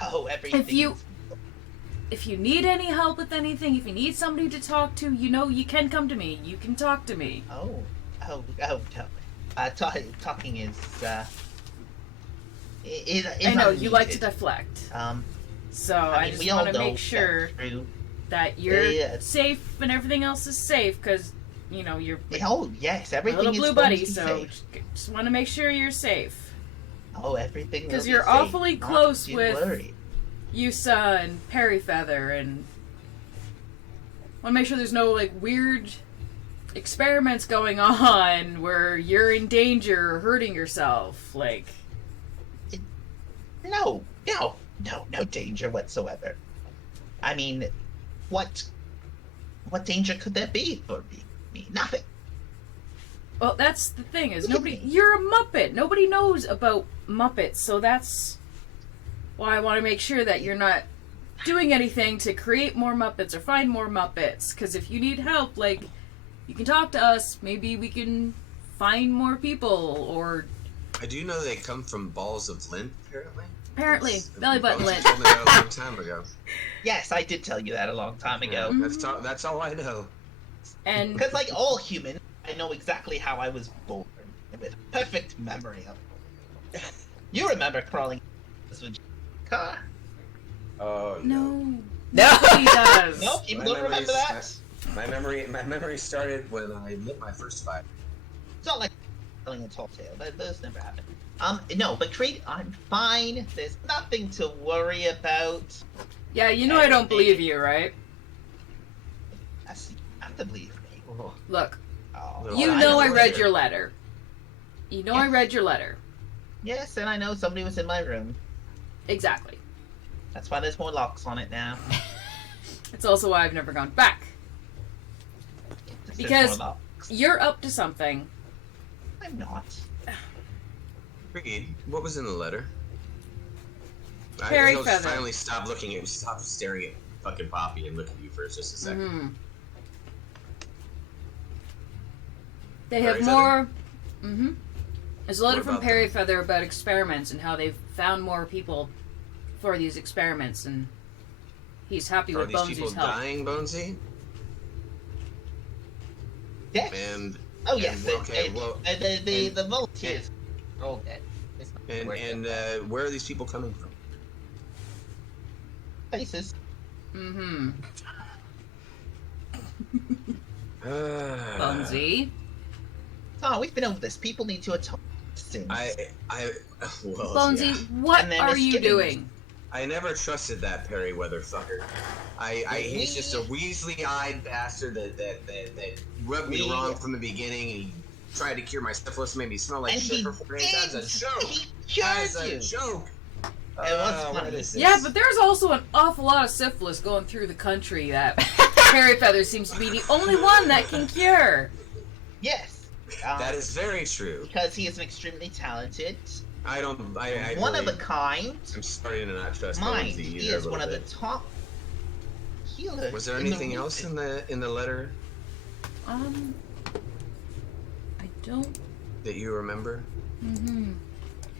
Oh, everything. If you need any help with anything, if you need somebody to talk to, you can come to me. You can talk to me. Oh, talking is I know you like to unneeded. deflect. I I mean, just we all want to know make sure that's true. that you're Yeah. safe and everything else is safe, because, you're Oh yes, my everything little is blue going buddy, to be so safe. just want to make sure you're safe. Oh, everything. will Because be you're safe. awfully Not close to with worry. Yusa and Perryfeather, and want to make sure there's no weird experiments going on where you're in danger or hurting yourself. No danger whatsoever. I mean, what danger could there be for me? Nothing. Well, that's the thing is Look at me. you're a Muppet. Nobody knows about Muppets, so that's why I want to make sure that you're not doing anything to create more Muppets or find more Muppets. Because if you need help, like, you can talk to us. Maybe we can find more people, or... I do know they come from balls of lint, apparently. Belly button Bones lint. told me that a long time ago. Yes, I did tell you that a long time ago. Yeah, that's all I know. And Because, like all humans, I know exactly how I was born, with perfect memory of it. You remember crawling with car? Oh no, No. he does. No, people My don't remember memories- that. My memory started when I lit my first fire. It's not like telling a tall tale. Those never happen. No, but Creed, I'm fine. There's nothing to worry about. Yeah, you know I don't believe you, right? You have to believe me. Look, Oh, you I know I know read it. your letter. You know I read your letter. Yes, and I know somebody was in my room. Exactly. That's why there's more locks on it now. It's also why I've never gone back. There's Because more locks. you're up to something. I'm not. Creed, what was in the letter? Fairy I'll feather. finally stop staring at fucking Poppy and look at you for just a second. Mm-hmm. They Fairy have feather? more. Mm-hmm. There's a letter What from about Perry Feather about experiments and how they've found more people for these experiments, and he's happy Are with these people Bonesy's help. dying, Bonesy? Yes. And Oh yes. and, okay, well, The volunteers are all dead. It's not worth and it. where are these people coming from? Faces. Mm-hmm. Uh, Bonesy. Oh, we've been over this. People need to atone for sins. Well, Bonesy, yeah. what And then are it's you getting- doing? I never trusted that Perry Weather fucker. He's just a Weasley-eyed bastard that rubbed me wrong from the beginning, and he tried to cure my syphilis, made me smell like And shit he for 4 days. did. That's a joke. He cured That's a you. joke. It was What funny. is this? Yeah, but there's also an awful lot of syphilis going through the country that Perry Feather seems to be the only one that can cure. Yes. That is very true. Because he is an extremely talented, I one really, of a kind I'm starting to not trust mind. Bonesy He either is a one of little the bit. top healers. Was there in anything the else region. in the letter I don't. that you remember? Mm-hmm.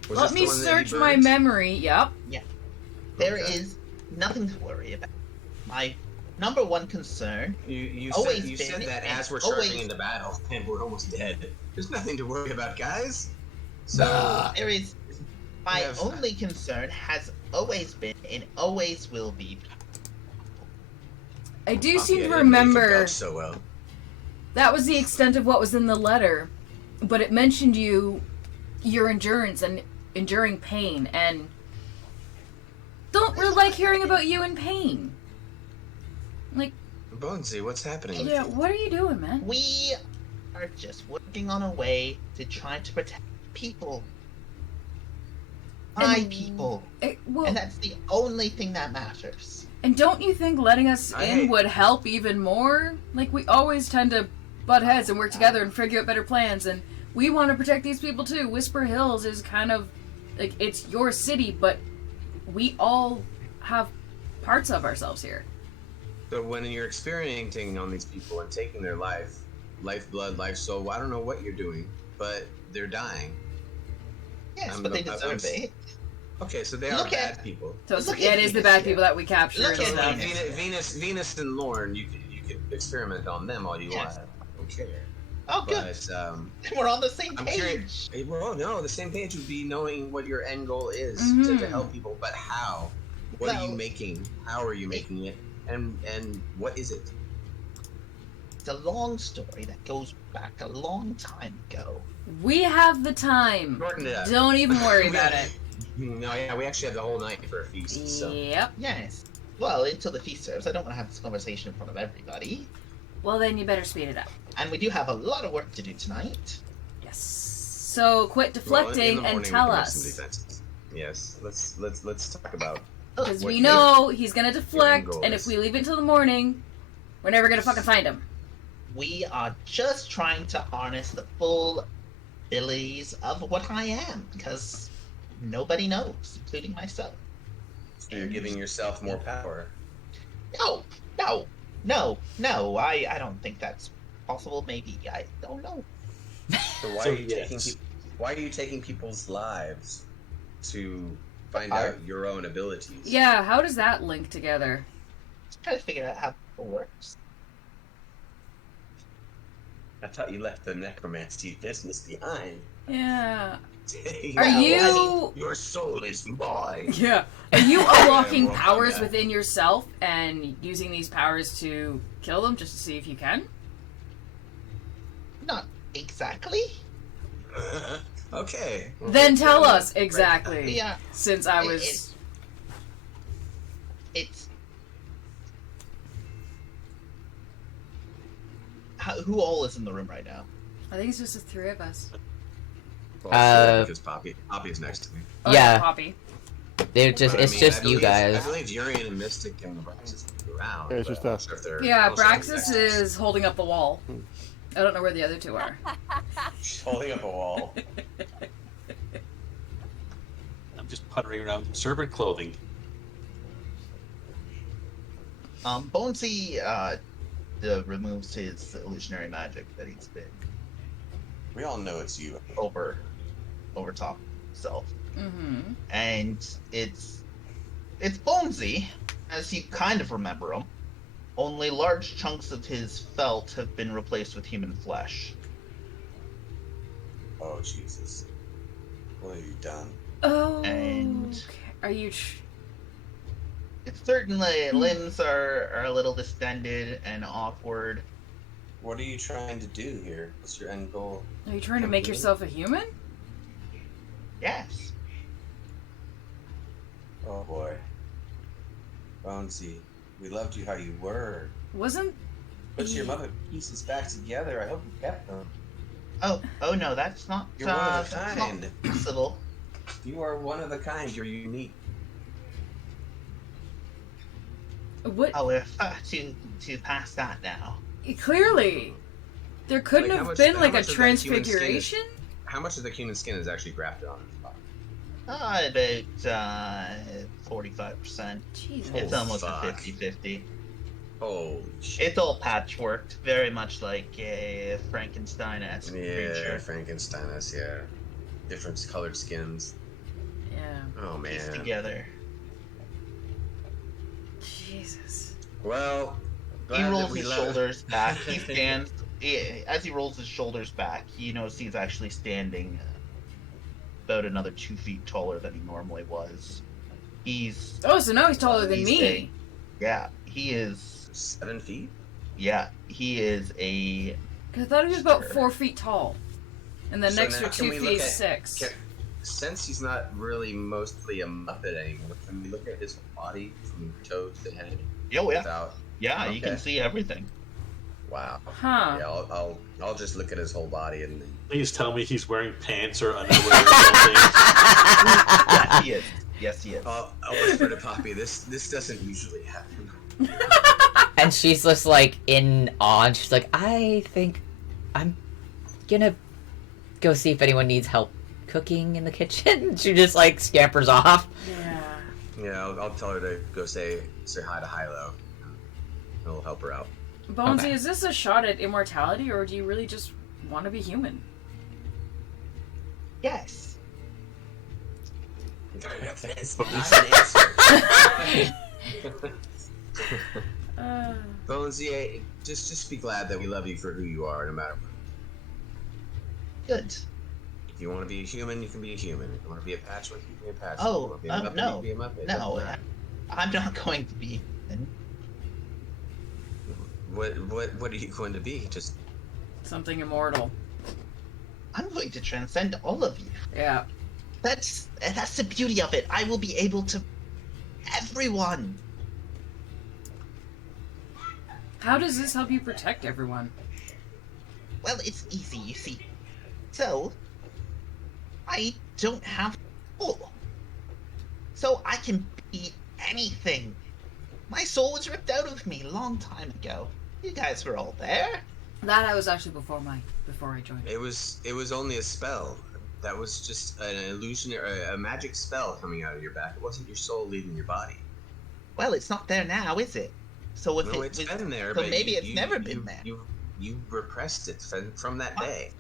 Was Let this me the one that he search my burned? memory. Yep. There Okay. is nothing to worry about. My number one concern. You Always said been that and as we're always- charging into battle and we're almost dead. There's nothing to worry about, guys. So There is. My Yes. only concern has always been and always will be. I do Poppy, seem I to didn't know you could remember vouch so well. that was the extent of what was in the letter, but it mentioned your endurance and enduring pain, and don't really like hearing about you in pain. Like, Bonesy, what's happening? yeah, what are you doing, man? We are just working on a way to try to protect people. My And- people. Well, And that's the only thing that matters. and don't you think letting us I- in would help even more? Like, we always tend to butt heads and work together and figure out better plans, and we want to protect these people too. Whisper Hills is kind of like, it's your city, but we all have parts of ourselves here. So when you're experimenting on these people and taking their lifeblood, life soul, I don't know what you're doing, but they're dying. Yes, but they deserve it. Okay, so they are Look at- bad people. So Look yeah, at it is the Venus bad here. people that we capture Look and at stuff. Venus and Lorne, you could experiment on them all you Yes. want. I don't care. Oh, good. But We're on the same I'm page. curious. Well, no, the same page would be knowing what your end goal is to Mhm. help people, but how? What are you Well, making? How are you making it? And what is it? It's a long story that goes back a long time ago. We have the time. Shorten it up. Don't even worry about it. No, yeah, we actually have the whole night for a feast. So Yep. Yes. Well, until the feast serves, I don't want to have this conversation in front of everybody. Well, then you better speed it up. And we do have a lot of work to do tonight. Yes. So quit well, in deflecting the morning and we tell can make some us. defenses. Yes, let's talk about. Because what we you- know he's gonna deflect, goal and if is. we leave it until the morning, we're never gonna fucking find him. We are just trying to harness the full abilities of what I am, because nobody knows, including myself. So you're giving yourself more power. No. I don't think that's possible. Maybe I don't know. So why are you taking people's lives to find out your own abilities? Yeah, how does that link together? Just trying to figure out how it works. I thought you left the necromancy business behind. Yeah. Take Are my you- life. Your soul is mine. Yeah. Are you unlocking Yeah, powers yeah. within yourself and using these powers to kill them just to see if you can? Not exactly. Okay. Then tell us exactly. Yeah. Since I was... It's... Who all is in the room right now? I think it's just the three of us. Because Poppy's next to me. Oh, Yeah. Poppy. They're just, But, I it's mean, just I you believe- I guys. believe Urian and Mystic and Braxis are around. Yeah, it's but just I'm not us. sure if they're Yeah, also Braxis next. is holding up the wall. I don't know where the other two are. She's holding up a wall. I'm just puttering around in servant clothing. Bonesy removes his illusionary magic that he's been We all know it's you. over top himself. Mm-hmm. And it's Bonesy, as you kind of remember him. Only large chunks of his felt have been replaced with human flesh. Oh, Jesus. What have you done? Oh. And- okay. Are you... It's certainly limbs are a little distended and awkward. What are you trying to do here? What's your end goal? Are you trying to make yourself a human? Yes. Oh boy. Bonesy, we loved you how you were. Wasn't... Put your mother pieces back together. I hope you kept them. Oh no, that's not. You're one of the that's not kind. possible. You are one of the kind. You're unique. What? Oh, we're to pass that now. Clearly. There couldn't Like, have how much- been how like a much of that human skin is- transfiguration? How much of the human skin is actually grafted on his body? About 45%. Jesus. It's almost fuck. a 50-50. Holy shit. It's all patchworked, very much like a Frankenstein-esque Yeah, creature Frankenstein's, yeah. Different colored skins. Yeah. Oh pieced man. together. Jesus. Well, He glad that rolls we his love- shoulders back. He stands. As he rolls his shoulders back, you notice he's actually standing about another 2 feet taller than he normally was. He's Oh, so now he's taller than He's me. yeah, he is. 7 feet? Yeah, he is a. 'Cause I thought he was about Sure. 4 feet tall. And the So next now are can 2 we feet look at- 6. Since he's not really mostly a Muppet anymore, can we look at his body from toe to head? Oh yeah, Without... yeah, you can Okay. see everything. Wow. Huh. Yeah, I'll just look at his whole body and then... Please tell me he's wearing pants or underwear or something. Yes, he is. Yes, he is. I'll whisper to Poppy, this doesn't usually happen. And she's just like in awe. And she's like, I think I'm gonna go see if anyone needs help cooking in the kitchen. She just like scampers off. Yeah. Yeah, I'll tell her to go say hi to Hilo. It'll help her out. Bonesy, Okay. is this a shot at immortality, or do you really just want to be human? Yes. That's an answer. Bonesy, just be glad that we love you for who you are, no matter what. Good. If you want to be a human, you can be a human. If you want to be a patchwork, you can be a patchwork. Oh, If you want to be a Muppet, no. you can be a Muppet. It No, doesn't matter. I'm not going to be. What are you going to be? Just Something immortal. I'm going to transcend all of you. Yeah. That's the beauty of it. I will be able to. Everyone. How does this help you protect everyone? Well, it's easy, you see. So, I don't have a soul. So I can be anything. My soul was ripped out of me a long time ago. You guys were all there. That I was actually before I joined. it was only a spell. That was just an illusion, or a magic spell coming out of your back. It wasn't your soul leaving your body. Well, it's not there now, is it? So if No, it's been there, so but maybe it's never been there. You repressed it from that day.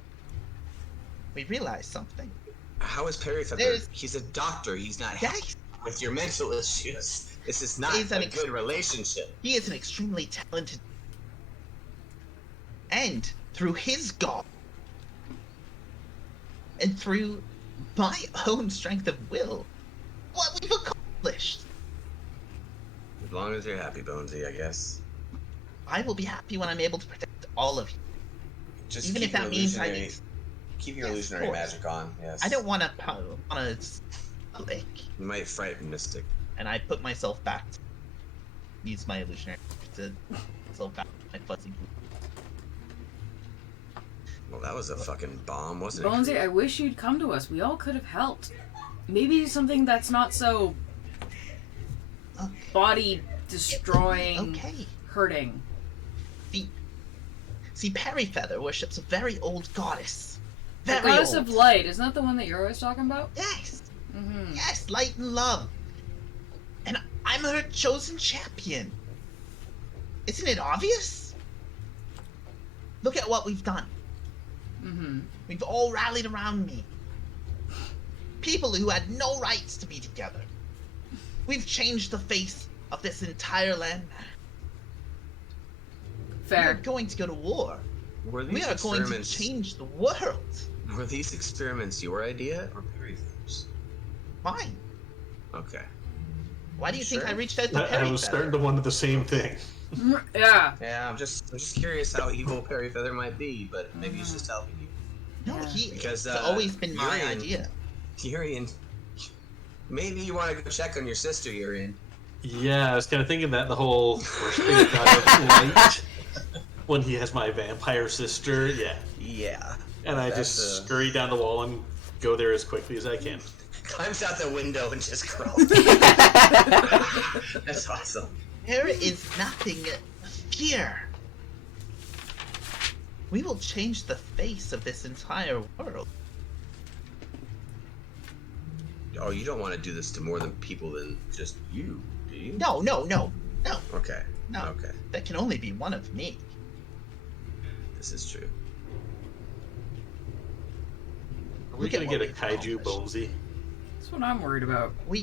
We realized something. How is Perry Feather? He's a doctor. He's not happy with your mental issues. This is not a good relationship. He is an extremely talented, and through his god, and through my own strength of will, what we've accomplished. As long as you're happy, Bonesy, I guess. I will be happy when I'm able to protect all of you. Just even if that means I need. Keep your illusionary magic on. Yes. I don't want to lick. You might frighten Mystic. And I put myself back. Use my illusionary to myself back my fuzzy. Well, that was a fucking bomb, wasn't Bonesy, it? I wish you'd come to us. We all could have helped. Maybe something that's not so body destroying, hurting. See, Perry Feather worships a very old goddess. The goddess of light. Isn't that the one that you're always talking about? Yes. Mm-hmm. Yes, light and love. And I'm her chosen champion. Isn't it obvious? Look at what we've done. Mm-hmm. We've all rallied around me. People who had no rights to be together. We've changed the face of this entire land. Fair. We are going to go to war. We are going to change the world. Were these experiments your idea or Perry's? Mine. Okay. Why do you think I reached out to Perry I was starting to wonder the same thing. Yeah. Yeah, I'm just curious how evil Perry Feather might be, but maybe he's just helping you. No, because it's always been my idea. Urian, maybe you want to go check on your sister, Urian. Yeah, I was kind of thinking that the whole worshipping God of light when he has my vampire sister. Yeah. Yeah. And I just scurry down the wall and go there as quickly as I can. Climbs out the window and just crawls. That's awesome. There is nothing fear. We will change the face of this entire world. Oh, you don't want to do this to more than people than just you, do you? No. Okay. No. Okay. That can only be one of me. This is true. Are we gonna get a kaiju Bonesy? That's what I'm worried about. Well,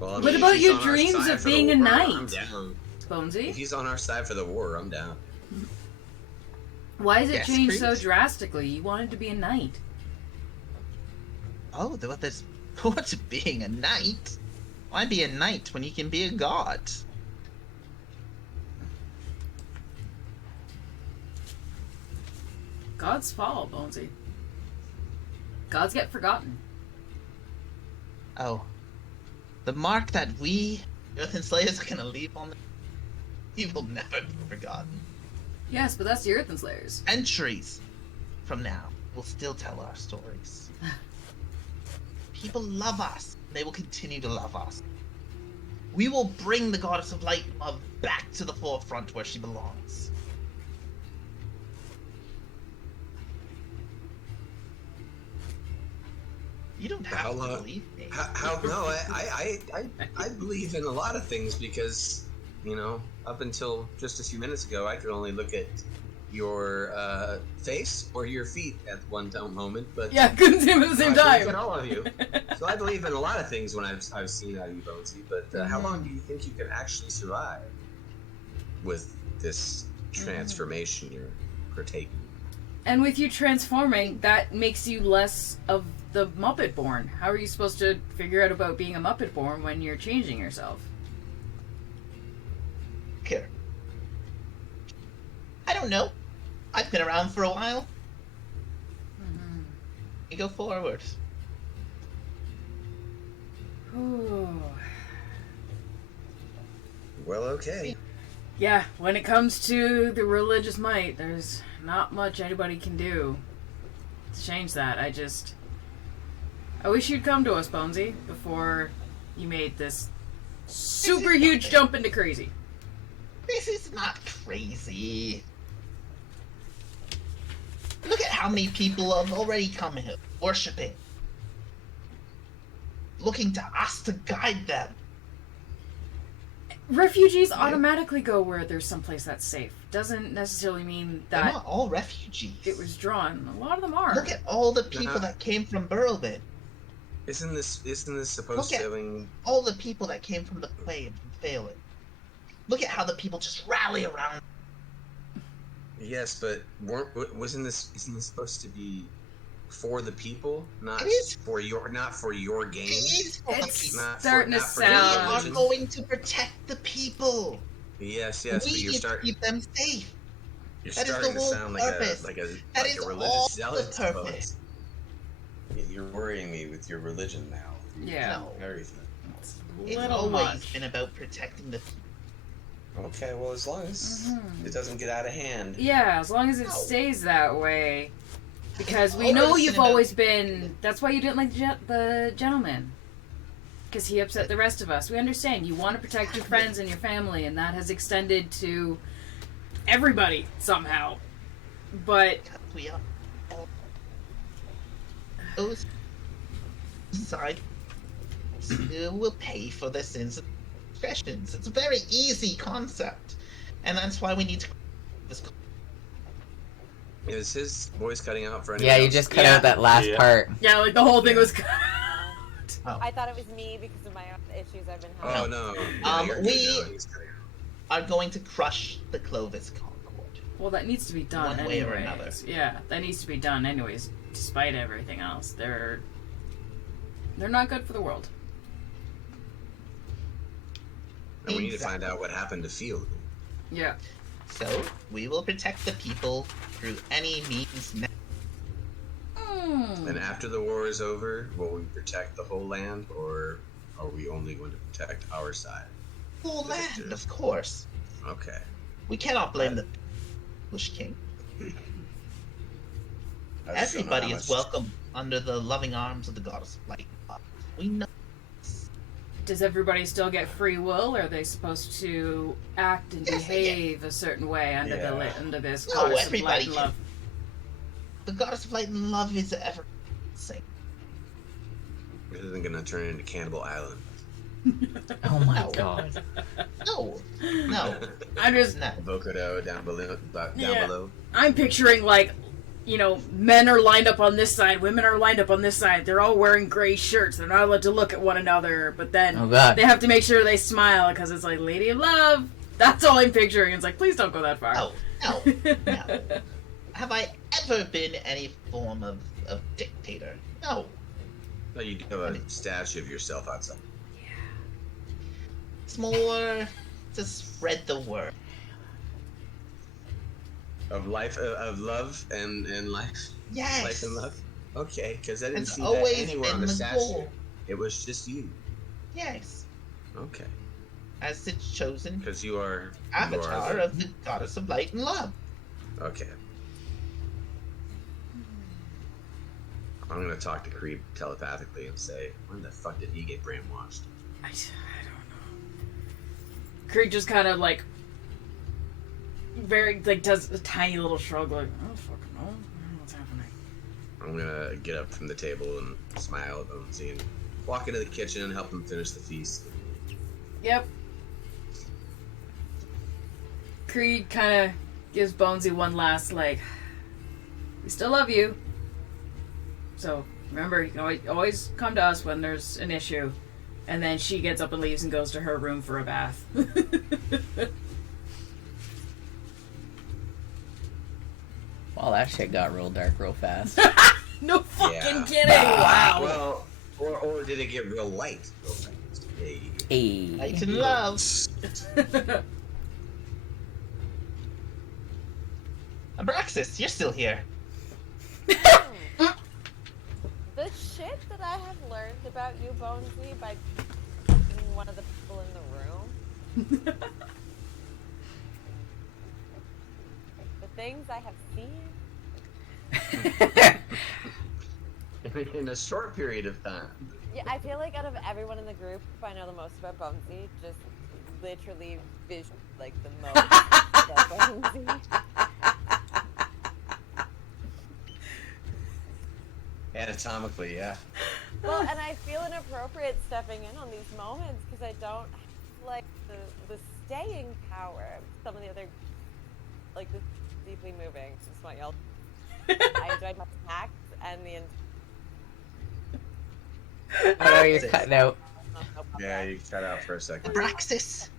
I What mean, about if he's your on our dreams side of for the being a war, knight? I'm down. Bonesy? If he's on our side for the war, I'm down. Why has it Yes, changed so Priest? drastically? You wanted to be a knight. Oh, there's what's being a knight? Why be a knight when you can be a god? Gods fall, Bonesy. Gods get forgotten. Oh. The mark that we, Earth and Slayers, are gonna leave on the... He will never be forgotten. Yes, but that's the Earth and Slayers. Centuries from now, we'll still tell our stories. People love us. They will continue to love us. We will bring the Goddess of Light and Love back to the forefront where she belongs. You don't have to believe me. No, I believe in a lot of things because, you know, up until just a few minutes ago, I could only look at your face or your feet at one moment. But yeah, couldn't see them at the same I time. believe in all of you. So I believe in a lot of things when I've seen out of you, Bonesy. But how long do you think you can actually survive with this transformation you're partaking? And with you transforming, that makes you less of the Muppet-born. How are you supposed to figure out about being a Muppet-born when you're changing yourself? Here. I don't know. I've been around for a while. You go forward. Ooh. Well, okay. Yeah, when it comes to the religious might, there's not much anybody can do to change that. I wish you'd come to us, Bonesy, before you made this super huge jump into crazy. This is not crazy. Look at how many people have already come here, worshipping, looking to us to guide them. Refugees automatically go where there's someplace that's safe. Doesn't necessarily mean They're that not all refugees. it was drawn. A lot of them are. Look at all the people that came from Berlin. Isn't this supposed Look at to? I mean, all the people that came from the plane from Phelan. Look at how the people just rally around. yes, but isn't this supposed to be for the people, not It is. for your gain? It is for the It's people. starting to not for your We sound. are religion? going to protect the people. Yes, We but need to keep them safe. you're That is starting the to whole sound purpose. like a That is religious all zealot. the purpose. You're worrying me with your religion now. Yeah. No. Everything. It's Little always much. been about protecting the people. Okay, well, as long as it doesn't get out of hand. Yeah, as long as it No. stays that way. Because It's we know always you've been about- always been... That's why you didn't like the gentleman. Because he upset the rest of us. We understand. You want to protect your friends and your family, and that has extended to everybody somehow. But... We are all those side will pay for their sins and transgressions. It's a very easy concept, and that's why we need to. This. Is his voice cutting out for anyone Yeah, you else? just cut out that last Yeah. part. Yeah, like the whole thing was... Oh. I thought it was me because of my own issues I've been having. Oh no. You're we- good now, he's cutting out. Are going to crush the Clovis Concord. Well, that needs to be done One way or anyways. another. Yeah, that needs to be done anyways, despite everything else. They're not good for the world. And we need to find out what happened to Field. Yeah. So we will protect the people through any means necessary. And after the war is over, will we protect the whole land, or are we only going to protect our side? Full land, of course. Okay. We cannot blame the English king. I just don't know Everybody how is much- welcome under the loving arms of the goddess of light. We know. Does everybody still get free will, or are they supposed to act and Yes, they behave a certain way under Yeah. under this No, goddess of light everybody and can. love? The goddess of light and love is ever same. This isn't gonna turn into Cannibal Island. Oh my No. god. No, no, I'm just no. Bokudo down below. Yeah. Below. I'm picturing like, men are lined up on this side, women are lined up on this side. They're all wearing gray shirts. They're not allowed to look at one another, but then Oh god. they have to make sure they smile because it's like Lady of Love. That's all I'm picturing. It's like, please don't go that far. No, no. Have I ever been any form of dictator? No. No, you do have a statue of yourself outside. It's more to spread the word. Of life, of love and life. Yes. Life and love. Okay, because I didn't It's see always that anywhere on been the the statue. goal. It was just you. Yes. Okay, As the chosen because you are avatar the- of the goddess of light and love. Okay. I'm gonna talk to Creep telepathically and say, when the fuck did he get brainwashed? I don't know. Creed just kind of like does a tiny little shrug, like, I don't fucking know. I don't know what's happening. I'm gonna get up from the table and smile at Bonesy and walk into the kitchen and help him finish the feast. Yep. Creed kind of gives Bonesy one last, like, we still love you. So remember, you can always come to us when there's an issue. And then she gets up and leaves and goes to her room for a bath. Well, that shit got real dark real fast. No fucking Yeah. kidding! Wow. Well, or did it get real light? Real fast? Hey. Hey. Light and love. Abraxas, you're still here. The shit that I have learned about you, Bonesy, by being one of the people in the room. The things I have seen. In a short period of time. Yeah, I feel like out of everyone in the group, I know the most about Bonesy. Just literally the most about Bonesy. Anatomically, yeah. Well, and I feel inappropriate stepping in on these moments because I don't like the staying power of some of the other, like, this is deeply moving. Just want y'all. I enjoyed my snacks and the. Oh no, you're cutting out. Yeah, you cut out for a second. Abraxas.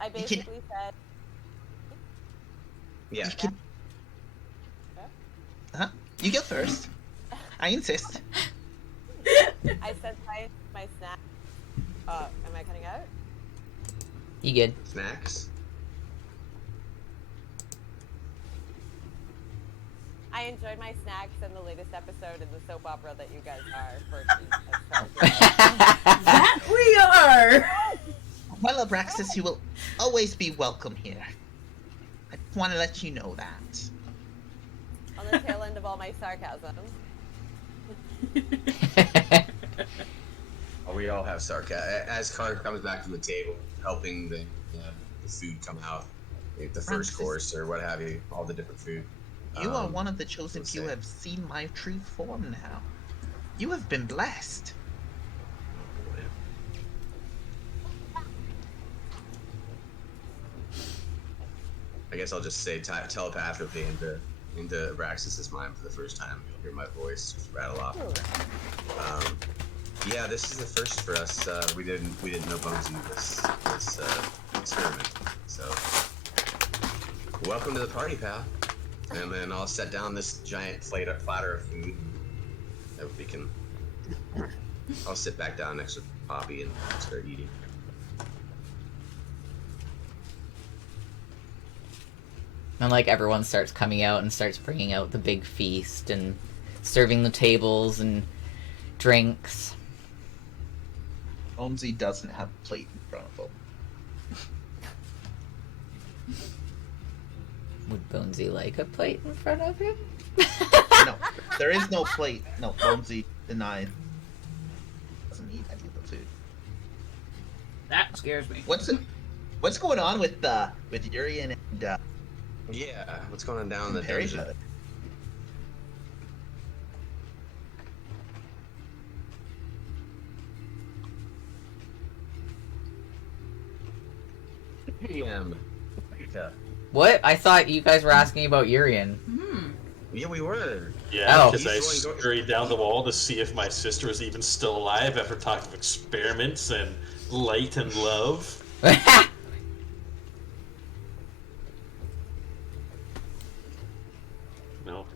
I basically said. Yeah. You go first. I insist. I said my snack. Am I cutting out? You good? Snacks. I enjoyed my snacks and the latest episode in the soap opera that you guys are for. That we are! Well, Abraxas, you will always be welcome here. I just want to let you know that. On the tail end of all my sarcasm. Oh, we all have sarcasm. As Carter comes back from the table, helping the food come out, like the first course or what have you, all the different food. You are one of the chosen few who have seen my true form now. You have been blessed. I guess I'll just say telepathically into Abraxas' mind for the first time. You'll hear my voice just rattle off. Yeah, this is the first for us. We didn't know Bones in this experiment. So, welcome to the party, pal. And then I'll set down this giant platter of food that we can. I'll sit back down next to Poppy and start eating. And like everyone starts coming out and starts bringing out the big feast and serving the tables and drinks. Bonesy doesn't have a plate in front of him. Would Bonesy like a plate in front of him? No, there is no plate. No, Bonesy denied. Doesn't eat any of the food. That scares me. What's going on with Urian and Yeah, what's going on down in the Perry? dungeon? What? I thought you guys were asking about Urian. Yeah, we were. Yeah, Oh. because I scurried down the wall to see if my sister was even still alive after talking of experiments and light and love.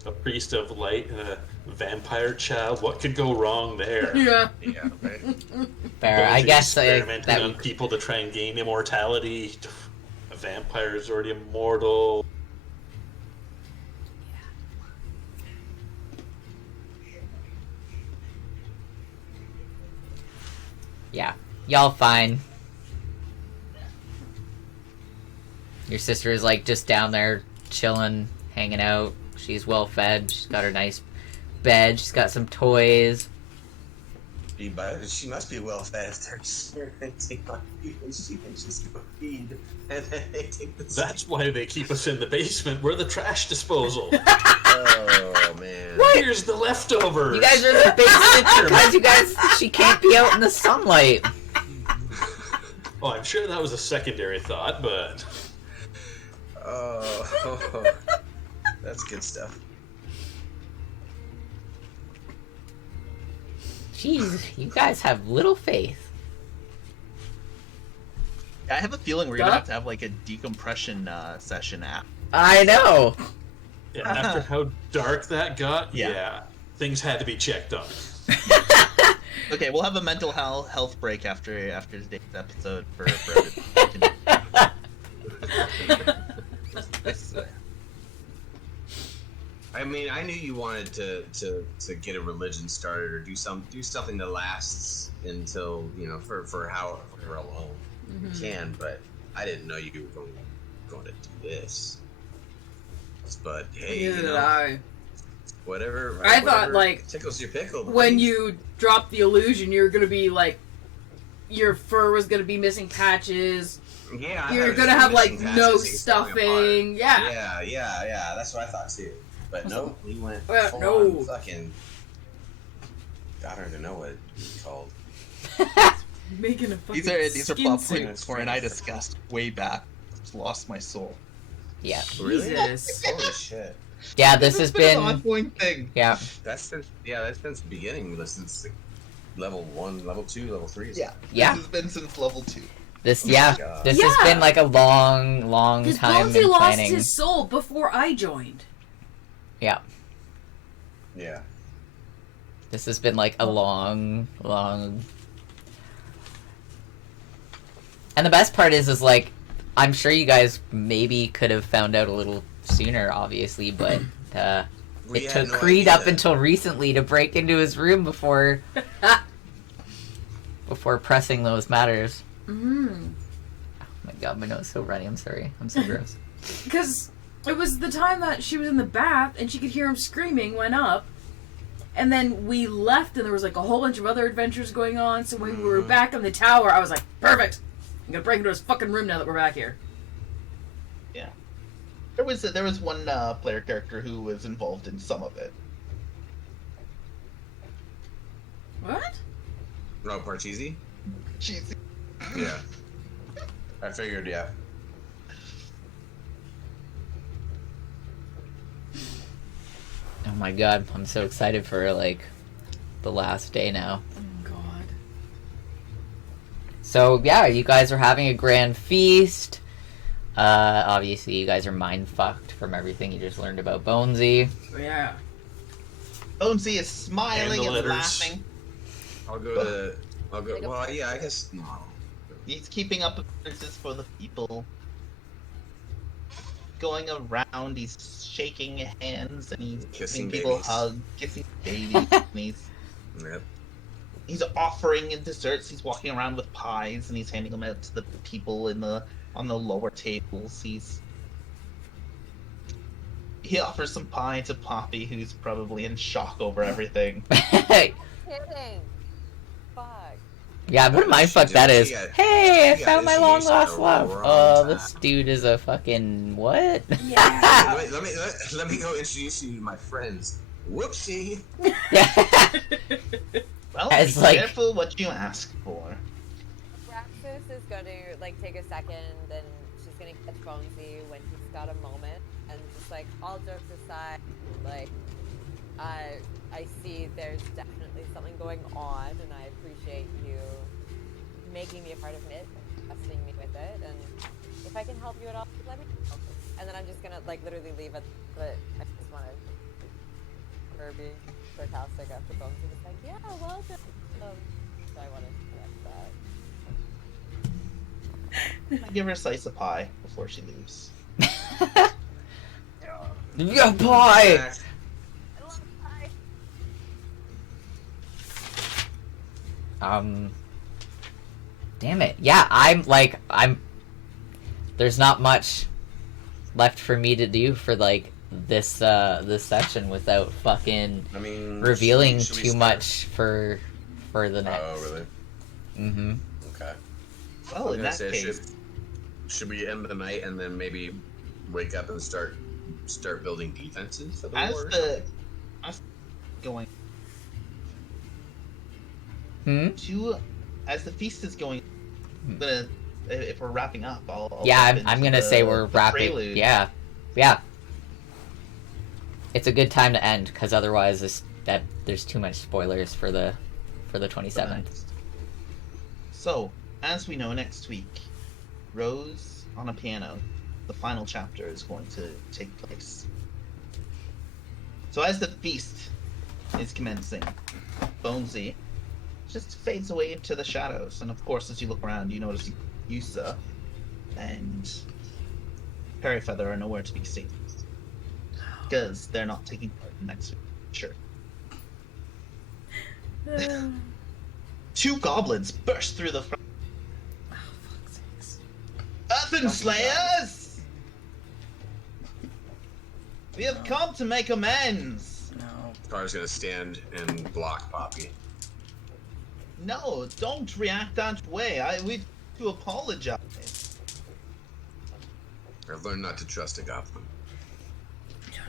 A priest of light and a vampire child. What could go wrong there? Yeah. Yeah, right. Fair. I guess experimenting that on people to try and gain immortality. A vampire is already immortal. Yeah, y'all fine. Your sister is like just down there chilling, hanging out. She's well fed. She's got her nice bed. She's got some toys. She must be well fed if they're experimenting on you, and she can just go feed, and then they take the. That's why they keep us in the basement. We're the trash disposal. Oh man! Here's the leftovers. You guys are in the basement because you guys. She can't be out in the sunlight. Oh, I'm sure that was a secondary thought, but. Oh, that's good stuff. Jeez, you guys have little faith. I have a feeling we're gonna have to have like a decompression session app. I know. Yeah, after how dark that got, Yeah. yeah, things had to be checked on. Okay, we'll have a mental health break after today's episode for everyone. I mean, I knew you wanted to get a religion started or do something that lasts until for however long you can. But I didn't know you were going to do this. But hey, Neither did I. Whatever. I thought, like, tickles your pickle. When you dropped the illusion, you were gonna be like, your fur was gonna be missing patches. Yeah, I You're thought it was gonna have like missing patches, no things falling stuffing. apart. Yeah. That's what I thought too. But no, we went full no. on fucking I don't even know what it's called. Making a fucking These are plot skin points suit. for, and I discussed way back. Lost my soul. Yeah. Really? Jesus. Holy shit. Yeah, this has been an been. ongoing thing. Yeah. That's since the beginning. Since level 1, level 2, level 3. Yeah. Yeah. This has been since level 2. This, Oh yeah. my God. This has been like a long Because time Bonesy in lost planning. his soul before I joined. Yeah. Yeah. This has been like a long. And the best part is like, I'm sure you guys maybe could have found out a little sooner, obviously, but We it had took no Creed idea. up until recently to break into his room before pressing those matters. Mm. Oh my god, my nose is so runny. I'm sorry. I'm so gross. Because it was the time that she was in the bath and she could hear him screaming, went up, and then we left and there was like a whole bunch of other adventures going on. So when we were back in the tower, I was like, perfect! I'm gonna break into his fucking room now that we're back here. Yeah. There was one player character who was involved in some of it. What? No, Parcheesi? Jeez. Yeah. I figured, yeah. Oh my god, I'm so excited for like the last day now. Oh god. So yeah, you guys are having a grand feast. Obviously you guys are mind fucked from everything you just learned about Bonesy. Yeah. Bonesy is smiling and letters. laughing. Well, yeah, I guess. No. He's keeping up appearances for the people. Going around, he's shaking hands and he's Kissing giving people babies. hugs, kissing babies, and Yep. he's offering in desserts. He's walking around with pies and he's handing them out to the people on the lower tables. He offers some pie to Poppy, who's probably in shock over everything. Kidding. Fuck. Yeah, what a mindfuck that is. Hey, I she found got my long introduced at lost the love. wrong Oh, time. this dude is a fucking what? Yeah. let me go introduce you to my friends. Whoopsie. Yeah. Well, It's be like- careful what you ask for. Praxis is gonna like take a second and she's gonna catch Bonesy when he's got a moment and just like all jokes aside, like I see there's definitely something going on and I appreciate you making me a part of it and trusting me with it, and if I can help you at all, let me know. And then I'm just gonna like literally leave it, but I just wanna be sarcastic after Bonesy was like, yeah, well done. So I wanna correct that. Give her a slice of pie before she leaves. Yo, pie! I love pie. Damn it. Yeah, I'm there's not much left for me to do for like this session without fucking I mean, revealing should we too start? much for the next. Oh, really? Mm-hmm. Okay. Well, I in was that gonna say, case, should we end the night and then maybe wake up and start building defenses for the as war? going as the feast is going, I'm gonna, if we're wrapping up, I'll Yeah, jump I'm into gonna say the we're wrapping. prelude. Yeah. It's a good time to end because otherwise there's too much spoilers for the 27th. So, as we know, next week, Rose on a piano, the final chapter is going to take place. So as the feast is commencing, Bonesy just fades away into the shadows, and of course, as you look around, you notice Yusa and Perryfeather are nowhere to be seen. Because they're not taking part in next week. Sure. Two goblins burst through the front. Oh, fuck's sakes. Earthen Slayers! We have come to make amends! No. Car's gonna stand and block Poppy. No, don't react that way. We have to apologize. I've learned not to trust a goblin.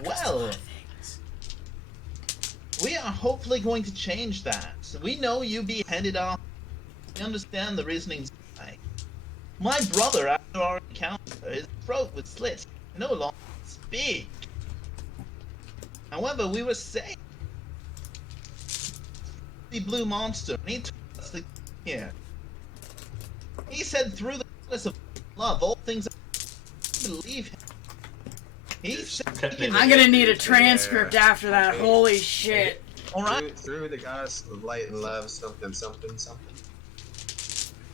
Well, we are hopefully going to change that. we know you beheaded our... We understand the reasonings why. My brother, after our encounter, his throat was slit. He no longer speak. However, we were saved. The blue monster, and he told us to come here. He said through the goodness of love, all things believe him. He said I'm gonna need a transcript after that. Holy shit. Alright. Through the goddess of light and love, something.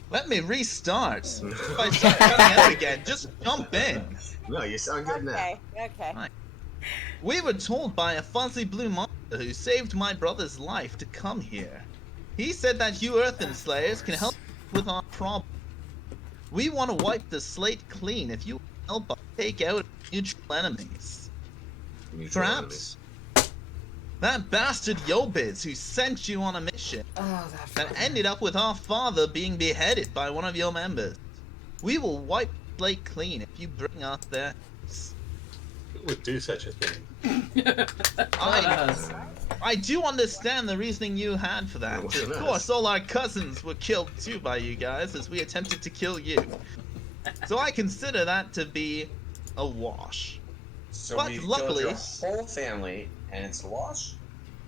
Let me restart. If I start cutting out again, just jump in. No, you sound good now. Okay. Right. We were told by a fuzzy blue monster who saved my brother's life to come here. He said that you Earthen Slayers can help with our problem. We want to wipe the slate clean if you help us take out mutual enemies. Perhaps that bastard Yobiz who sent you on a mission that ended up with our father being beheaded by one of your members. We will wipe the slate clean if you bring us their heads. Who would do such a thing? I do understand the reasoning you had for that. Of course, all our cousins were killed too by you guys as we attempted to kill you. So I consider that to be a wash. So but we luckily, killed your whole family, and it's a wash?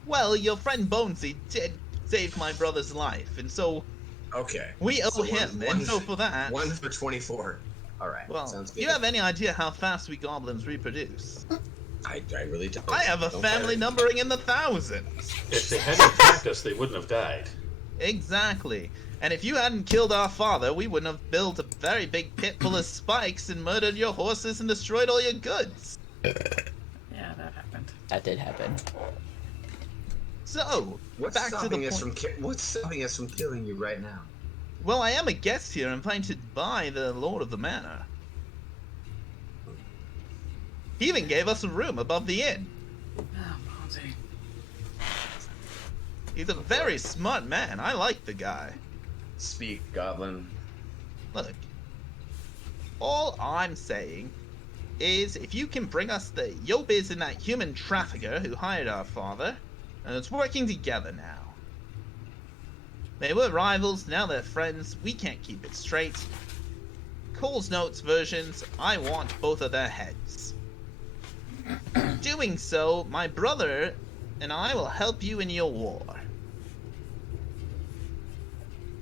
Well, your friend Bonesy did save my brother's life, and so okay, we owe him, and so for that... 1 for 24. Alright, well, sounds good. Do you have any idea how fast we goblins reproduce? I really don't. I have a family numbering in the thousands. If they hadn't attacked us, they wouldn't have died. Exactly. And if you hadn't killed our father, we wouldn't have built a very big pit full of spikes and murdered your horses and destroyed all your goods. Yeah, that happened. That did happen. So, back to the point. What's stopping us from killing you right now? Well, I am a guest here invited by the Lord of the Manor. He even gave us a room above the inn. Oh, Monty. He's a very smart man. I like the guy. Speak, goblin. Look, all I'm saying is if you can bring us the Yobiz and that human trafficker who hired our father, and it's working together now. They were rivals, now they're friends. We can't keep it straight. Cole's Notes versions, I want both of their heads. Doing so, my brother and I will help you in your war.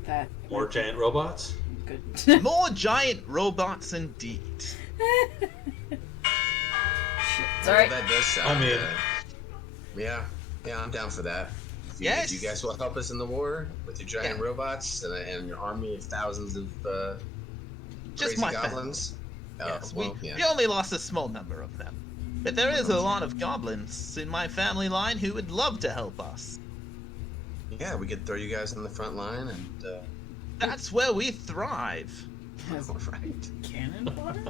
That More giant robots? good. More giant robots indeed. Sorry. Well, that does sound. I mean- yeah, I'm down for that. Yes. You guys will help us in the war with your giant robots and your army of thousands of Just crazy my goblins. Yes, well, we only lost a small number of them. But there is a lot of goblins in my family line who would love to help us. Yeah, we could throw you guys in the front line and. That's where we thrive. All right. Cannon fodder?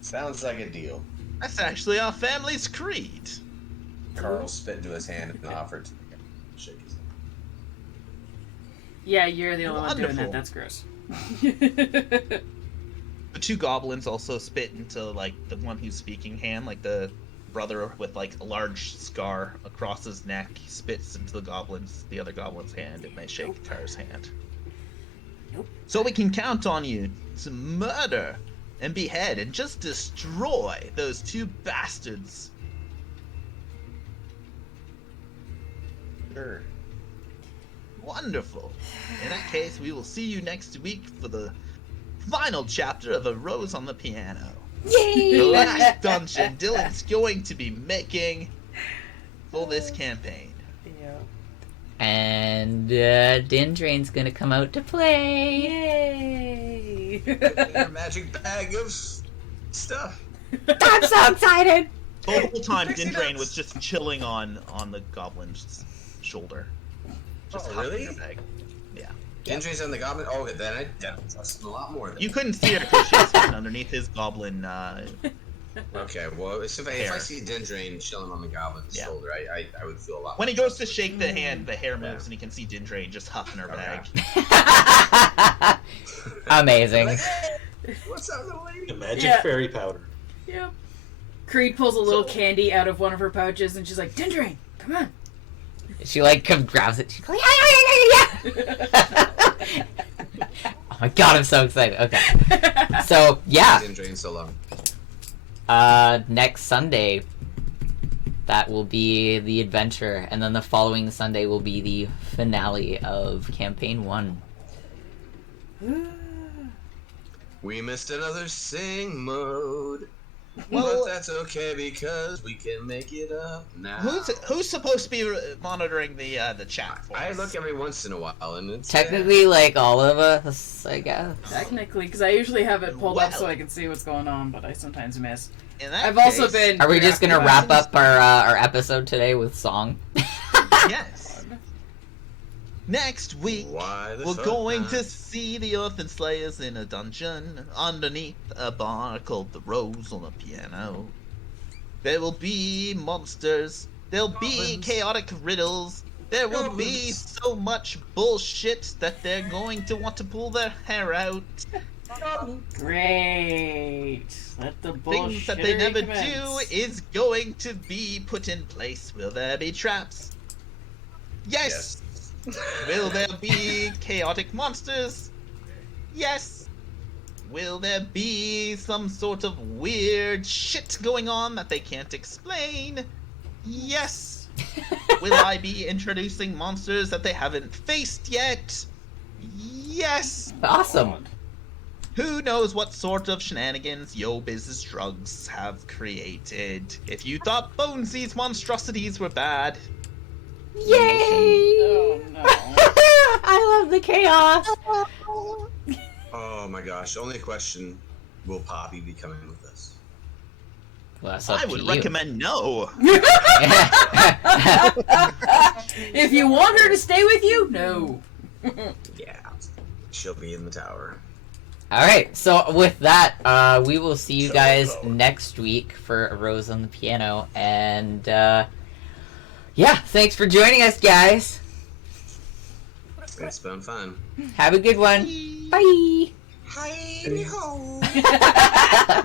Sounds like a deal. That's actually our family's creed. Carl spit into his hand and offered to shake his hand. Yeah, you're the only one doing Wonderful. that. That's gross. The two goblins also spit into, like, the one who's speaking hand, like the brother with, like, a large scar across his neck. He spits into the other goblin's hand, and they shake Car's hand. Nope. So we can count on you to murder and behead and just destroy those two bastards. Sure. Wonderful. In that case, we will see you next week for the final chapter of A Rose on the Piano. Yay! The last dungeon Dylan's going to be making for this campaign. Yeah. And Dindrain's gonna come out to play. Yay! Your magic bag of stuff. I'm so excited! The whole time, Dindrain was just chilling on the goblin's shoulder. Just Oh, huffing really? her bag. Yeah. Dindrain's on the goblin. Oh, then I trust him a lot more. Then. You couldn't see her because she was hidden underneath his goblin. Okay, well, if I see Dindrain chilling on the goblin's shoulder, I would feel a lot. When he more goes to shake the hand, the hair moves, and he can see Dindrain just huffing her bag. Amazing. Like, hey, what's up, little lady? The magic Yeah. fairy powder. Yep. Creed pulls a little candy out of one of her pouches, and she's like, "Dindrain, come on." She like grabs it. She's like, yeah. Oh my god, I'm so excited. Okay. So yeah. Been enjoying so long. Next Sunday, that will be the adventure, and then the following Sunday will be the finale of campaign 1. We missed another sing mode. Well- But that's okay because we can make it up now. Who's supposed to be monitoring the chat for I us? look every once in a while, and it's Technically, like all of us, I guess. Technically, because I usually have it pulled up so Well. I can see what's going on, but I sometimes miss. In that I've also case, been. Are we just gonna wrap up our episode today with song? Yes. Next week, Why the we're fuck going not? to see the Earthen Slayers in a dungeon underneath a bar called the Rose on a piano. There will be monsters. There'll be Goblins. chaotic riddles. There will be Goblins. so much bullshit that they're going to want to pull their hair out. Great. Let the bullshit. Things that they never do is going to be put in place. Will there be traps? Yes. Will there be chaotic monsters? Yes. Will there be some sort of weird shit going on that they can't explain? Yes. Will I be introducing monsters that they haven't faced yet? Yes. Awesome. Who knows what sort of shenanigans Yo Business Drugs have created? If you thought Bonesy's monstrosities were bad, Yay! Oh no. I love the chaos. Oh my gosh! Only question: will Poppy be coming with us? Well, that's up I to would you. recommend no. If you want her to stay with you, no. Yeah, she'll be in the tower. Alright, so with that, we will see you guys next week for A Rose on the Piano, and yeah, thanks for joining us, guys. It's been fun. Have a good one. Bye. Hi ho.